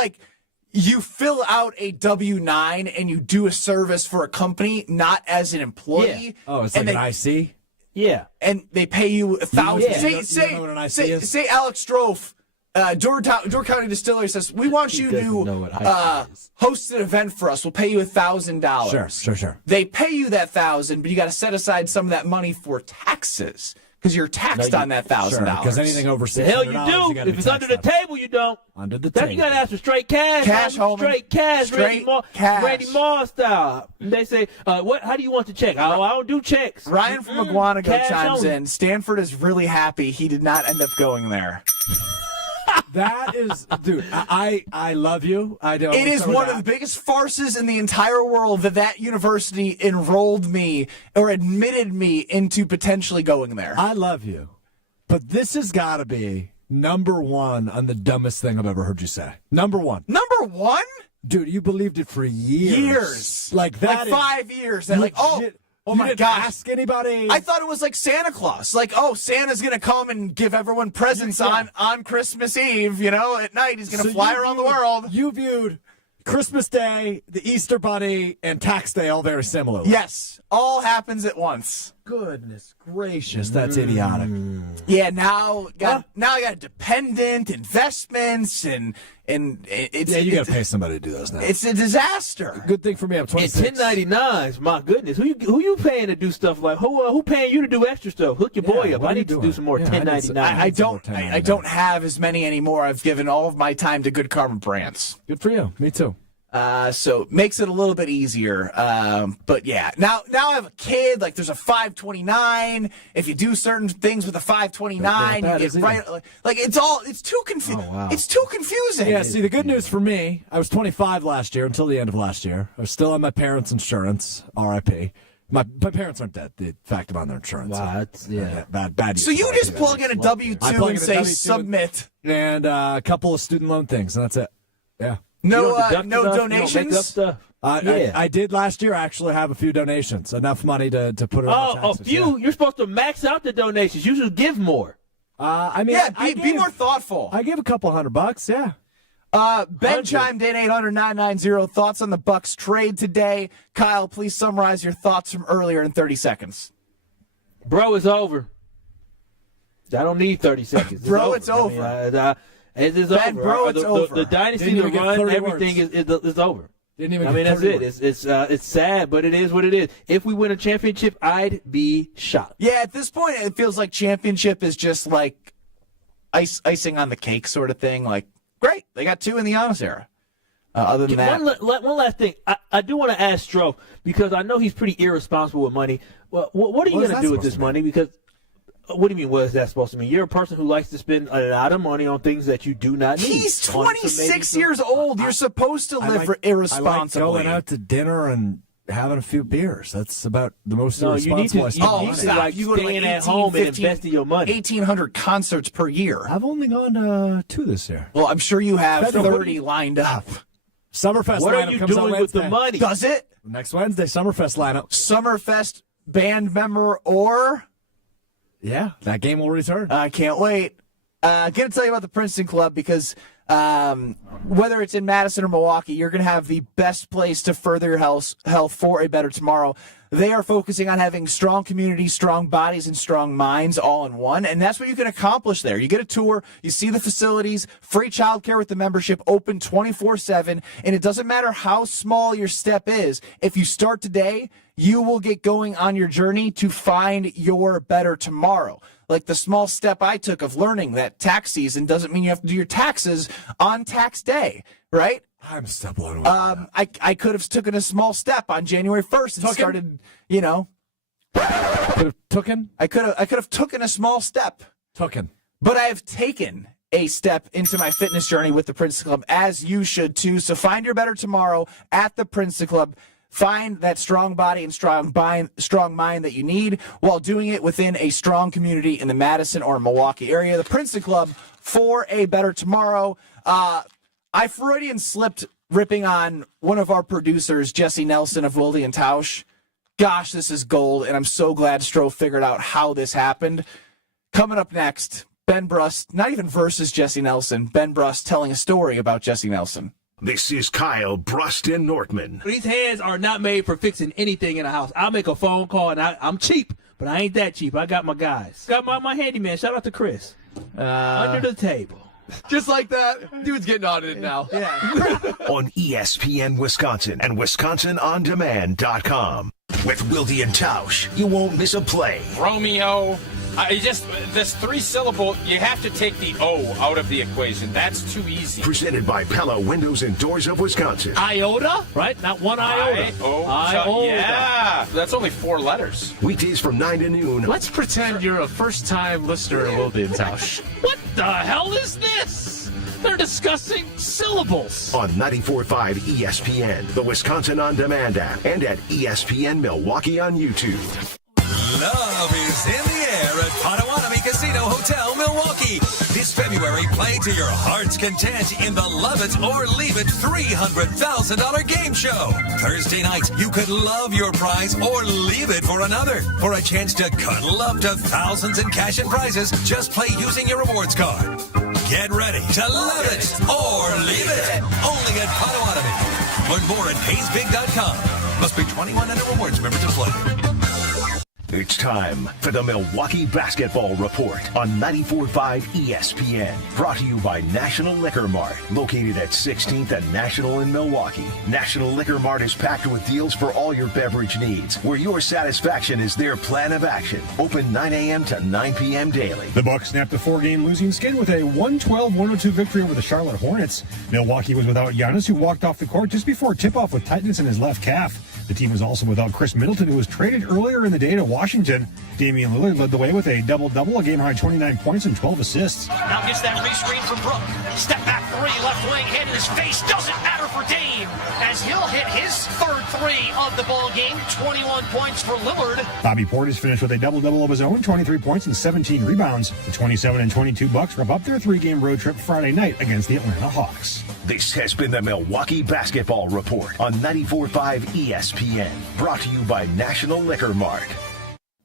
fill out a W-9 and you do a service for a company, not as an employee. Yeah. Oh, it's like an IC? Yeah. And they pay you $1,000. You don't know what an IC is? Say Alex Strofe, Door County Distillery says, we want you to host an event for us. We'll pay you $1,000. Sure. They pay you that $1,000, but you got to set aside some of that money for taxes. Because you're taxed on that $1,000. Because anything over $600, the hell you do. If it's under the table, you don't. Under the table. table. You got to ask for straight cash. Cash, homie. Straight cash. Straight Randy Moss style. They say, how do you want the check? I don't do checks. Ryan from Iguanago chimes in. Stanford is really happy he did not end up going there. That is, dude, I love you. I don't. It is one of the biggest farces in the entire world that university enrolled me or admitted me into potentially going there. I love you. But this has got to be number one on the dumbest thing I've ever heard you say. Number one. Number one? Dude, you believed it for years. Like that. Like 5 years. And oh my gosh. Ask anybody. I thought it was like Santa Claus. Like, Santa's going to come and give everyone presents on Christmas Eve, at night. He's going to fly around the world. You viewed Christmas Day, the Easter Bunny, and Tax Day all very similarly. Yes. All happens at once. Goodness gracious, that's idiotic. Yeah, now I got dependent investments and it's you got to pay somebody to do those now. It's a disaster. Good thing for me, I'm 26. And 1099s, my goodness, who you paying to do stuff like who paying you to do extra stuff? Hook your boy up. I need to do some more 1099. I don't have as many anymore. I've given all of my time to Good Karma Brands. Good for you. Me too. So it makes it a little bit easier. But yeah, now I have a kid. Like there's a 529. If you do certain things with a 529, you get right. Like it's too confusing. Oh, wow. It's too confusing. Yeah. See, the good news for me, I was 25 last year until the end of last year. I was still on my parents' insurance. R.I.P. My parents aren't dead. The fact I'm on their insurance. Wow, bad. So you just plug in a W-2 and say submit, and a couple of student loan things, and that's it. Yeah. No donations. I did last year actually have a few donations, enough money to put it on my taxes. A few? Yeah. You're supposed to max out the donations. You should give more. Be more thoughtful. I gave a couple $100, yeah. Ben chimed in 800-990. Thoughts on the Bucks trade today. Kyle, please summarize your thoughts from earlier in 30 seconds. Bro, it's over. I don't need 30 seconds. It's over. It is Ben, over. Bro, it's over. The dynasty, the run, everything is over. Didn't even that's it. It's sad, but it is what it is. If we win a championship, I'd be shocked. Yeah, at this point, it feels like championship is just like icing on the cake sort of thing. Like, great, they got 2 in the Giannis era. Other than that, one last thing. I do want to ask Strofe, because I know he's pretty irresponsible with money. Well, what are you going to do with this money? Because what do you mean, what is that supposed to mean? You're a person who likes to spend a lot of money on things that you do not need. He's 26 years old. You're supposed to live irresponsibly. I like going out to dinner and having a few beers. That's about the most irresponsible I spend. You go to like at home and invest in your money. 1,800 concerts per year. I've only gone to 2 this year. Well, I'm sure you have 30 lined up. Summerfest what lineup are you comes doing on with Wednesday. the money? Does it? Next Wednesday, Summerfest lineup. Summerfest band member or... Yeah, that game will return. I can't wait. I'm going to tell you about the Princeton Club because whether it's in Madison or Milwaukee, you're going to have the best place to further your health for a better tomorrow. They are focusing on having strong communities, strong bodies, and strong minds all in one, and that's what you can accomplish there. You get a tour, you see the facilities, free childcare with the membership, open 24/7, and it doesn't matter how small your step is. If you start today, you will get going on your journey to find your better tomorrow. Like the small step I took of learning that tax season doesn't mean you have to do your taxes on tax day, right? I'm still blown away. I could have taken a small step on January 1st and started, you know. Could have taken? I could have taken a small step. Taken. But I have taken a step into my fitness journey with the Princeton Club, as you should too. So find your better tomorrow at the Princeton Club. Find that strong body and strong mind that you need while doing it within a strong community in the Madison or Milwaukee area. The Princeton Club for a better tomorrow. I Freudian slipped ripping on one of our producers, Jesse Nelson of Wilde and Tausch. Gosh, this is gold, and I'm so glad Stroh figured out how this happened. Coming up next, Ben Brust, not even versus Jesse Nelson, Ben Brust telling a story about Jesse Nelson. This is Kyle, Brust, and Nortman. These hands are not made for fixing anything in a house. I'll make a phone call, and I'm cheap, but I ain't that cheap. I got my guys. Got my handyman. Shout out to Chris. Under the table. Just like that, dude's getting audited now. Yeah. On ESPN Wisconsin and WisconsinOnDemand.com. With Wilde and Tausch, you won't miss a play. Romeo. This 3-syllable, you have to take the O out of the equation. That's too easy. Presented by Pella Windows and Doors of Wisconsin. Iota, right? Not one iota. Iota. Yeah, that's only 4 letters. Weekdays from 9 to noon. Let's pretend you're a first-time listener of Wilde and Tausch. What the hell is this? They're discussing syllables. On 94.5 ESPN, the Wisconsin On Demand app, and at ESPN Milwaukee on YouTube. Love is in the air at Potawatomi Casino Hotel, Milwaukee. This February, play to your heart's content in the Love It or Leave It $300,000 game show. Thursday night, you could love your prize or leave it for another. For a chance to cuddle up to thousands in cash and prizes, just play using your rewards card. Get ready to love it or leave it. Only at Potawatomi. Learn more at PaysBig.com. Must be 21 and a rewards member to play. It's time for the Milwaukee Basketball Report on 94.5 ESPN. Brought to you by National Liquor Mart, located at 16th and National in Milwaukee. National Liquor Mart is packed with deals for all your beverage needs, where your satisfaction is their plan of action. Open 9 a.m. to 9 p.m. daily. The Bucks snapped a 4-game losing skid with a 112-102 victory over the Charlotte Hornets. Milwaukee was without Giannis, who walked off the court just before tip-off with tightness in his left calf. The team was also without Chris Middleton, who was traded earlier in the day to Washington. Damian Lillard led the way with a double-double, a game-high 29 points and 12 assists. Now gets that re-screen from Brook. Step back 3, left wing, hit in his face. Doesn't matter for Dame, as he'll hit his third 3 of the ball game. 21 points for Lillard. Bobby Portis finished with a double-double of his own, 23 points and 17 rebounds. The 27 and 22 Bucks wrap up their 3-game road trip Friday night against the Atlanta Hawks. This has been the Milwaukee Basketball Report on 94.5 ESPN. Brought to you by National Liquor Mart.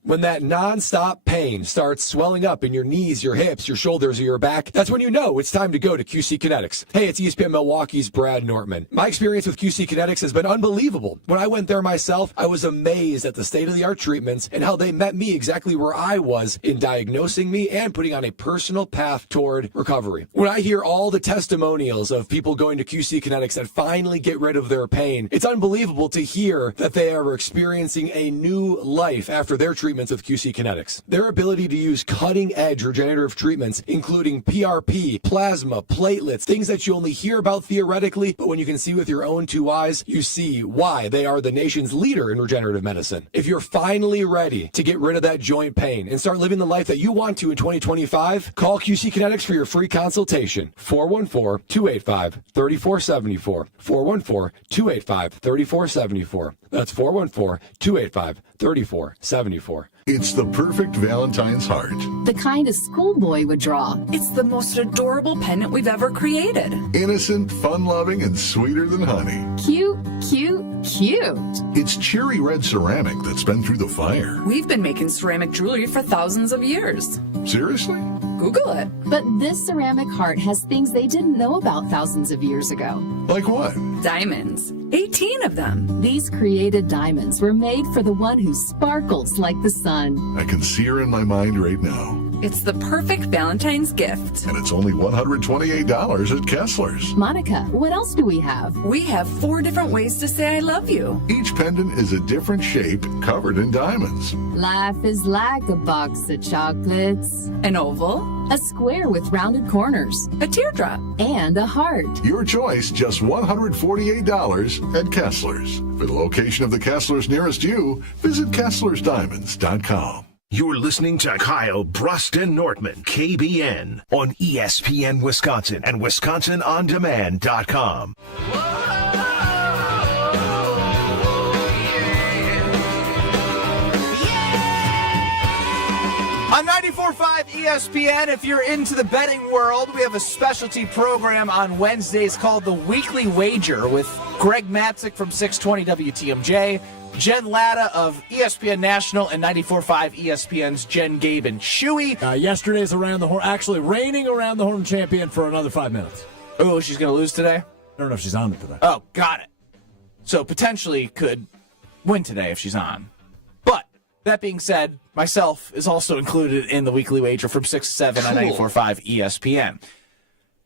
When that nonstop pain starts swelling up in your knees, your hips, your shoulders, or your back, that's when you know it's time to go to QC Kinetics. Hey, it's ESPN Milwaukee's Brad Nortman. My experience with QC Kinetics has been unbelievable. When I went there myself, I was amazed at the state-of-the-art treatments and how they met me exactly where I was in diagnosing me and putting on a personal path toward recovery. When I hear all the testimonials of people going to QC Kinetics that finally get rid of their pain, it's unbelievable to hear that they are experiencing a new life after their treatment with QC Kinetics. Their ability to use cutting-edge regenerative treatments, including PRP, plasma, platelets, things that you only hear about theoretically, but when you can see with your own 2 eyes, you see why they are the nation's leader in regenerative medicine. If you're finally ready to get rid of that joint pain and start living the life that you want to in 2025, call QC Kinetics for your free consultation. 414-285-3474. 414-285-3474. That's 414-285-3474. It's the perfect Valentine's heart. The kind a schoolboy would draw. It's the most adorable pendant we've ever created. Innocent, fun-loving, and sweeter than honey. Cute, cute, cute. It's cherry red ceramic that's been through the fire. We've been making ceramic jewelry for thousands of years. Seriously? Google it. But this ceramic heart has things they didn't know about thousands of years ago. Like what? Diamonds. 18 of them. These created diamonds were made for the one who sparkles like the sun. I can see her in my mind right now. It's the perfect Valentine's gift. And it's only $128 at Kessler's. Monica, what else do we have? We have 4 different ways to say I love you. Each pendant is a different shape covered in diamonds. Life is like a box of chocolates. An oval. A square with rounded corners. A teardrop. And a heart. Your choice, just $148 at Kessler's. For the location of the Kessler's nearest you, visit KesslersDiamonds.com. You're listening to Kyle, Brust, and Nortman, KBN, on ESPN Wisconsin and WisconsinOnDemand.com. On 94.5 ESPN, if you're into the betting world, we have a specialty program on Wednesdays called The Weekly Wager with Greg Matzik from 620 WTMJ, Jen Latta of ESPN National, and 94.5 ESPN's Jen, Gabe, and Shuey. Yesterday's Around the Horn, actually reigning Around the Horn champion for another 5 minutes. Oh, she's going to lose today? I don't know if she's on it today. Oh, got it. So potentially could win today if she's on. But that being said, myself is also included in the Weekly Wager from 6 to 7 on 94.5 ESPN.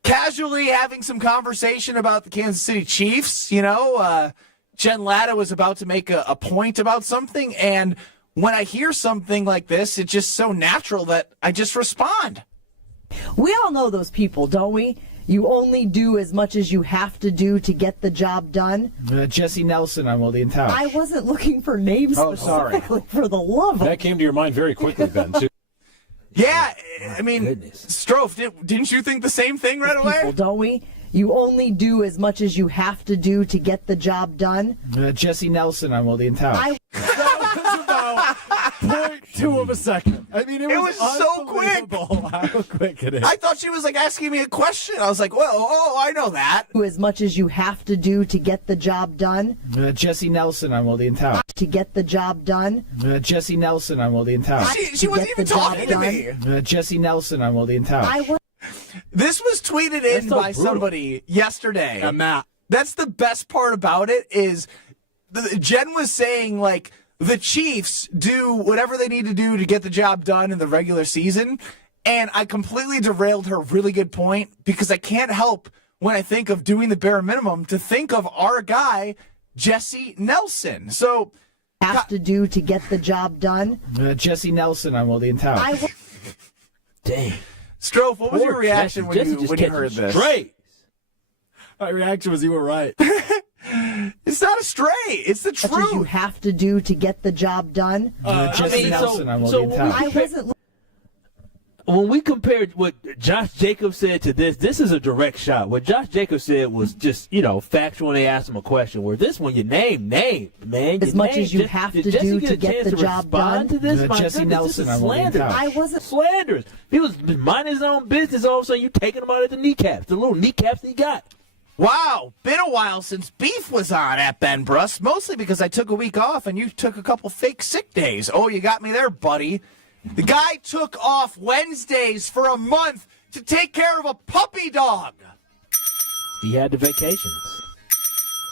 Casually having some conversation about the Kansas City Chiefs, Jen Latta was about to make a point about something, and when I hear something like this, it's just so natural that I just respond. We all know those people, don't we? You only do as much as you have to do to get the job done. Jesse Nelson on Wilde and Town. I wasn't looking for names specifically for the love of that came to your mind very quickly, Ben, too. Yeah, I mean, Strofe, didn't you think the same thing right away? People, don't we? You only do as much as you have to do to get the job done. Jesse Nelson on Wilde and Town. That was about 0.2 of a second. I mean, it was so quick. How quick it is. I thought she was like asking me a question. I was like, well, I know that. Do as much as you have to do to get the job done. Jesse Nelson on Wilde and Town. To get the job done. Jesse Nelson on Wilde and Town. She wasn't even talking to me. Jesse Nelson on Wilde and Town. This was tweeted in by somebody yesterday. Matt. That's the best part about it is Jen was saying, like, the Chiefs do whatever they need to do to get the job done in the regular season. And I completely derailed her really good point because I can't help when I think of doing the bare minimum to think of our guy, Jesse Nelson. So have to do to get the job done. Jesse Nelson on Wilde and Town. Dang. Strofe, what was your reaction when you heard this? Straight. My reaction was you were right. It's not a stray. It's the truth. Such as you have to do to get the job done. Jesse Nelson on Wilde and Town. I wasn't. When we compared what Josh Jacobs said to this is a direct shot. What Josh Jacobs said was just, factual when they asked him a question. Where this one, you name, man. As much as you have to do to get the job done. To this? Jesse Nelson on Wilde and Town. I wasn't slanderous. He was minding his own business. All of a sudden, you taking him out at the kneecaps, the little kneecaps that he got. Wow, been a while since Beef was on at Ben Brust, mostly because I took a week off and you took a couple fake sick days. Oh, you got me there, buddy. The guy took off Wednesdays for a month to take care of a puppy dog. He had the vacations.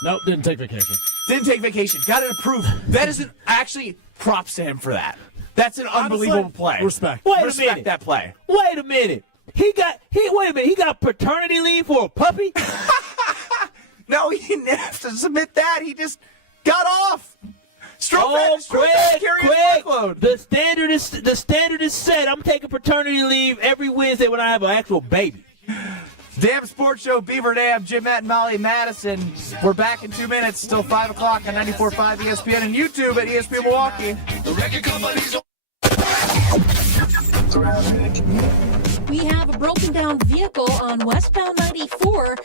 Nope, didn't take vacation. Didn't take vacation. Got it approved. That isn't actually props to him for that. That's an unbelievable play. Respect. Respect that play. Wait a minute. He got paternity leave for a puppy? No, he didn't have to submit that. He just got off. Greg, the standard is set. I'm taking paternity leave every Wednesday when I have an actual baby. Damn Sports Show, Beaver Dam, Jim, Matt, and Molly Madison. We're back in 2 minutes, still 5 o'clock on 94.5 ESPN and YouTube at ESPN Milwaukee. The record company's we have a broken down vehicle on westbound 94.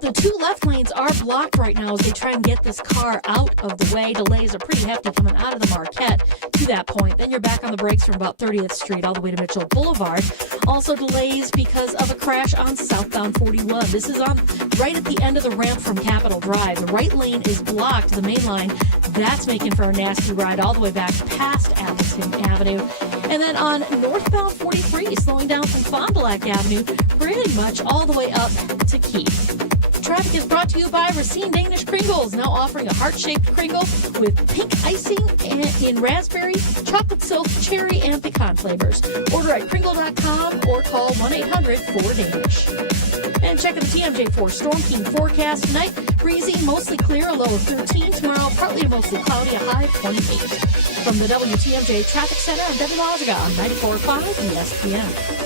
The two left lanes are blocked right now as they try and get this car out of the way. Delays are pretty hefty coming out of the Marquette to that point. Then you're back on the brakes from about 30th Street all the way to Mitchell Boulevard. Also delays because of a crash on southbound 41. This is on right at the end of the ramp from Capitol Drive. The right lane is blocked. The main line, that's making for a nasty ride all the way back past Appleton Avenue. And then on northbound 43, slowing down from Fond du Lac Avenue, pretty much all the way up to Keith. Traffic is brought to you by Racine Danish Kringles, now offering a heart-shaped Kringle with pink icing in raspberry, chocolate silk, cherry, and pecan flavors. Order at Kringle.com or call 1-800-4DANISH. And check out the TMJ4 Storm King forecast tonight. Breezy, mostly clear, a low of 13. Tomorrow, partly to mostly cloudy, a high of 28. From the WTMJ Traffic Center, I'm Debbie Loziga on 94.5 ESPN.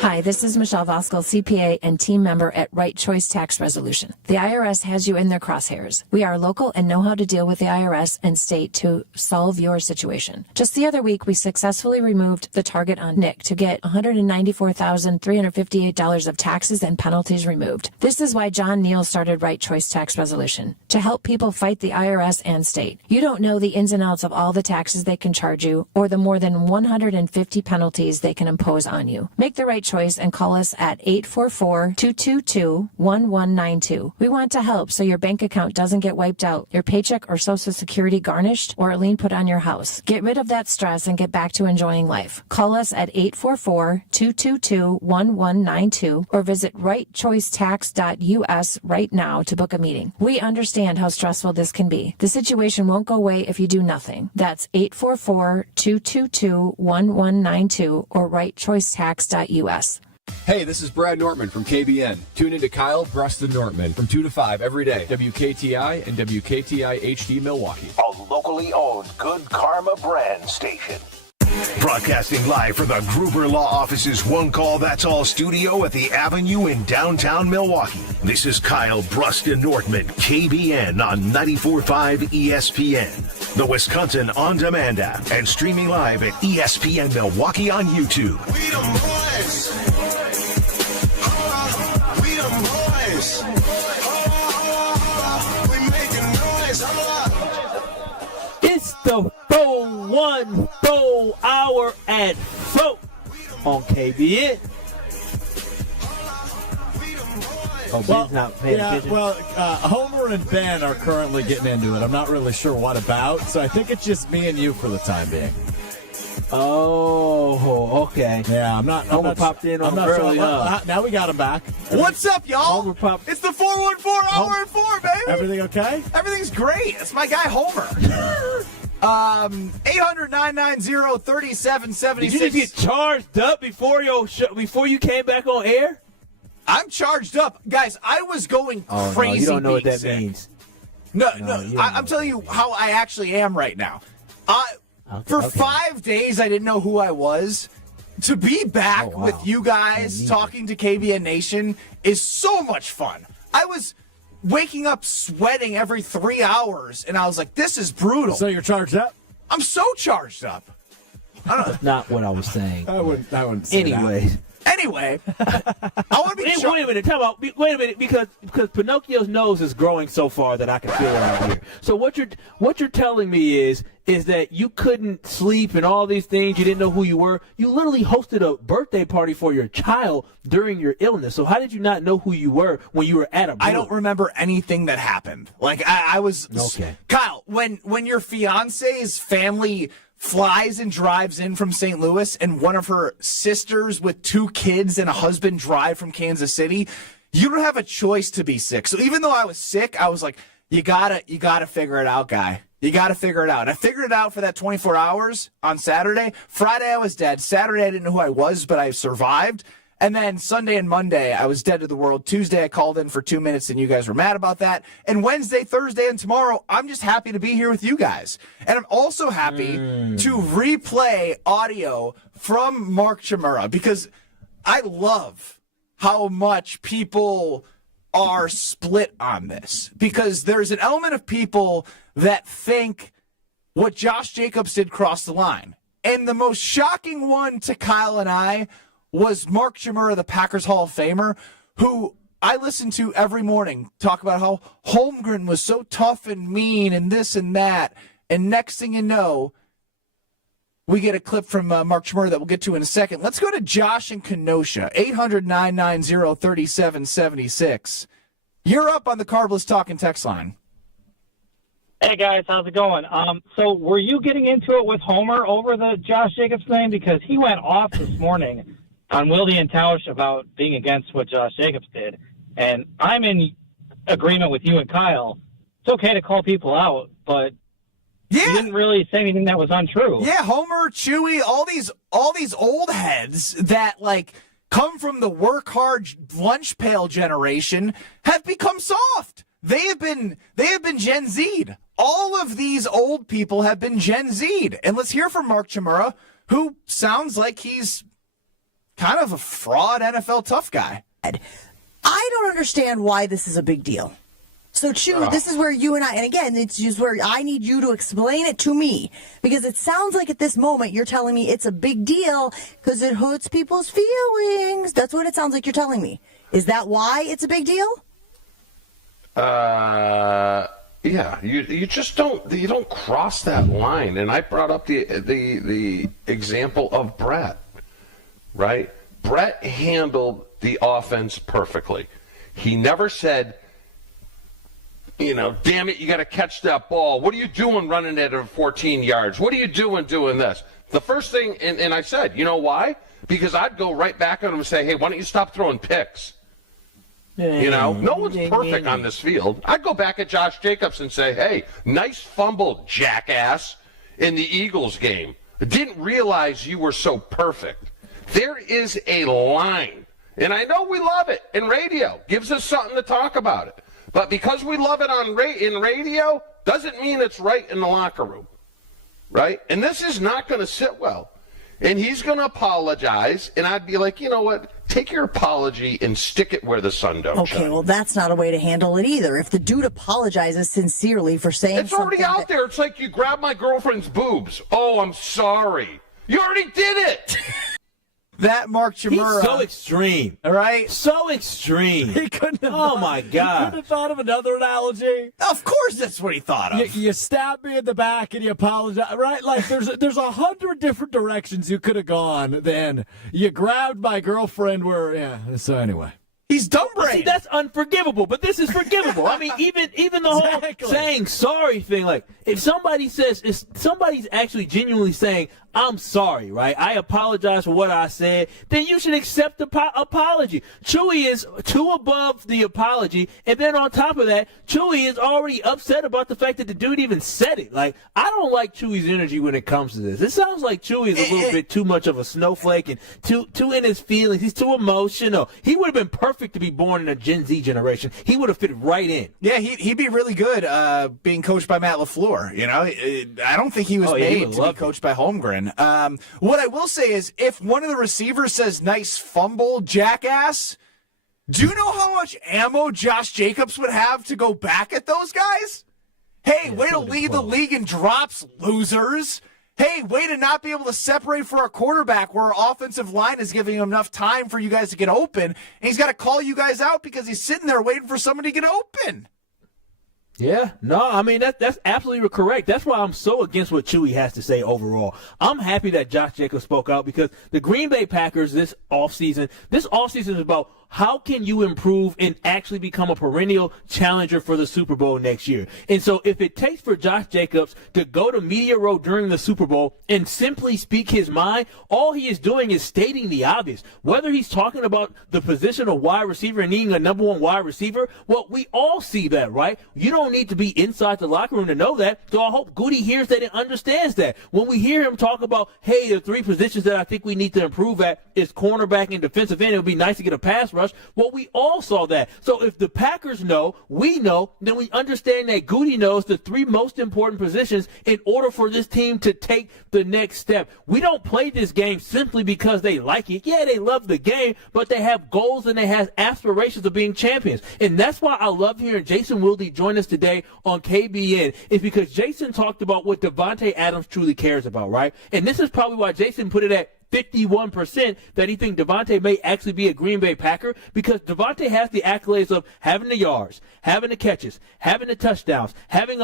Hi, this is Michelle Voskel, CPA and team member at Right Choice Tax Resolution. The IRS has you in their crosshairs. We are local and know how to deal with the IRS and state to solve your situation. Just the other week, we successfully removed the target on Nick to get $194,358 of taxes and penalties removed. This is why John Neal started Right Choice Tax Resolution, to help people fight the IRS and state. You don't know the ins and outs of all the taxes they can charge you or the more than 150 penalties they can impose on you. Make the right choice and call us at 844-222-1192. We want to help so your bank account doesn't get wiped out, your paycheck or Social Security garnished, or a lien put on your house. Get rid of that stress and get back to enjoying life. Call us at 844-222-1192 or visit rightchoicetax.us right now to book a meeting. We understand how stressful this can be. The situation won't go away if you do nothing. That's 844-222-1192 or rightchoicetax.us. Hey, this is Brad Nortman from KBN. Tune into Kyle, Brust, and Nortman from 2 to 5 every day. WKTI and WKTI HD Milwaukee. A locally owned Good Karma brand station. Broadcasting live from the Gruber Law Office's One Call That's All studio at the Avenue in downtown Milwaukee. This is Kyle, Brust, and Nortman, KBN on 94.5 ESPN. The Wisconsin On Demand app and streaming live at ESPN Milwaukee on YouTube. We them boys. We them boys. We making noise. It's the 4-1-4 hour at 4 on KBN. Oh, Ben's not paying attention. Well, Homer and Ben are currently getting into it. I'm not really sure what about, so I think it's just me and you for the time being. Oh, okay. Yeah, I'm not. Homer popped in on early. Now we got him back. What's up, y'all? It's the 4-1-4 hour at 4, baby. Everything okay? Everything's great. It's my guy Homer. 800-990-3776. Did you just get charged up before you came back on air? I'm charged up. Guys, I was going crazy. No, you don't know what that sick. means. No, I'm telling you how I actually am right now. For 5 days, I didn't know who I was. To be back with you guys talking to KBN Nation is so much fun. I was waking up sweating every 3 hours, and I was like, this is brutal. So you're charged up? I'm so charged up. That's not what I was saying. I wouldn't say Anyways. Anyway, I want to be Wait a minute, time out. Wait a minute, because Pinocchio's nose is growing so far that I can feel it out here. So what you're telling me is that you couldn't sleep and all these things. You didn't know who you were. You literally hosted a birthday party for your child during your illness. So how did you not know who you were when you were at a brewery? I don't remember anything that happened. Like I was okay. Kyle, when your fiance's family flies and drives in from St. Louis, and one of her sisters with 2 kids and a husband drive from Kansas City, you don't have a choice to be sick. So even though I was sick, I was like, you gotta figure it out, guy. You gotta figure it out. And I figured it out for that 24 hours on Saturday. Friday, I was dead. Saturday, I didn't know who I was, but I survived. And then Sunday and Monday, I was dead to the world. Tuesday, I called in for 2 minutes, and you guys were mad about that. And Wednesday, Thursday, and tomorrow, I'm just happy to be here with you guys. And I'm also happy to replay audio from Mark Chmura, because I love how much people are split on this. Because there's an element of people that think what Josh Jacobs did crossed the line. And the most shocking one to Kyle and I was Mark Chmura, the Packers Hall of Famer, who I listen to every morning talk about how Holmgren was so tough and mean and this and that. And next thing you know, we get a clip from Mark Chmura that we'll get to in a second. Let's go to Josh in Kenosha, 800-990-3776. You're up on the Carbless Talk and Text line. Hey, guys, how's it going? So were you getting into it with Homer over the Josh Jacobs thing? Because he went off this morning on Wilde and Tausch about being against what Josh Jacobs did. And I'm in agreement with you and Kyle. It's okay to call people out, but you didn't really say anything that was untrue. Yeah, Homer, Chewy, all these old heads that, like, come from the work hard lunch pail generation have become soft. They have been Gen Z'd. All of these old people have been Gen Z'd. And let's hear from Mark Chmura, who sounds like he's kind of a fraud NFL tough guy. I don't understand why this is a big deal. So, Chew, this is where you and I, and again, it's just where I need you to explain it to me. Because it sounds like at this moment you're telling me it's a big deal because it hurts people's feelings. That's what it sounds like you're telling me. Is that why it's a big deal? Yeah, you just don't cross that line. And I brought up the example of Brett, right? Brett handled the offense perfectly. He never said, damn it, you got to catch that ball. What are you doing running it at 14 yards? What are you doing this? The first thing, and I said, you know why? Because I'd go right back on him and say, hey, why don't you stop throwing picks? No one's perfect on this field. I'd go back at Josh Jacobs and say, hey, nice fumble, jackass, in the Eagles game. I didn't realize you were so perfect. There is a line, and I know we love it, and radio gives us something to talk about it. But because we love it in radio, doesn't mean it's right in the locker room, right? And this is not going to sit well. And he's going to apologize, and I'd be like, you know what? Take your apology and stick it where the sun don't shine. Okay, well, that's not a way to handle it either. If the dude apologizes sincerely for saying it's already out there. It's like you grab my girlfriend's boobs. Oh, I'm sorry. You already did it. That Mark Chmura. He's so extreme. All right? So extreme. He couldn't have my God. He couldn't have thought of another analogy. Of course that's what he thought of. You stab me in the back and you apologize, right? Like there's 100 different directions you could have gone. Then you grabbed my girlfriend so anyway. He's dumb brain. See, that's unforgivable, but this is forgivable. I mean, even the whole saying sorry thing, like if somebody's actually genuinely saying, I'm sorry, right? I apologize for what I said, then you should accept the apology. Chewy is too above the apology, and then on top of that, Chewy is already upset about the fact that the dude even said it. Like, I don't like Chewy's energy when it comes to this. It sounds like Chewy is a little bit too much of a snowflake and too in his feelings. He's too emotional. He would have been perfect to be born in a Gen Z generation. He would have fit right in. Yeah, he'd be really good being coached by Matt LaFleur. I don't think he was made to be coached by Holmgren. What I will say is, if one of the receivers says nice fumble, jackass, do you know how much ammo Josh Jacobs would have to go back at those guys? Hey, way to lead the league in drops, losers. Hey, way to not be able to separate for our quarterback where our offensive line is giving him enough time for you guys to get open. And he's got to call you guys out because he's sitting there waiting for somebody to get open. Yeah, no, I mean, that's absolutely correct. That's why I'm so against what Chewy has to say overall. I'm happy that Josh Jacobs spoke out because the Green Bay Packers this offseason is about how can you improve and actually become a perennial challenger for the Super Bowl next year. And so if it takes for Josh Jacobs to go to Media Row during the Super Bowl and simply speak his mind, all he is doing is stating the obvious. Whether he's talking about the position of wide receiver and needing a number one wide receiver, well, we all see that, right? You don't need to be inside the locker room to know that. So I hope Goody hears that and understands that. When we hear him talk about, hey, the three positions that I think we need to improve at is cornerback and defensive end, it would be nice to get a pass rush. Well, we all saw that. So if the Packers know, we know, then we understand that Goody knows the three most important positions in order for this team to take the next step. We don't play this game simply because they like it. Yeah, they love the game, but they have goals and they have aspirations of being champions. And that's why I love hearing Jason Wilde join us today on KBN, is because Jason talked about what Davante Adams truly cares about, right? And this is probably why Jason put it at 51% that he thinks Davante may actually be a Green Bay Packer, because Davante has the accolades of having the yards, having the catches, having the touchdowns,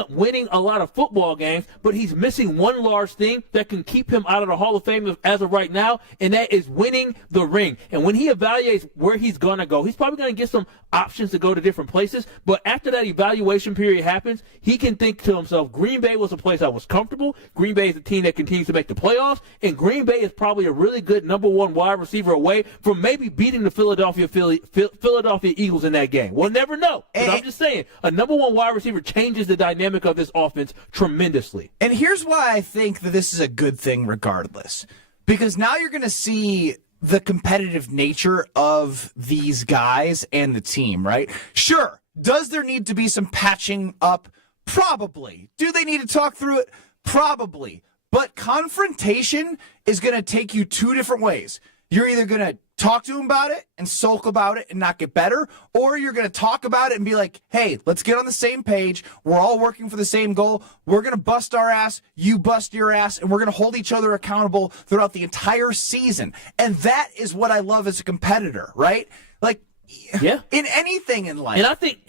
winning a lot of football games, but he's missing one large thing that can keep him out of the Hall of Fame as of right now, and that is winning the ring. And when he evaluates where he's going to go, he's probably going to get some options to go to different places, but after that evaluation period happens, he can think to himself, Green Bay was a place I was comfortable, Green Bay is a team that continues to make the playoffs, and Green Bay is probably a really good number one wide receiver away from maybe beating the Philadelphia Eagles in that game. We'll never know. But I'm just saying, a number one wide receiver changes the dynamic of this offense tremendously. And here's why I think that this is a good thing regardless. Because now you're going to see the competitive nature of these guys and the team, right? Sure. Does there need to be some patching up? Probably. Do they need to talk through it? Probably. But confrontation is going to take you two different ways. You're either going to talk to him about it and sulk about it and not get better, or you're going to talk about it and be like, hey, let's get on the same page. We're all working for the same goal. We're going to bust our ass. You bust your ass, and we're going to hold each other accountable throughout the entire season. And that is what I love as a competitor, right? Like, yeah, in anything in life. And I think,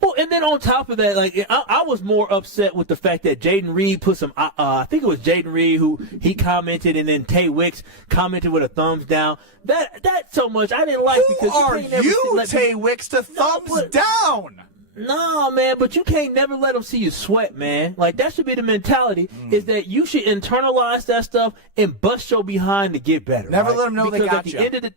well, and then on top of that, like I was more upset with the fact that Jaden Reed put some. I think it was Jaden Reed who he commented, and then Tay Wicks commented with a thumbs down. That so much I didn't like. Who because are you, Tay Wicks, to thumbs down? No, man, but you can't never let them see you sweat, man. Like, that should be the mentality, is that you should internalize that stuff and bust your behind to get better. Never right? let them know because they got at the you. End of the,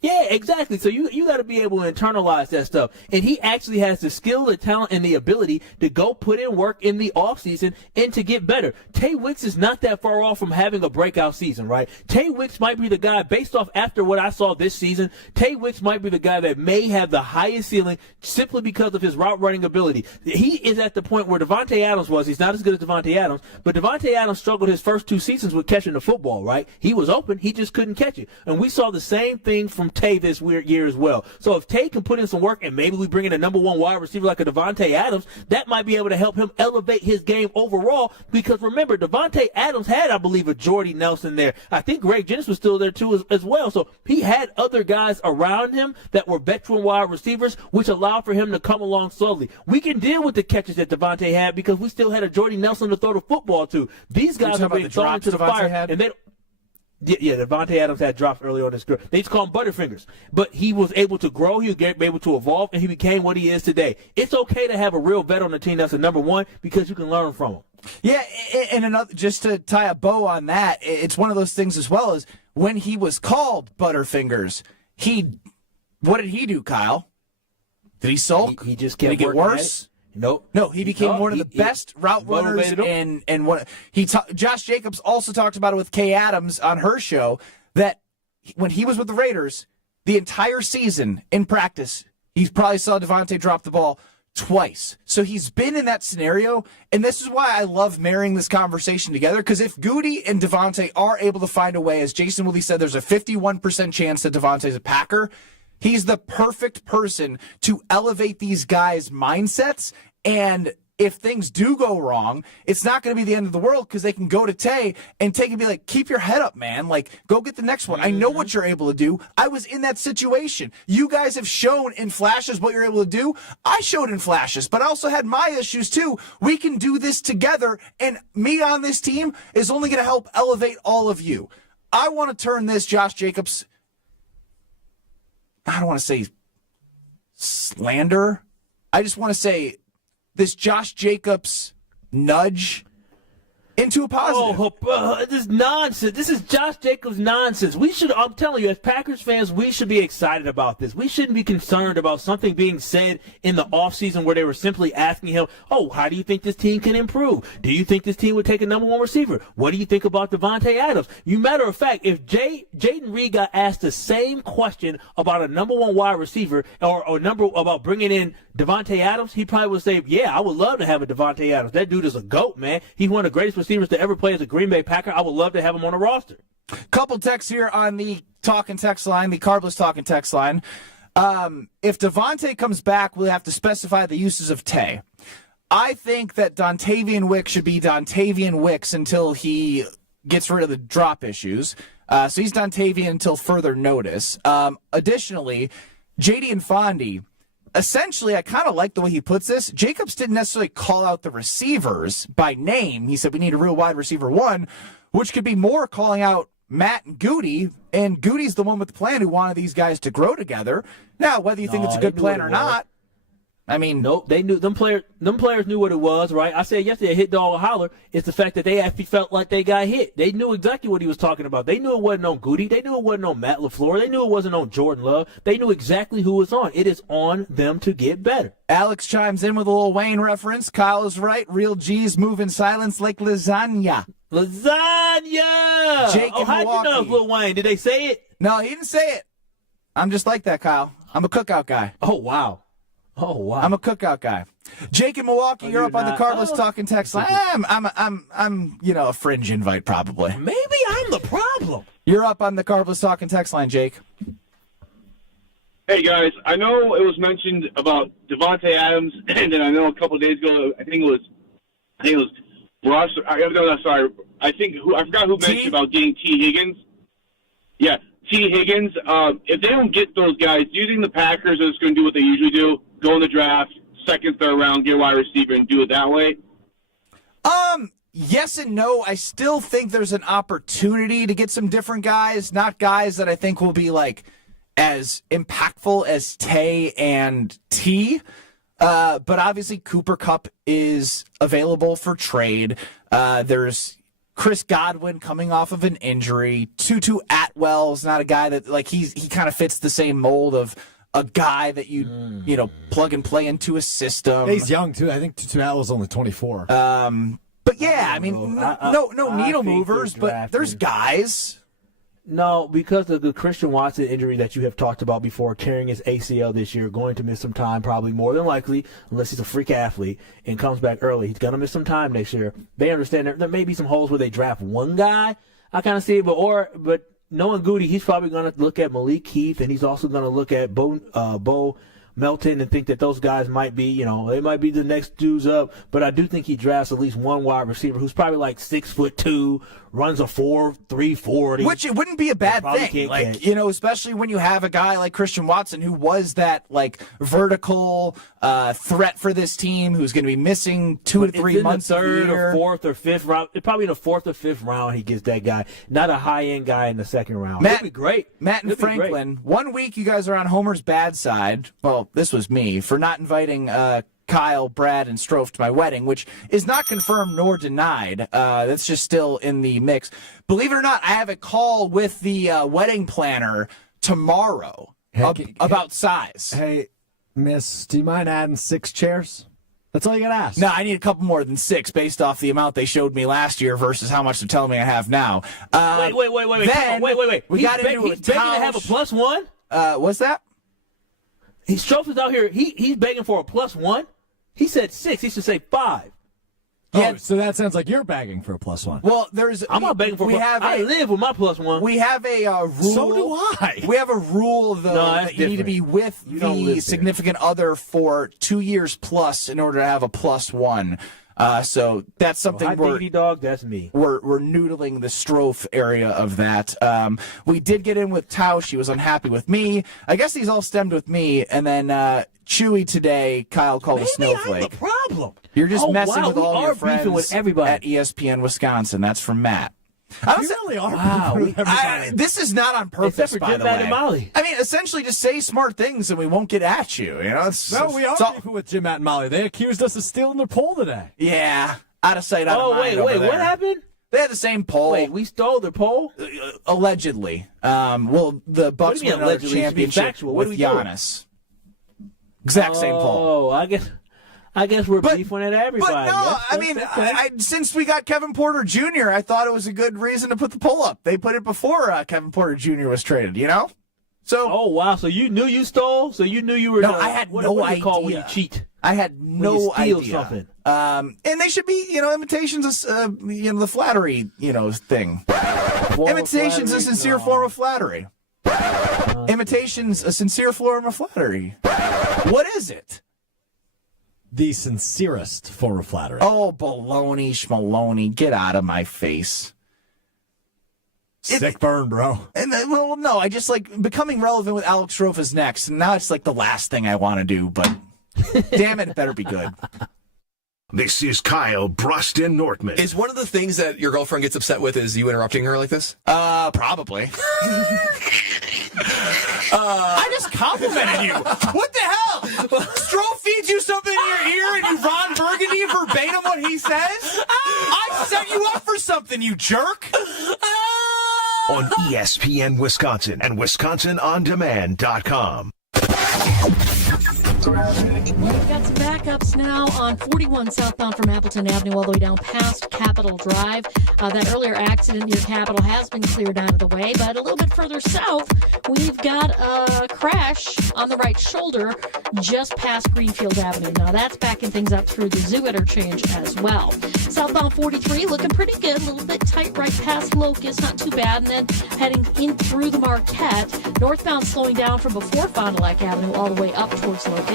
yeah, exactly. So you got to be able to internalize that stuff. And he actually has the skill, the talent, and the ability to go put in work in the offseason and to get better. Tay Wicks is not that far off from having a breakout season, right? Tay Wicks might be the guy, based off after what I saw this season, Tay Wicks might be the guy that may have the highest ceiling simply because of his route running ability. He is at the point where Davante Adams was. He's not as good as Davante Adams, but Davante Adams struggled his first two seasons with catching the football, right? He was open. He just couldn't catch it. And we saw the same thing from Tay this year as well. So if Tay can put in some work, and maybe we bring in a number one wide receiver like a Davante Adams, that might be able to help him elevate his game overall. Because remember, Davante Adams had, I believe, a Jordy Nelson there. I think Greg Jennings was still there too as well. So he had other guys around him that were veteran wide receivers, which allowed for him to come along slowly. We can deal with the catches that Davante had because we still had a Jordy Nelson to throw the football to. These guys have been thrown to the fire, and they. Yeah, Davante Adams had dropped early on his career. They used to call him Butterfingers. But he was able to grow, he was able to evolve, and he became what he is today. It's okay to have a real vet on the team that's a number one because you can learn from him. Yeah, and another, just to tie a bow on that, it's one of those things as well as when he was called Butterfingers, what did he do, Kyle? Did he sulk? He just did kept it get working worse? Nope. No, he became one of the best route runners, and what Josh Jacobs also talked about it with Kay Adams on her show, that when he was with the Raiders, the entire season in practice, he probably saw Davante drop the ball twice. So he's been in that scenario, and this is why I love marrying this conversation together, because if Goody and Davante are able to find a way, as Jason Wilde said, there's a 51% chance that Davante's a Packer. He's the perfect person to elevate these guys' mindsets, and if things do go wrong, it's not going to be the end of the world because they can go to Tay and Tay can be like, keep your head up, man. Like, go get the next one. I know what you're able to do. I was in that situation. You guys have shown in flashes what you're able to do. I showed in flashes, but I also had my issues too. We can do this together, and me on this team is only going to help elevate all of you. I want to turn this Josh Jacobs, I don't want to say slander. I just want to say this Josh Jacobs nudge into a positive. This is nonsense. This is Josh Jacobs nonsense. I'm telling you, as Packers fans, we should be excited about this. We shouldn't be concerned about something being said in the offseason where they were simply asking him, how do you think this team can improve? Do you think this team would take a number one receiver? What do you think about Devontae Adams? Matter of fact, if Jaden Reed got asked the same question about a number one wide receiver or about bringing in Devontae Adams, he probably would say, yeah, I would love to have a Devontae Adams. That dude is a GOAT, man. He's one of the greatest receivers to ever play as a Green Bay Packer. I would love to have him on the roster. Couple texts here on the talking text line, the Carbless talking text line. If Devontae comes back, we'll have to specify the uses of Tay. I think that Dontavian Wicks should be Dontavian Wicks until he gets rid of the drop issues. So he's Dontavian until further notice. Additionally, JD and Fondy, essentially, I kind of like the way he puts this. Jacobs didn't necessarily call out the receivers by name. He said we need a real wide receiver one, which could be more calling out Matt and Goody, and Goody's the one with the plan who wanted these guys to grow together. Now, whether you think it's a good plan or not, nope. They knew them players knew what it was, right? I said yesterday, hit dog holler. It's the fact that they actually felt like they got hit. They knew exactly what he was talking about. They knew it wasn't on Goody. They knew it wasn't on Matt LaFleur. They knew it wasn't on Jordan Love. They knew exactly who was on. It is on them to get better. Alex chimes in with a Lil Wayne reference. Kyle is right. Real G's move in silence like lasagna. Lasagna! Jake in how'd Milwaukee. you know, Lil Wayne? Did they say it? No, he didn't say it. I'm just like that, Kyle. I'm a cookout guy. Oh, wow. I'm a cookout guy. Jake in Milwaukee, you're up on the Carbless talking text line. I'm a fringe invite probably. Maybe I'm the problem. You're up on the Carbless talking text line, Jake. Hey guys, I know it was mentioned about Devontae Adams, and then I know a couple of days ago, I think it was Brust. I forgot who mentioned about getting T. Higgins. Yeah, T. Higgins. If they don't get those guys, do you think the Packers are just going to do what they usually do? Go in the draft, second, third round, get a wide receiver, and do it that way? Yes and no. I still think there's an opportunity to get some different guys, not guys that I think will be like as impactful as Tay and T. But obviously Cooper Kupp is available for trade. There's Chris Godwin coming off of an injury. Tutu Atwell's not a guy that he kind of fits the same mold of a guy that you plug and play into a system. He's young too. I think Tutu Atwell's only 24. But yeah, no needle movers, but there's guys. No, because of the Christian Watson injury that you have talked about before, tearing his ACL this year, going to miss some time probably more than likely, unless he's a freak athlete and comes back early. He's going to miss some time next year. They understand there may be some holes where they draft one guy. I kind of see it, but knowing Goody, he's probably going to look at Malik Heath, and he's also going to look at Bo Melton and think that those guys might be, they might be the next dudes up. But I do think he drafts at least one wide receiver who's probably like 6'2", runs a 4.3 40. Which it wouldn't be a bad thing. Especially when you have a guy like Christian Watson who was that vertical threat for this team who's going to be missing 2 to 3 months in the third of the year. Or fourth or fifth round. Probably in the fourth or fifth round he gets that guy. Not a high-end guy in the second round. It'd be great. Matt and Franklin, 1 week you guys are on Homer's bad side. Well, this was me for not inviting Kyle, Brad, and Strofe to my wedding, which is not confirmed nor denied. That's just still in the mix. Believe it or not, I have a call with the wedding planner tomorrow about size. Hey, miss, do you mind adding 6 chairs? That's all you got to ask. No, I need a couple more than 6 based off the amount they showed me last year versus how much they're telling me I have now. Wait. We got into he's begging to have a +1? What's that? Strofe is out here. He's begging for a +1. He said 6. He should say 5. Yeah, so that sounds like you're begging for a +1. Well, I'm not begging for. I live with my +1. We have a rule. So do I. We have a rule though that you need to be with the significant other for 2 years plus in order to have a +1. So that's something dog, that's me. We're noodling the Strofe area of that. We did get in with Tao. She was unhappy with me. I guess these all stemmed with me. And then Chewy today, Kyle called a snowflake. I'm the problem. You're just messing with all your friends with everybody at ESPN Wisconsin. That's from Matt. You really are. This is not on purpose, except for by Jim the way. Matt and Molly. I mean, essentially, just say smart things and we won't get at you. No, we are beefing with Jim, Matt, and Molly. They accused us of stealing their poll today. Yeah. Out of sight, out of mind. Wait, what happened? They had the same pole. Wait, we stole their pole? Allegedly. The Bucks won another championship with Giannis. Exact same pole. Oh, I guess we're beefing at everybody. But no, I mean, since we got Kevin Porter Jr., I thought it was a good reason to put the poll up. They put it before Kevin Porter Jr. was traded, you know? So. Oh, wow. So you knew you stole? So you knew you were. No, I had no idea. Call when you cheat? I had no idea. Something. And they should be, imitations of, the flattery, thing. Imitations a sincere form of flattery. Imitations a sincere form of flattery. What is it? The sincerest form of flattery. Oh, baloney, schmaloney, get out of my face. Sick burn, bro. And well, no, I just like becoming relevant with Alex Rofa's next, and now it's like the last thing I want to do, but damn it better be good. This is Kyle, Brust, and Nortman. Is one of the things that your girlfriend gets upset with is you interrupting her like this? Probably. I just complimented you. What the hell? Stroh feeds you something in your ear and you Ron Burgundy verbatim what he says? I set you up for something, you jerk. On ESPN Wisconsin and WisconsinOnDemand.com. We've got some backups now on 41 southbound from Appleton Avenue all the way down past Capitol Drive. That earlier accident near Capitol has been cleared out of the way, but a little bit further south, we've got a crash on the right shoulder just past Greenfield Avenue. Now that's backing things up through the Zoo interchange as well. Southbound 43 looking pretty good, a little bit tight right past Locust, not too bad, and then heading in through the Marquette. Northbound slowing down from before Fond du Lac Avenue all the way up towards Locust.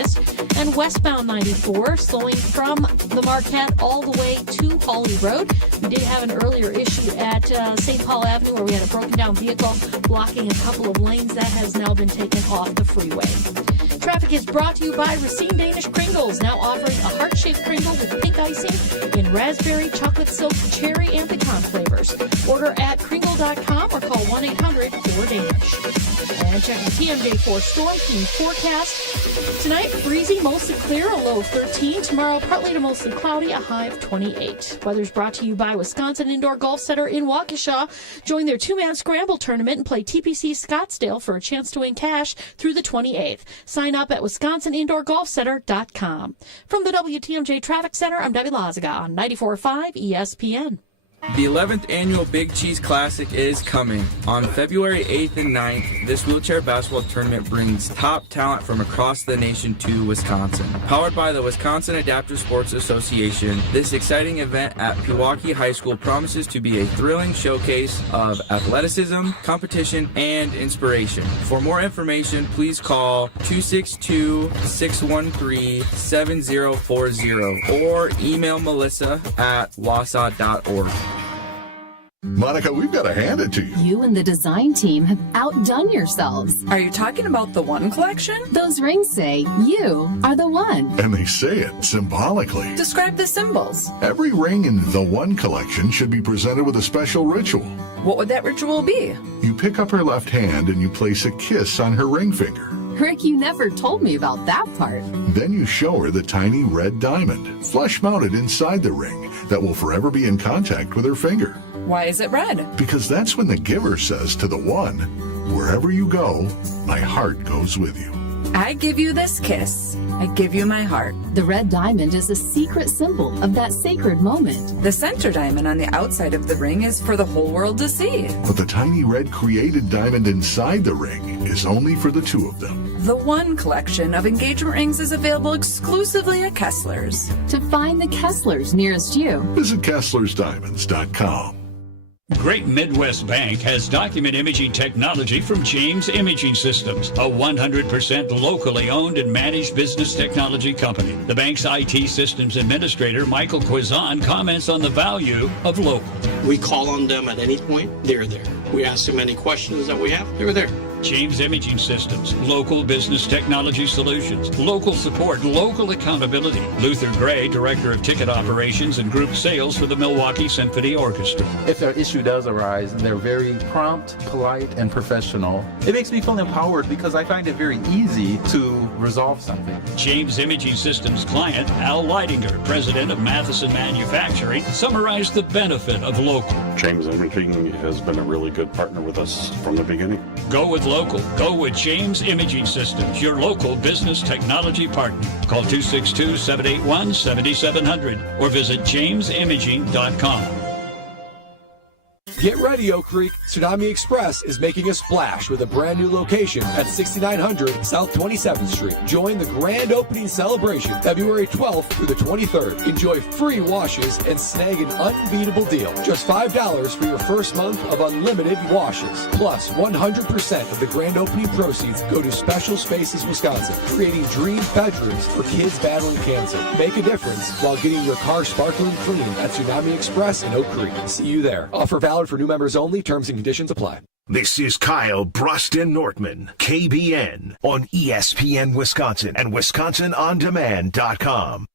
And westbound 94 slowing from the Marquette all the way to Hawley Road. We did have an earlier issue at St. Paul Avenue where we had a broken down vehicle blocking a couple of lanes. That has now been taken off the freeway. Traffic is brought to you by Racine Danish Kringles, now offering a heart-shaped Kringle with pink icing in raspberry, chocolate silk, cherry, and pecan flavors. Order at Kringle.com or call 1-800-4DANISH. And check the TMJ4 Storm Team forecast. Tonight, breezy, mostly clear, a low of 13. Tomorrow, partly to mostly cloudy, a high of 28. Weather's brought to you by Wisconsin Indoor Golf Center in Waukesha. Join their two-man scramble tournament and play TPC Scottsdale for a chance to win cash through the 28th. Sign up at WisconsinIndoorGolfCenter.com. From the WTMJ Traffic Center, I'm Debbie Lazaga on 94.5 ESPN. The 11th annual Big Cheese Classic is coming. On February 8th and 9th, this wheelchair basketball tournament brings top talent from across the nation to Wisconsin. Powered by the Wisconsin Adaptive Sports Association, this exciting event at Pewaukee High School promises to be a thrilling showcase of athleticism, competition, and inspiration. For more information, please call 262-613-7040 or email Melissa at wausau.org. Monica, we've got to hand it to you. You and the design team have outdone yourselves. Are you talking about the One collection? Those rings say you are the one. And they say it symbolically. Describe the symbols. Every ring in the One collection should be presented with a special ritual. What would that ritual be? You pick up her left hand and you place a kiss on her ring finger. Rick, you never told me about that part. Then you show her the tiny red diamond, flush-mounted inside the ring, that will forever be in contact with her finger. Why is it red? Because that's when the giver says to the one, wherever you go, my heart goes with you. I give you this kiss. I give you my heart. The red diamond is a secret symbol of that sacred moment. The center diamond on the outside of the ring is for the whole world to see. But the tiny red created diamond inside the ring is only for the two of them. The One collection of engagement rings is available exclusively at Kessler's. To find the Kessler's nearest you, visit KesslersDiamonds.com. Great Midwest Bank has document imaging technology from James Imaging Systems, a 100% locally owned and managed business technology company. The bank's IT systems administrator, Michael Quizon, comments on the value of local. We call on them at any point, they're there. We asked them any questions that we have. They were there. James Imaging Systems, local business technology solutions, local support, local accountability. Luther Gray, Director of Ticket Operations and Group Sales for the Milwaukee Symphony Orchestra. If an issue does arise, and they're very prompt, polite, and professional, it makes me feel empowered because I find it very easy to resolve something. James Imaging Systems client, Al Leidinger, President of Matheson Manufacturing, summarized the benefit of local. James Imaging has been a really good partner with us from the beginning. Go with local. Go with James Imaging Systems, your local business technology partner. Call 262-781-7700 or visit jamesimaging.com. Get ready, Oak Creek. Tsunami Express is making a splash with a brand new location at 6900 South 27th Street. Join the grand opening celebration February 12th through the 23rd. Enjoy free washes and snag an unbeatable deal. Just $5 for your first month of unlimited washes. Plus, 100% of the grand opening proceeds go to Special Spaces Wisconsin, creating dream bedrooms for kids battling cancer. Make a difference while getting your car sparkling clean at Tsunami Express in Oak Creek. See you there. Offer valid for new members only. Terms and conditions apply. This is Kyle, Brust, and Nortman, KBN, on ESPN Wisconsin and WisconsinOnDemand.com.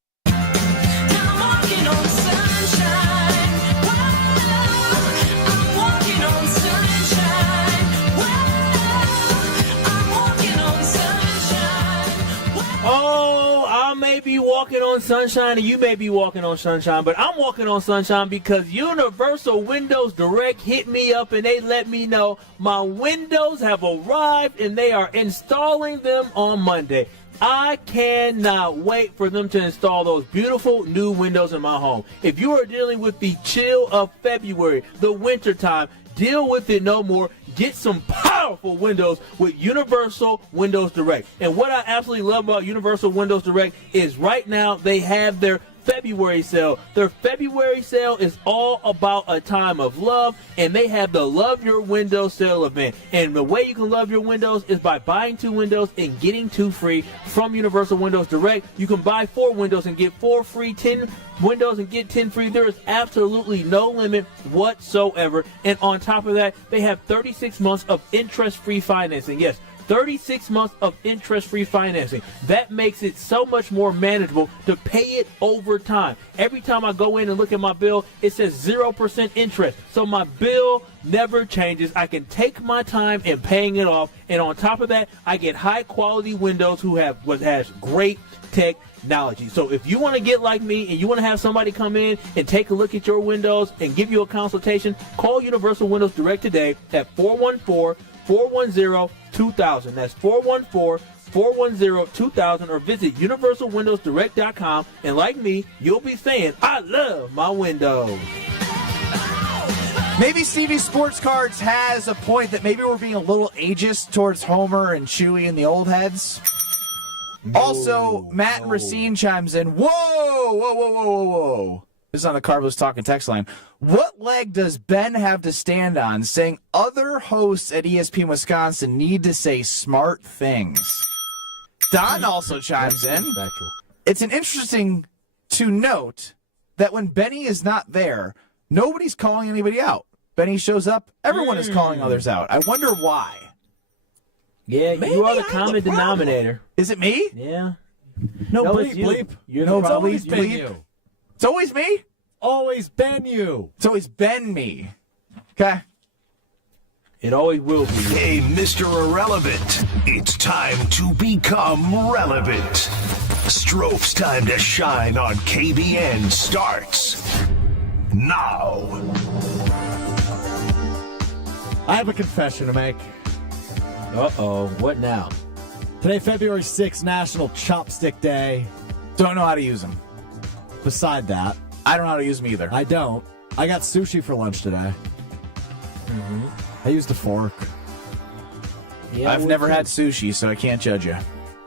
May be walking on sunshine and you may be walking on sunshine, but I'm walking on sunshine because Universal Windows Direct hit me up and they let me know my windows have arrived and they are installing them on Monday. I cannot wait for them to install those beautiful new windows in my home. If you are dealing with the chill of February, the winter time, deal with it no more. Get some powerful windows with Universal Windows Direct. And what I absolutely love about Universal Windows Direct is right now they have their February sale. Their February sale is all about a time of love, and they have the Love Your Windows sale event. And the way you can love your windows is by buying 2 windows and getting 2 free from Universal Windows Direct. You can buy 4 windows and get 4 free, 10 windows and get 10 free. There is absolutely no limit whatsoever. And on top of that, they have 36 months of interest-free financing. Yes, 36 months of interest-free financing. That makes it so much more manageable to pay it over time. Every time I go in and look at my bill, it says 0% interest. So my bill never changes. I can take my time in paying it off. And on top of that, I get high-quality windows what has great technology. So if you want to get like me and you want to have somebody come in and take a look at your windows and give you a consultation, call Universal Windows Direct today at 414-410-2000. That's 414-410-2000, or visit universalwindowsdirect.com. And like me, you'll be saying, I love my windows. Maybe Stevie Sports Cards has a point that maybe we're being a little ageist towards Homer and Chewie and the old heads. Also, Matt and Racine chimes in. Whoa. This is on the Carlos Talking text line. What leg does Ben have to stand on saying other hosts at ESPN Wisconsin need to say smart things? Don also chimes in. It's an interesting to note that when Benny is not there, nobody's calling anybody out. Benny shows up, everyone is calling others out. I wonder why. Yeah, maybe you are the common denominator. Is it me? Yeah. No, bleep. You're no, the it's always been bleep. you. It's always me? Always been you. It's always been me. Okay. It always will be. Hey, Mr. Irrelevant. It's time to become relevant. Strope's time to shine on KBN starts now. I have a confession to make. Uh-oh. What now? Today, February 6th, National Chopstick Day. Don't know how to use them. Beside that, I don't know how to use them either. I don't. I got sushi for lunch today. Mm-hmm. I used a fork. Yeah, I've never had sushi, so I can't judge you.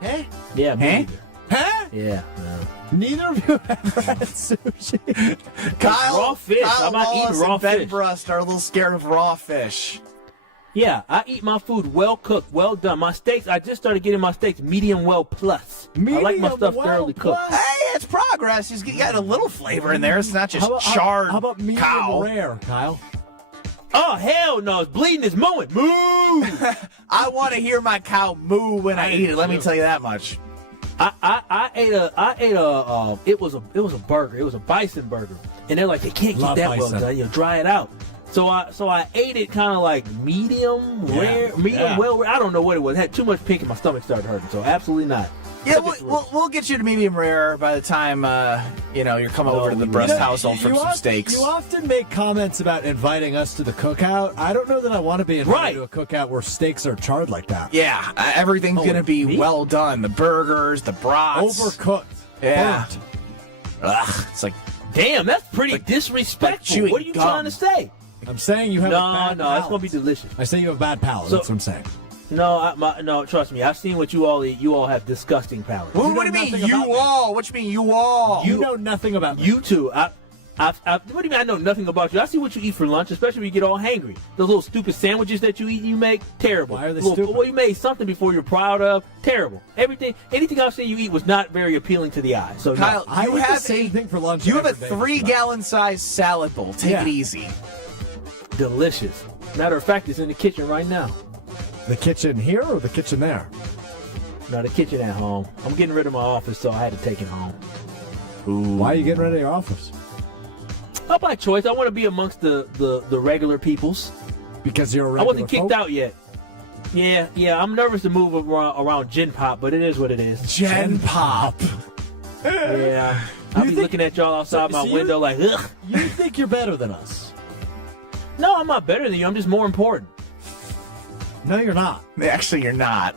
Huh? Yeah, me neither. Huh? Yeah. No. Neither of you have had sushi. Kyle, raw fish. Kyle I'm not eating raw and Ben fish. Brust are a little scared of raw fish. Yeah, I eat my food well cooked, well done. My steaks, I just started getting my steaks medium well plus. I like my stuff thoroughly cooked. Hey, it's progress. You got a little flavor in there. It's not just charred How about medium cow. rare, Kyle? Oh, hell no. It's bleeding. It's mooing. Moo! I want to hear my cow moo when I eat it. Let me tell you that much. I ate a it was a burger. It was a bison burger. And they're like, they can't keep that well done. You know, dry it out. So I ate it kind of like medium rare, well. I don't know what it was. It had too much pink and my stomach started hurting. So absolutely not. Yeah, we'll get you to medium rare by the time you're coming over to the Brust household for some steaks. You often make comments about inviting us to the cookout. I don't know that I want to be invited to a cookout where steaks are charred like that. Yeah, everything's gonna be well done. The burgers, the brats, overcooked. Yeah. Burnt. Ugh, it's like, damn, that's pretty disrespectful. What are you trying to say? I'm saying you have a bad palate. It's gonna be delicious. I say you have a bad palate. That's what I'm saying. No, trust me. I've seen what you all eat. You all have disgusting palates. What do you mean, you all? What you mean, you all? You know nothing about me. You two. What do you mean I know nothing about you? I see what you eat for lunch, especially when you get all hangry. Those little stupid sandwiches that you eat, you make, terrible. Why are they stupid? Well, you made something before you're proud of, terrible. Anything I've seen you eat was not very appealing to the eye. So Kyle, no. you have the same thing for lunch. You have a 3-gallon size salad bowl. Take it easy. Delicious. Matter of fact, it's in the kitchen right now. The kitchen here or the kitchen there? No, the kitchen at home. I'm getting rid of my office, so I had to take it home. Ooh. Why are you getting rid of your office? Not by choice. I want to be amongst the regular peoples. Because you're a regular I wasn't kicked out yet. Yeah. I'm nervous to move around Gen Pop, but it is what it is. Gen Pop. Yeah. I'll be looking at y'all outside my window like, ugh. You think you're better than us? No, I'm not better than you. I'm just more important. No, you're not. Actually, you're not.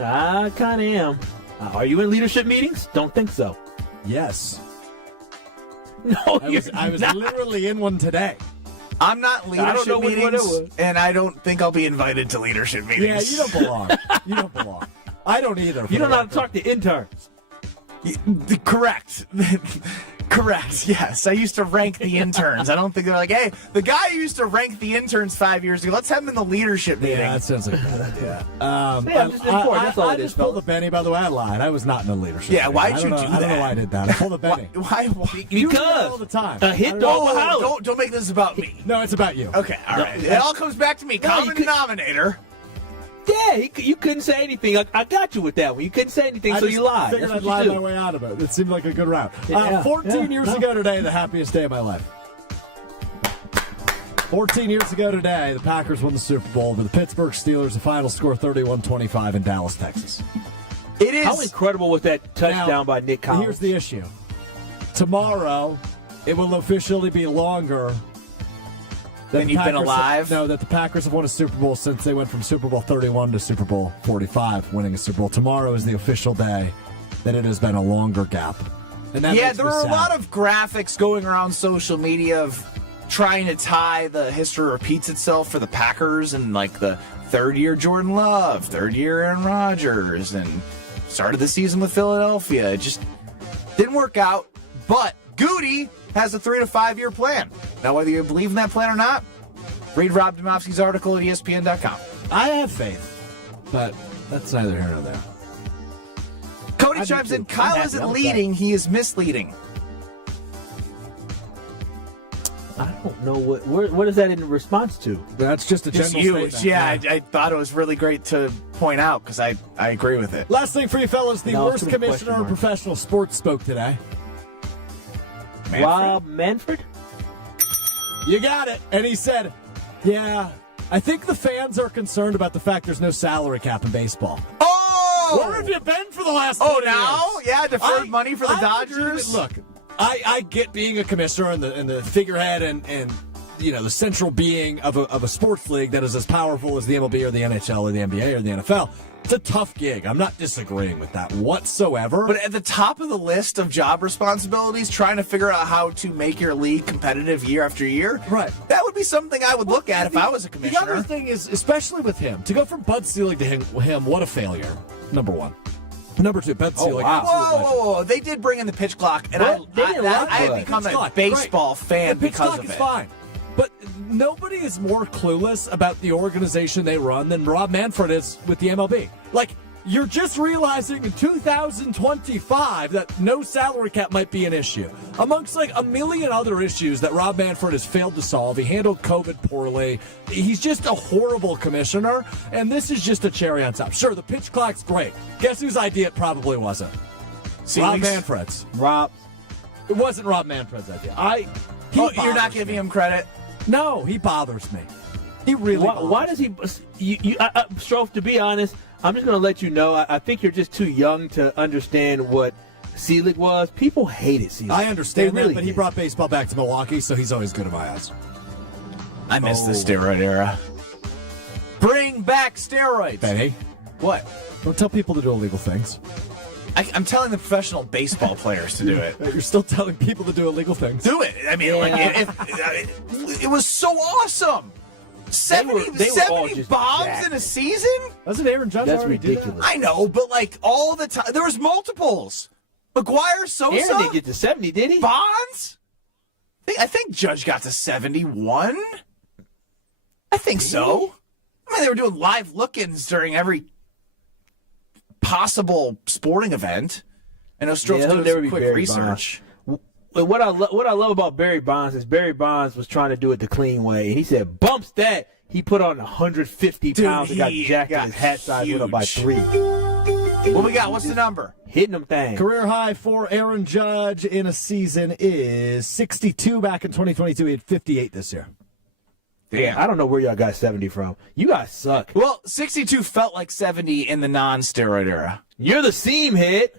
I kind of am. Are you in leadership meetings? Don't think so. Yes. No, I was literally in one today. I'm not in leadership meetings, and I don't think I'll be invited to leadership meetings. Yeah, you don't belong. You don't belong. I don't either. You don't know how to talk to interns. Correct. Correct, yes. I used to rank the interns. I don't think they're like, hey, the guy who used to rank the interns 5 years ago, let's have him in the leadership meeting. Yeah, that sounds like a good idea. I'm just important. That's all I it is, just pulled a Benny, by the way. I lied. I was not in the leadership. Yeah, why'd you do that? I don't know why I did that. I pulled a Benny. Why? You do that all the time. A hit dog behind. Don't make this about me. No, it's about you. Okay, all right. It all comes back to me. Common denominator. Yeah, you couldn't say anything. I got you with that one. You couldn't say anything, so you lied. I figured I'd lie my way out of it. It seemed like a good route. 14 years ago today, the happiest day of my life. 14 years ago today, the Packers won the Super Bowl over the Pittsburgh Steelers. The final score 31-25 in Dallas, Texas. It is. How incredible was that touchdown by Nick Collins? Here's the issue. Tomorrow, it will officially be longer than you've been alive? No, that the Packers have won a Super Bowl since they went from Super Bowl 31 to Super Bowl 45, winning a Super Bowl. Tomorrow is the official day that it has been a longer gap. And that there are a lot of graphics going around social media of trying to tie the history repeats itself for the Packers and like the third year Jordan Love, third year Aaron Rodgers, and started the season with Philadelphia. It just didn't work out, but Goody has a 3 to 5 year plan. Now, whether you believe in that plan or not, read Rob Domofsky's article at ESPN.com. I have faith, but that's neither here nor there. Cody chimes in, Kyle isn't leading, he is misleading. I don't know what is that in response to? That's just a general statement. Yeah, I thought it was really great to point out because I agree with it. Last thing for you fellas, the worst commissioner in professional sports spoke today. Rob Manfred? You got it. And he said, yeah, I think the fans are concerned about the fact there's no salary cap in baseball. Oh! Where have you been for the last 20 years? Yeah, deferred money for the Dodgers? Look, I get being a commissioner and the figurehead and you know the central being of a sports league that is as powerful as the MLB or the NHL or the NBA or the NFL. It's a tough gig. I'm not disagreeing with that whatsoever. But at the top of the list of job responsibilities, trying to figure out how to make your league competitive year after year, right? That would be something I would look at if I was a commissioner. The other thing is, especially with him, to go from Bud Selig to him, what a failure. Number one. Number two, Bud Selig. Whoa. They did bring in the pitch clock, and I have become a baseball fan because of it. The pitch clock is fine. But nobody is more clueless about the organization they run than Rob Manfred is with the MLB. Like, You're just realizing in 2025 that no salary cap might be an issue. Amongst like a million other issues that Rob Manfred has failed to solve. He handled COVID poorly. He's just a horrible commissioner, and this is just a cherry on top. Sure, the pitch clock's great. Guess whose idea it probably wasn't? Rob Manfred's. It wasn't Rob Manfred's idea. You're not giving him credit? No, he bothers me. He really Why does he... Strofe, to be honest, I'm just going to let you know, I think you're just too young to understand what Selig was. People hated Selig. I understand really that, but he brought baseball back to Milwaukee, so he's always good in my eyes. I miss the steroid era. Bring back steroids. Benny. What? Don't tell people to do illegal things. I'm telling the professional baseball players to do it. You're still telling people to do illegal things. Do it. I mean, it was so awesome. 70 bombs in a season? Doesn't Aaron Judge already do that? I know, but like all the time. There was multiples. McGuire, Sosa. Aaron didn't get to 70, did he? Bonds? I think Judge got to 71. I think so. I mean, they were doing live look-ins during every possible sporting event. I know Stroke's doing some quick research. What I love about Barry Bonds is Barry Bonds was trying to do it the clean way. He said, bumps that. He put on 150 pounds and got jacked in his hat size with him by 3. What we got? What's the number? Hitting them things. Career high for Aaron Judge in a season is 62 back in 2022. He had 58 this year. Damn. I don't know where y'all got 70 from. You guys suck. Well, 62 felt like 70 in the non-steroid era. You're the seam head.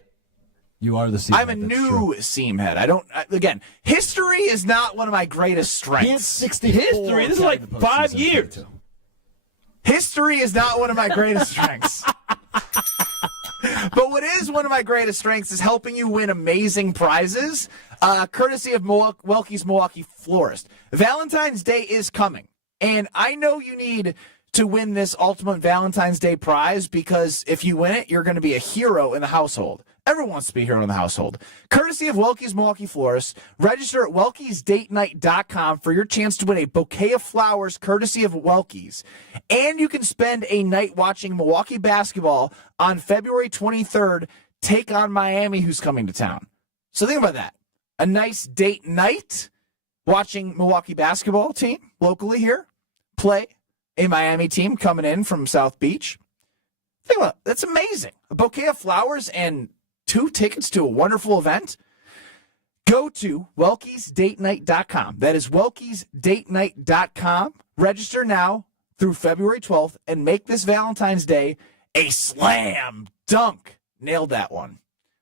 You are the seam head. I'm a new seam head. Again, history is not one of my greatest strengths. He had 64. History? This is like 5 years. History is not one of my greatest strengths. But what is one of my greatest strengths is helping you win amazing prizes, courtesy of Welke's Milwaukee Florist. Valentine's Day is coming, and I know you need to win this ultimate Valentine's Day prize because if you win it, you're going to be a hero in the household. Everyone wants to be a hero in the household. Courtesy of Welke's Milwaukee Florist, register at welkesdatenight.com for your chance to win a bouquet of flowers courtesy of Welke's. And you can spend a night watching Milwaukee basketball on February 23rd, take on Miami, who's coming to town. So think about that. A nice date night watching Milwaukee basketball team locally here play a Miami team coming in from South Beach. Think about it. That's amazing. A bouquet of flowers and 2 tickets to a wonderful event. Go to welkesdatenight.com. That is welkesdatenight.com. Register now through February 12th and make this Valentine's Day a slam dunk. Nailed that one.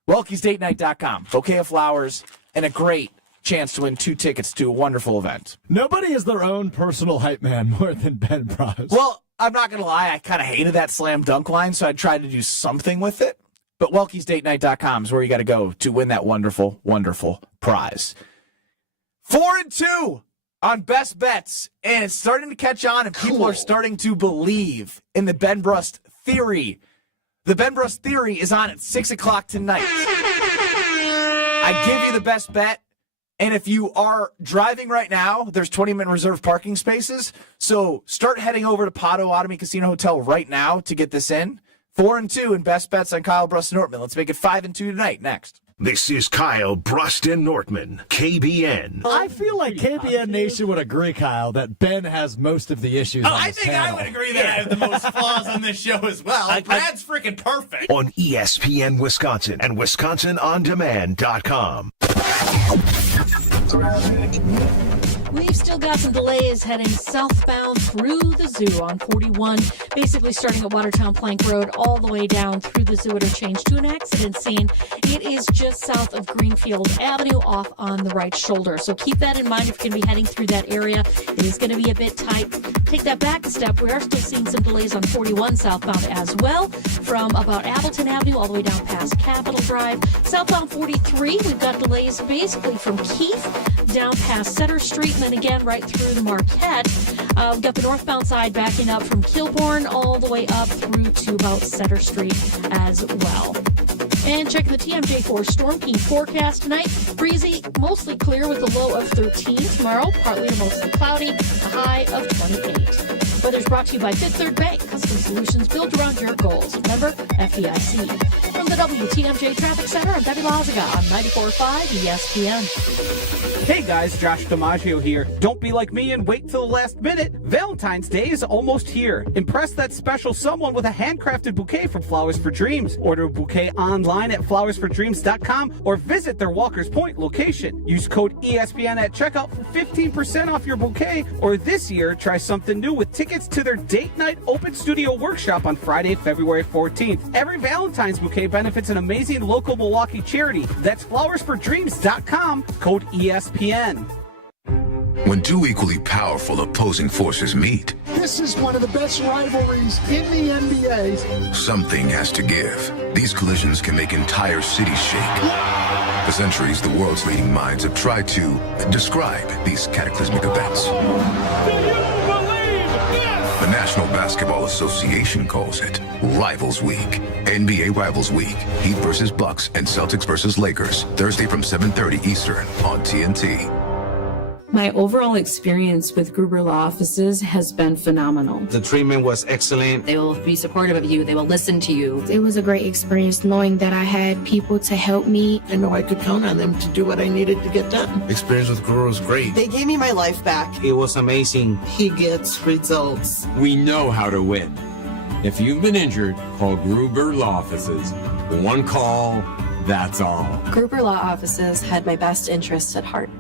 welkesdatenight.com. Bouquet of flowers and a great chance to win 2 tickets to a wonderful event. Nobody is their own personal hype man more than Ben Brust. Well, I'm not going to lie. I kind of hated that slam dunk line, so I tried to do something with it. But welkesdatenight.com is where you got to go to win that wonderful, wonderful prize. 4-2 on best bets, and it's starting to catch on, and people are starting to believe in the Ben Brust theory. The Ben Brust theory is on at 6 o'clock tonight. I give you the best bet, and if you are driving right now, there's 20-minute reserved parking spaces, so start heading over to Potawatomi Casino Hotel right now to get this in. 4-2 in best bets on Kyle, Brust, and Nortman. Let's make it 5-2 tonight. Next. This is Kyle, Brust, and Nortman, KBN. I feel like KBN Nation would agree, Kyle, that Ben has most of the issues on I this think panel. I would agree that I have the most flaws on this show as well. Brad's freaking perfect. On ESPN Wisconsin and WisconsinOnDemand.com. We've still got some delays heading southbound through the zoo on 41, basically starting at Watertown Plank Road all the way down through the zoo interchange to an accident scene. It is just south of Greenfield Avenue off on the right shoulder. So keep that in mind if you're going to be heading through that area. It is going to be a bit tight. Take that back a step. We are still seeing some delays on 41 southbound as well, from about Appleton Avenue all the way down past Capitol Drive. Southbound 43, we've got delays basically from Keith down past Center Street, and then again right through the Marquette. We've got the northbound side backing up from Kilbourne all the way up through to about Center Street as well. And checking the TMJ4 Storm King forecast tonight. Breezy, mostly clear with a low of 13. Tomorrow, partly to mostly cloudy, a high of 28. Weather's brought to you by Fifth Third Bank. Custom solutions built around your goals. Member FDIC. From the WTMJ Traffic Center, I'm Debbie Lazaga on 94.5 ESPN. Hey guys, Josh DiMaggio here. Don't be like me and wait till the last minute. Valentine's Day is almost here. Impress that special someone with a handcrafted bouquet from Flowers for Dreams. Order a bouquet online at flowersfordreams.com or visit their Walker's Point location. Use code ESPN at checkout for 15% off your bouquet, or this year, try something new with tickets to their date night open studio workshop on Friday, February 14th. Every Valentine's bouquet benefits an amazing local Milwaukee charity. That's flowersfordreams.com, code ESPN. When two equally powerful opposing forces meet, this is one of the best rivalries in the NBA. Something has to give. These collisions can make entire cities shake. For centuries, the world's leading minds have tried to describe these cataclysmic events. Do you believe this? The National Basketball Association calls it Rivals Week. NBA Rivals Week. Heat versus Bucks and Celtics versus Lakers. Thursday from 7:30 Eastern on TNT. My overall experience with Gruber Law Offices has been phenomenal. The treatment was excellent. They will be supportive of you. They will listen to you. It was a great experience knowing that I had people to help me. I know I could count on them to do what I needed to get done. Experience with Gruber was great. They gave me my life back. It was amazing. He gets results. We know how to win. If you've been injured, call Gruber Law Offices. One call, that's all. Gruber Law Offices had my best interests at heart.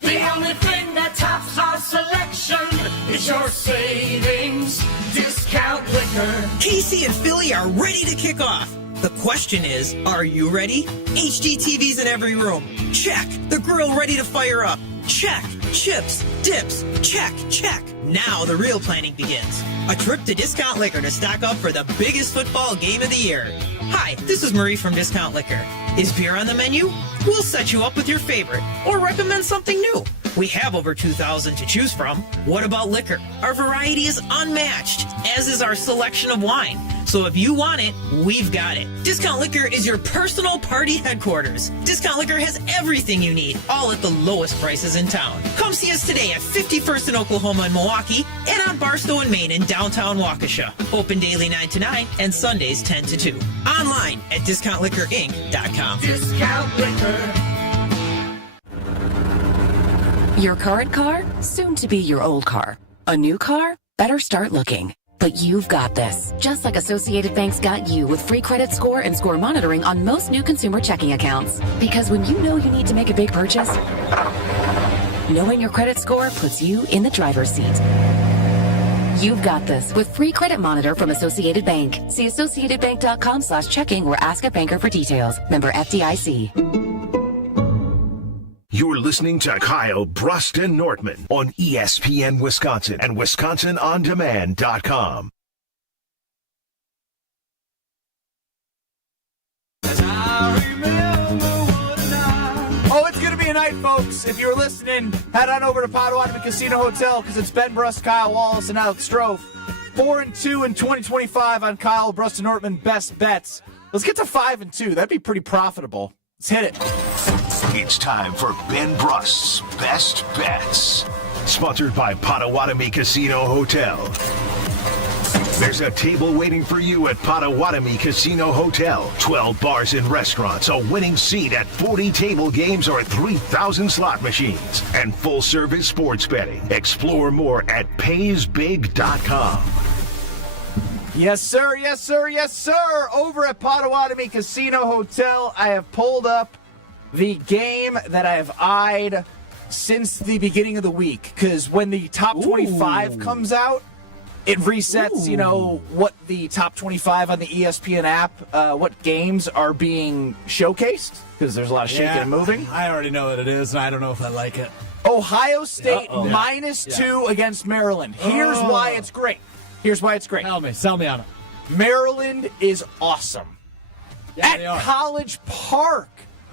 The only thing that tops our selection is your savings discount liquor. Casey and Philly are ready to kick off. The question is, are you ready? HD TVs in every room. Check. The grill ready to fire up. Check. Chips, dips, check, check. Now the real planning begins. A trip to Discount Liquor to stock up for the biggest football game of the year. Hi, this is Marie from Discount Liquor. Is beer on the menu? We'll set you up with your favorite or recommend something new. We have over 2,000 to choose from. What about liquor? Our variety is unmatched, as is our selection of wine. So if you want it, we've got it. Discount Liquor is your personal party headquarters. Discount Liquor has everything you need, all at the lowest prices in town. Come see us today at 51st in Oklahoma and Milwaukee, and on Barstow and Main in downtown Waukesha. Open daily 9 to 9 and Sundays 10 to 2. Online at discountliquorinc.com. Discount Liquor. Your current car? Soon to be your old car. A new car? Better start looking. But you've got this. Just like Associated Bank's got you with free credit score and score monitoring on most new consumer checking accounts. Because when you know you need to make a big purchase, knowing your credit score puts you in the driver's seat. You've got this with free credit monitor from Associated Bank. See associatedbank.com/checking or ask a banker for details. Member FDIC. You're listening to Kyle, Brust, and Nortman on ESPN Wisconsin and WisconsinOnDemand.com. Oh, it's going to be a night, folks. If you're listening, head on over to Potawatomi Casino Hotel because it's Ben Brust, Kyle Wallace, and Alex Strofe. 4-2 in 2025 on Kyle, Brust, and Nortman best bets. Let's get to 5-2. That'd be pretty profitable. Let's hit it. It's time for Ben Brust's Best Bets. Sponsored by Potawatomi Casino Hotel. There's a table waiting for you at Potawatomi Casino Hotel. 12 bars and restaurants, a winning seat at 40 table games or 3,000 slot machines, and full-service sports betting. Explore more at paysbig.com. Yes, sir. Yes, sir. Yes, sir. Over at Potawatomi Casino Hotel, I have pulled up the game that I have eyed since the beginning of the week. Because when the top 25 comes out, it resets, you know, what the top 25 on the ESPN app, what games are being showcased. Because there's a lot of shaking and moving. I already know what it is, and I don't know if I like it. Ohio State -2 against Maryland. Here's why it's great. Here's why it's great. Sell me on it. Maryland is awesome. Yeah, at College Park.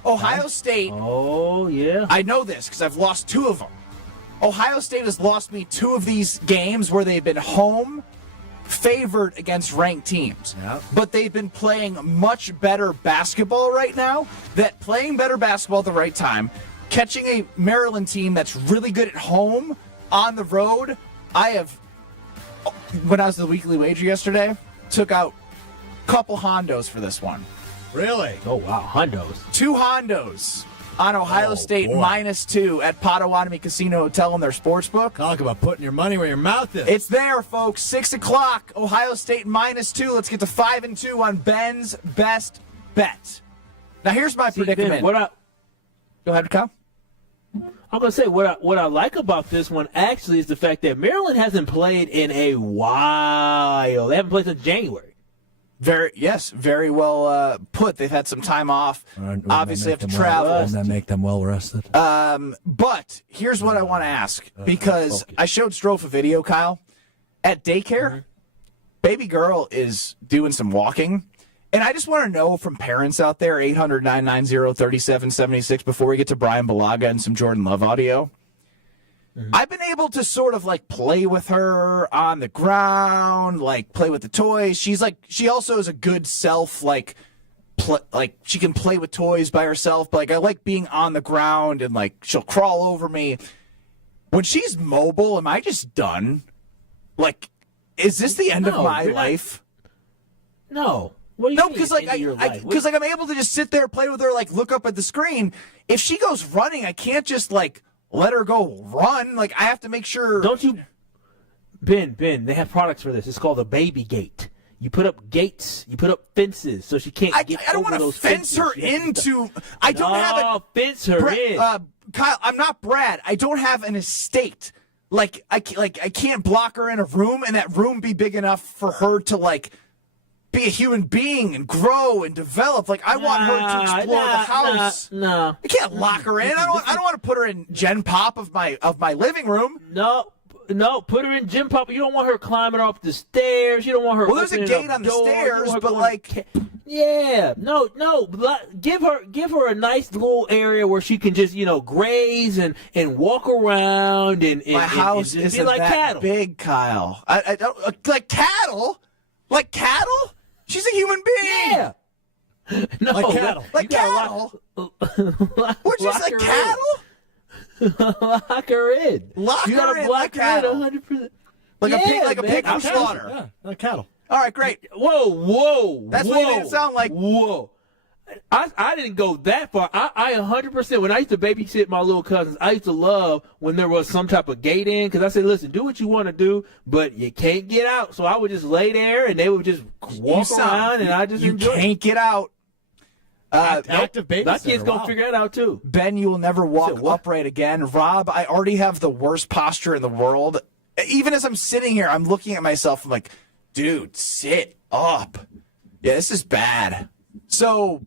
Ohio State. Oh, yeah. I know this because I've lost 2 of them. Ohio State has lost me 2 of these games where they've been home favored against ranked teams. Yep. But they've been playing much better basketball right now. That playing better basketball at the right time, catching a Maryland team that's really good at home, on the road, I have when I was the weekly wager yesterday, took out a couple hondos for this one. Really? Oh, wow. Hondos. 2 hondos on Ohio State boy. -2 at Potawatomi Casino Hotel in their sports book. Talk about putting your money where your mouth is. It's there, folks. 6 o'clock. Ohio State -2. Let's get to 5-2 on Ben's best bet. Now, here's my predicament. Ben, Go ahead, Kyle. I'm going to say what I like about this one actually is the fact that Maryland hasn't played in a while. They haven't played since January. Very well put. They've had some time off. Obviously, have to travel. Doesn't that make them well rested? But here's what I want to ask, because I showed Strofe a video, Kyle. At daycare, baby girl is doing some walking. And I just want to know from parents out there, 800-990-3776, before we get to Brian Balaga and some Jordan Love audio. I've been able to sort of like play with her on the ground, like play with the toys. She also is a good self, like she can play with toys by herself. But like I like being on the ground and like she'll crawl over me. When she's mobile, am I just done? Like, is this the end of my life? No. No, because like I'm able to just sit there, play with her, like look up at the screen. If she goes running, I can't just like let her go run. Like I have to make sure. Don't you, Ben? They have products for this. It's called a baby gate. You put up gates. You put up fences so she can't get I don't over those fence her into. I don't have a fence her in. Kyle, I'm not Brad. I don't have an estate. I can't block her in a room, and that room be big enough for her to like be a human being and grow and develop. Like I want her to explore the house. No, I can't lock her in. I don't want to put her in Gen Pop of my living room. No, put her in Gen Pop. You don't want her climbing up the stairs. You don't want her. Well, there's a gate on the stairs, but like. Yeah, no. Give her a nice little area where she can just graze and walk around and my house and isn't be like that cattle. big, Kyle. I don't like cattle. Like cattle? She's a human being. Yeah. No, like cattle. Like cattle. We're just like cattle. Lock her in. You gotta block her in 100%. Like a pig from slaughter. Yeah, like cattle. All right, great. Whoa. That's what it made it sound like. Whoa. I didn't go that far. I 100%, when I used to babysit my little cousins, I used to love when there was some type of gate in, because I said, listen, do what you want to do, but you can't get out. So I would just lay there, and they would just walk around, and I just enjoy it. You can't get out. Active babysitter. That kid's going to figure that out, too. Ben, you will never walk upright again. Rob, I already have the worst posture in the world. Even as I'm sitting here, I'm looking at myself, I'm like, dude, sit up. Yeah, this is bad. So,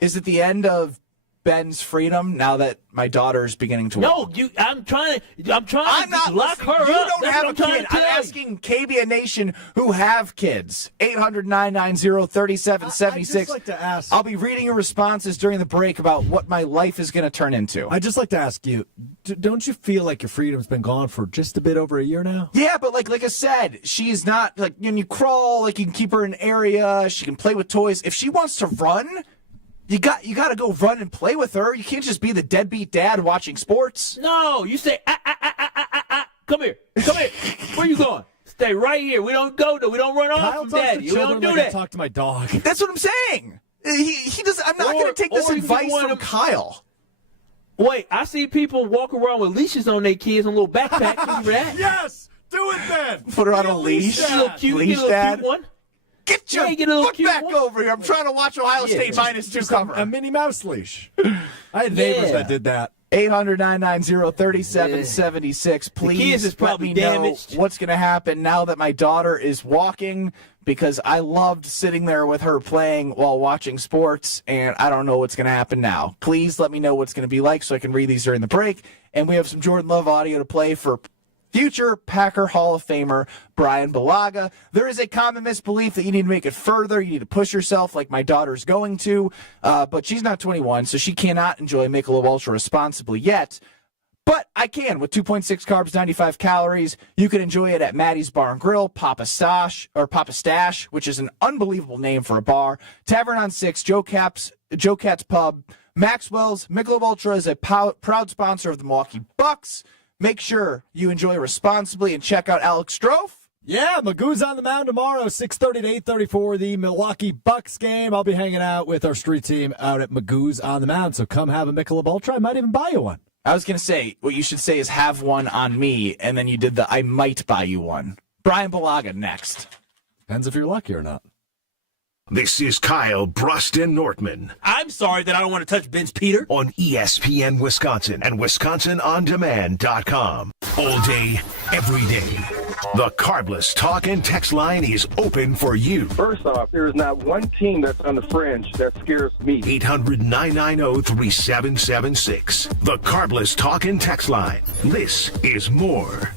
is it the end of Ben's freedom now that my daughter's beginning to walk? No, I'm trying to lock her up. You don't That's have what a I'm kid. trying to I'm tell asking KBN Nation who have kids. 800-990-3776. I'd just like to ask. I'll be reading your responses during the break about what my life is going to turn into. I'd just like to ask you, don't you feel like your freedom's been gone for just a bit over a year now? Yeah, but like I said, she's not like when you crawl, like you can keep her in an area, she can play with toys. If she wants to run, you got to go run and play with her. You can't just be the deadbeat dad watching sports. No, you say, come here. Where you going? Stay right here. We don't go. We don't run off from daddy. We don't do that. I talk to my dog. That's what I'm saying. He does. I'm not going to take this advice from Kyle. Wait, I see people walk around with leashes on their kids and little backpacks. Remember that? Yes, do it then. Put her on a leash. Leash dad. One. Get your foot back over here. I'm trying to watch Ohio State -2 cover. A Minnie Mouse leash. I had neighbors that did that. 800-990-3776. Please let me know what's going to happen now that my daughter is walking, because I loved sitting there with her playing while watching sports, and I don't know what's going to happen now. Please let me know what's going to be like so I can read these during the break. And we have some Jordan Love audio to play for future Packer Hall of Famer Brian Balaga. There is a common misbelief that you need to make it further. You need to push yourself like my daughter's going to. But she's not 21, so she cannot enjoy Michelob Ultra responsibly yet. But I can with 2.6 carbs, 95 calories. You can enjoy it at Maddie's Bar and Grill, Papa Stash, which is an unbelievable name for a bar. Tavern on 6, Joe Cat's Pub, Maxwell's. Michelob Ultra is a proud sponsor of the Milwaukee Bucks. Make sure you enjoy responsibly and check out Alex Strofe Yeah, Magoo's on the mound tomorrow, 6:30 to 8:30 for the Milwaukee Bucks game. I'll be hanging out with our street team out at Magoo's on the mound, so come have a Michelob Ultra. I might even buy you one. I was going to say, what you should say is have one on me, and then you did the I might buy you one. Brian Balaga next. Depends if you're lucky or not. This is Kyle, Brust, and Nortman. I'm sorry that I don't want to touch Vince Peter. On ESPN Wisconsin and WisconsinOnDemand.com. All day, every day. The Carbless talk and text line is open for you. First off, there is not one team that's on the fringe that scares me. 800-990-3776. The Carbless talk and text line. This is more.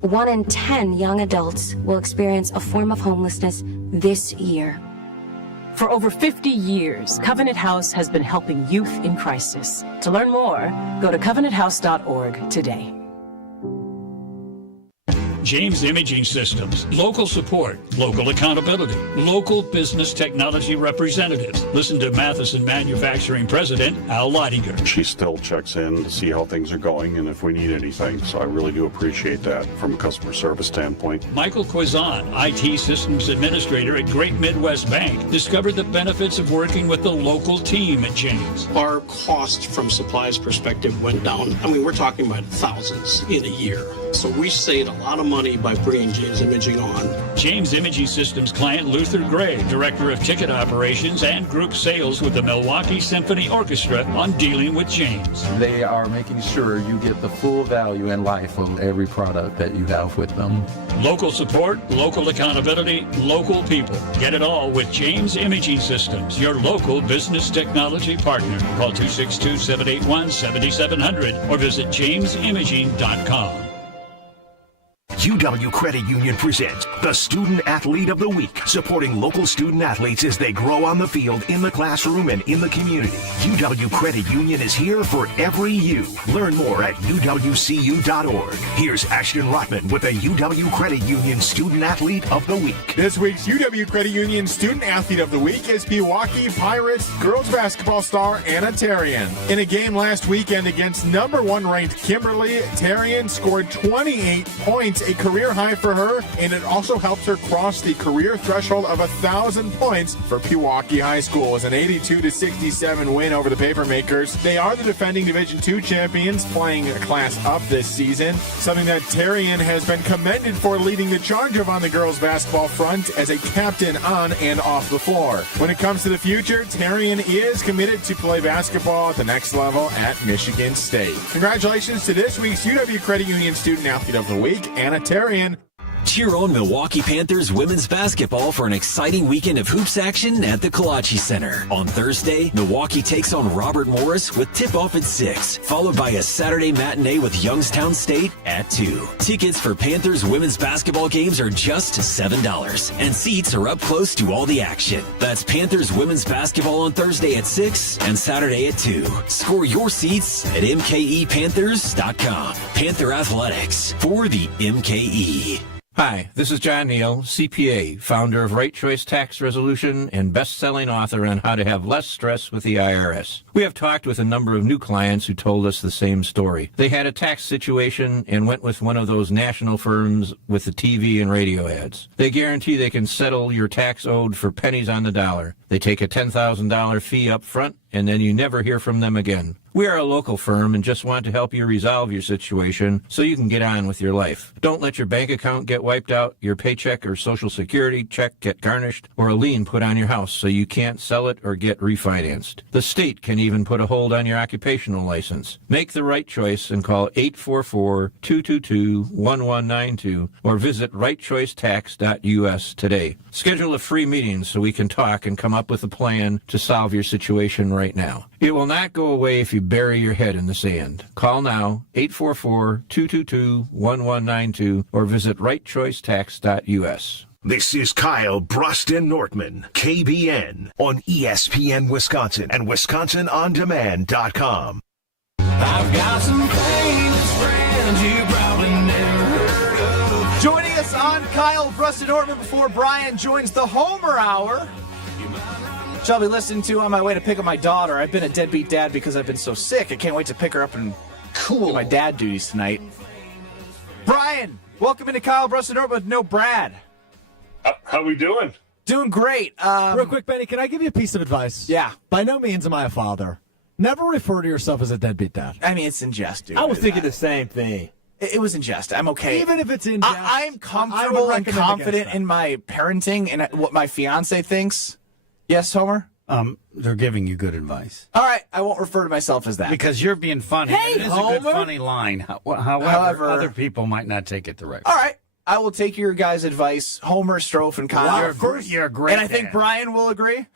1 in 10 young adults will experience a form of homelessness this year. For over 50 years, Covenant House has been helping youth in crisis. To learn more, go to covenanthouse.org today. James Imaging Systems, local support, local accountability, local business technology representatives. Listen to Matheson Manufacturing President Al Leidinger. She still checks in to see how things are going and if we need anything, so I really do appreciate that from a customer service standpoint. Michael Quizon, IT Systems Administrator at Great Midwest Bank, discovered the benefits of working with the local team at James. Our cost from supplies perspective went down. I mean, we're talking about thousands in a year. So we saved a lot of money by bringing James Imaging on. James Imaging Systems client Luther Gray, Director of Ticket Operations and Group Sales with the Milwaukee Symphony Orchestra, on dealing with James. They are making sure you get the full value and life of every product that you have with them. Local support, local accountability, local people. Get it all with James Imaging Systems, your local business technology partner. Call 262-781-7700 or visit jamesimaging.com. UW Credit Union presents the Student Athlete of the Week, supporting local student athletes as they grow on the field, in the classroom, and in the community. UW Credit Union is here for every you. Learn more at uwcu.org. Here's Ashton Rotman with the UW Credit Union Student Athlete of the Week. This week's UW Credit Union Student Athlete of the Week is Pewaukee Pirates girls basketball star Anna Tarian. In a game last weekend against number 1 ranked Kimberly, Tarian scored 28 points, a career high for her, and it also helps her cross the career threshold of 1,000 points for Pewaukee High School. It was an 82-67 win over the Papermakers. They are the defending Division II champions, playing a class up this season, something that Tarian has been commended for leading the charge of on the girls basketball front as a captain on and off the floor. When it comes to the future, Tarian is committed to play basketball at the next level at Michigan State. Congratulations to this week's UW Credit Union Student Athlete of the Week, Anna Tarian. Cheer on Milwaukee Panthers women's basketball for an exciting weekend of hoops action at the Kalachi Center. On Thursday, Milwaukee takes on Robert Morris with tip-off at 6, followed by a Saturday matinee with Youngstown State at 2. Tickets for Panthers women's basketball games are just $7, and seats are up close to all the action. That's Panthers women's basketball on Thursday at 6 and Saturday at 2. Score your seats at mkepanthers.com. Panther Athletics for the MKE. Hi, this is John Neal, CPA, founder of Right Choice Tax Resolution and best-selling author on how to have less stress with the IRS. We have talked with a number of new clients who told us the same story. They had a tax situation and went with one of those national firms with the TV and radio ads. They guarantee they can settle your tax owed for pennies on the dollar. They take a $10,000 fee up front, and then you never hear from them again. We are a local firm and just want to help you resolve your situation so you can get on with your life. Don't let your bank account get wiped out, your paycheck or Social Security check get garnished, or a lien put on your house so you can't sell it or get refinanced. The state can even put a hold on your occupational license. Make the right choice and call 844-222-1192 or visit rightchoicetax.us today. Schedule a free meeting so we can talk and come up with a plan to solve your situation right now. It will not go away if you bury your head in the sand. Call now, 844-222-1192, or visit rightchoicetax.us. This is Kyle, Brust, and Nortman, KBN, on ESPN Wisconsin and WisconsinOnDemand.com. I've got some famous friends you probably never heard of. Joining us on Kyle, Brust, and Nortman before Brian joins the Homer Hour, which I'll be listening to on my way to pick up my daughter. I've been a deadbeat dad because I've been so sick. I can't wait to pick her up and do my dad duties tonight. Brian, Welcome into Kyle, Brust, and Nortman with no Brad. How we doing? Doing great. Real quick, Benny, can I give you a piece of advice? Yeah. By no means am I a father. Never refer to yourself as a deadbeat dad. I mean, it's in jest, dude. I was thinking the same thing. It was in jest. I'm okay. Even if it's in jest, I'm comfortable and confident in my parenting and what my fiance thinks. Yes, Homer? They're giving you good advice. All right, I won't refer to myself as that. Because you're being funny. Hey, it is a Homer. good funny line. However, other people might not take it the right way. All right, I will take your guys' advice. Homer, Strofe, and Kyle. You're a great And I think dad. Brian will agree.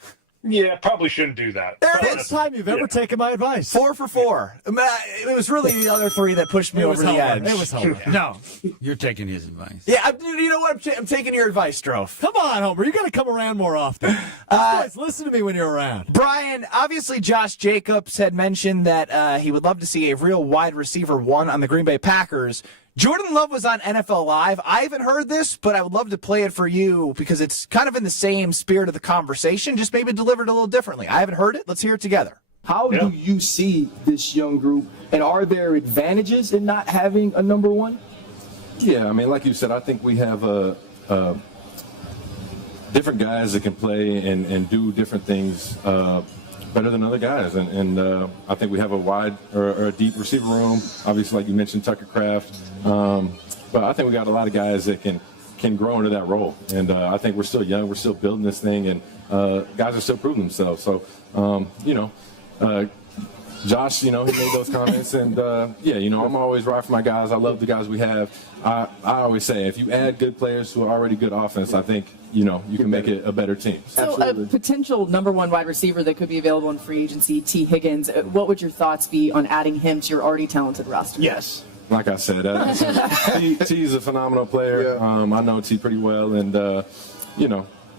Yeah, probably shouldn't do that. There it is. First time you've ever taken my advice. 4 for 4. It was really the other 3 that pushed me over the edge. It was Homer. No, you're taking his advice. Yeah, you know what? I'm taking your advice, Strofe. Come on, Homer. You got to come around more often. Guys, listen to me when you're around. Brian, obviously Josh Jacobs had mentioned that he would love to see a real wide receiver 1 on the Green Bay Packers. Jordan Love was on NFL Live. I haven't heard this, but I would love to play it for you because it's kind of in the same spirit of the conversation, just maybe delivered a little differently. I haven't heard it. Let's hear it together. How do you see this young group, and are there advantages in not having a number 1? Yeah, I mean, like you said, I think we have different guys that can play and do different things better than other guys. And I think we have a wide or a deep receiver room. Obviously, like you mentioned, Tucker Kraft. But I think we got a lot of guys that can grow into that role. And I think we're still young. We're still building this thing. And guys are still proving themselves. So, Josh, he made those comments. And, I'm always right for my guys. I love the guys we have. I always say, if you add good players to an already good offense, I think, you can make it a better team. So a potential number 1 wide receiver that could be available in free agency, T. Higgins, what would your thoughts be on adding him to your already talented roster? Yes. Like I said, T's a phenomenal player. Yeah. I know T pretty well. And,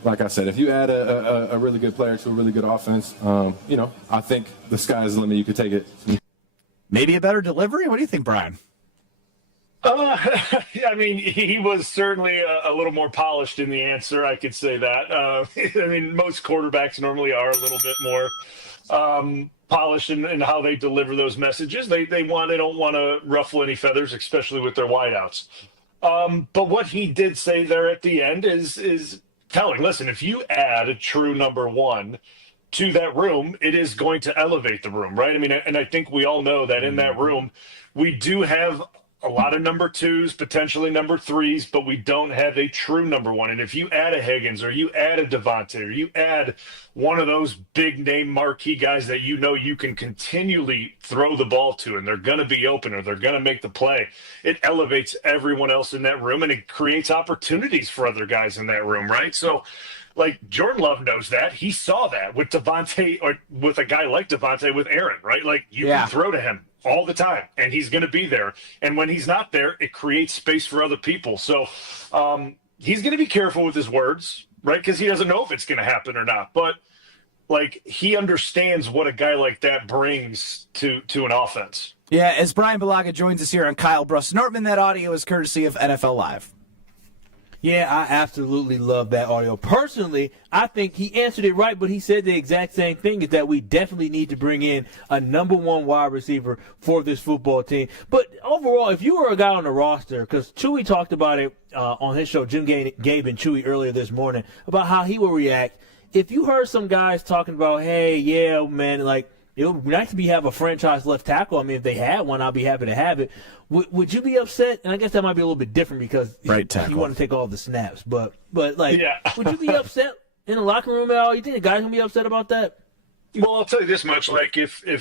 like I said, if you add a really good player to a really good offense, I think the sky's the limit. You could take it. Maybe a better delivery? What do you think, Brian? I mean, he was certainly a little more polished in the answer. I could say that. I mean, most quarterbacks normally are a little bit more polished in how they deliver those messages. They don't want to ruffle any feathers, especially with their wideouts. But what he did say there at the end is telling. Listen, if you add a true number 1 to that room, it is going to elevate the room, right? I mean, and I think we all know that in that room, we do have a lot of number 2s, potentially number 3s, but we don't have a true number 1. And if you add a Higgins or you add a Devontae or you add one of those big name marquee guys that you can continually throw the ball to and they're going to be open or they're going to make the play, it elevates everyone else in that room and it creates opportunities for other guys in that room, right? So, like, Jordan Love knows that. He saw that with Devontae, or with a guy like Devontae with Aaron, right? Like, you can throw to him all the time, and he's going to be there. And when he's not there, it creates space for other people. So he's going to be careful with his words, right? Because he doesn't know if it's going to happen or not. But, like, he understands what a guy like that brings to an offense. Yeah, as Brian Balaga joins us here on Kyle, Brust, Nortman, that audio is courtesy of NFL Live. Yeah, I absolutely love that audio. Personally, I think he answered it right, but he said the exact same thing, is that we definitely need to bring in a number 1 wide receiver for this football team. But overall, if you were a guy on the roster, because Chewy talked about it on his show, Jim Gabe and Chewy earlier this morning, about how he will react. If you heard some guys talking about, hey, yeah, man, like, it would be nice to have a franchise left tackle. I mean, if they had one, I'd be happy to have it. Would you be upset? And I guess that might be a little bit different because you want to take all the snaps. But like, would you be upset in the locker room at all? You think the guys going to be upset about that? Well, I'll tell you this much. Like, if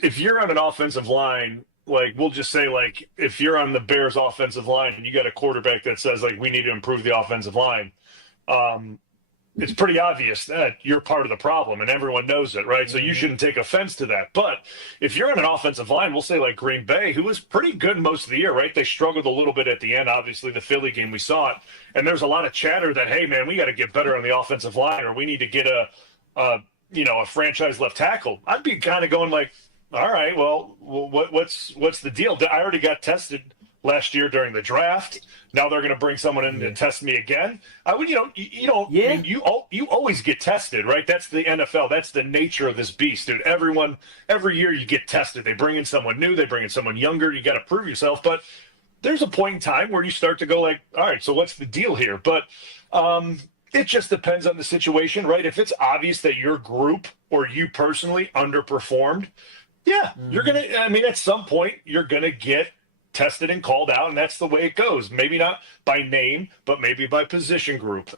you're on an offensive line, like, we'll just say, like, if you're on the Bears offensive line and you got a quarterback that says, like, we need to improve the offensive line, it's pretty obvious that you're part of the problem and everyone knows it, right? So you shouldn't take offense to that. But if you're on an offensive line, we'll say like Green Bay, who was pretty good most of the year, right? They struggled a little bit at the end. Obviously, the Philly game, we saw it. And there's a lot of chatter that, hey, man, we got to get better on the offensive line, or we need to get a franchise left tackle. I'd be kind of going like, all right, well, what's the deal? I already got tested last year during the draft. Now they're going to bring someone in to test me again. I mean, you always get tested, right? That's the NFL. That's the nature of this beast, dude. Every year you get tested. They bring in someone new. They bring in someone younger. You got to prove yourself. But there's a point in time where you start to go like, all right, so what's the deal here? But it just depends on the situation, right? If it's obvious that your group or you personally underperformed, you're going to, I mean, at some point, you're going to get tested and called out, and that's the way it goes. Maybe not by name, but maybe by position group.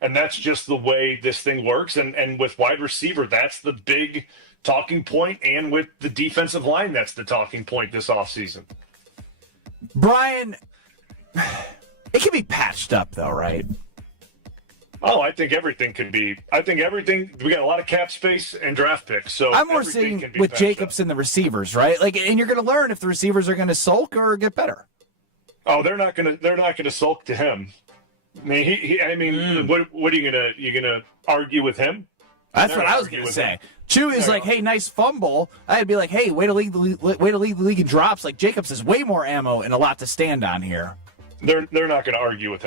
And that's just the way this thing works. And with wide receiver, that's the big talking point. And with the defensive line, that's the talking point this offseason. Brian, it can be patched up, though, right? Oh, I think everything can be. I think everything. We got a lot of cap space and draft picks, so I'm more saying with Jacobs and the receivers, right? Like, and you're going to learn if the receivers are going to sulk or get better. Oh, they're not going to sulk to him. I mean, what are you gonna argue with him? That's what I was going to say. Chew is like, hey, nice fumble. I'd be like, hey, way to lead the league in drops. Like Jacobs has way more ammo and a lot to stand on here. They're not going to argue with him.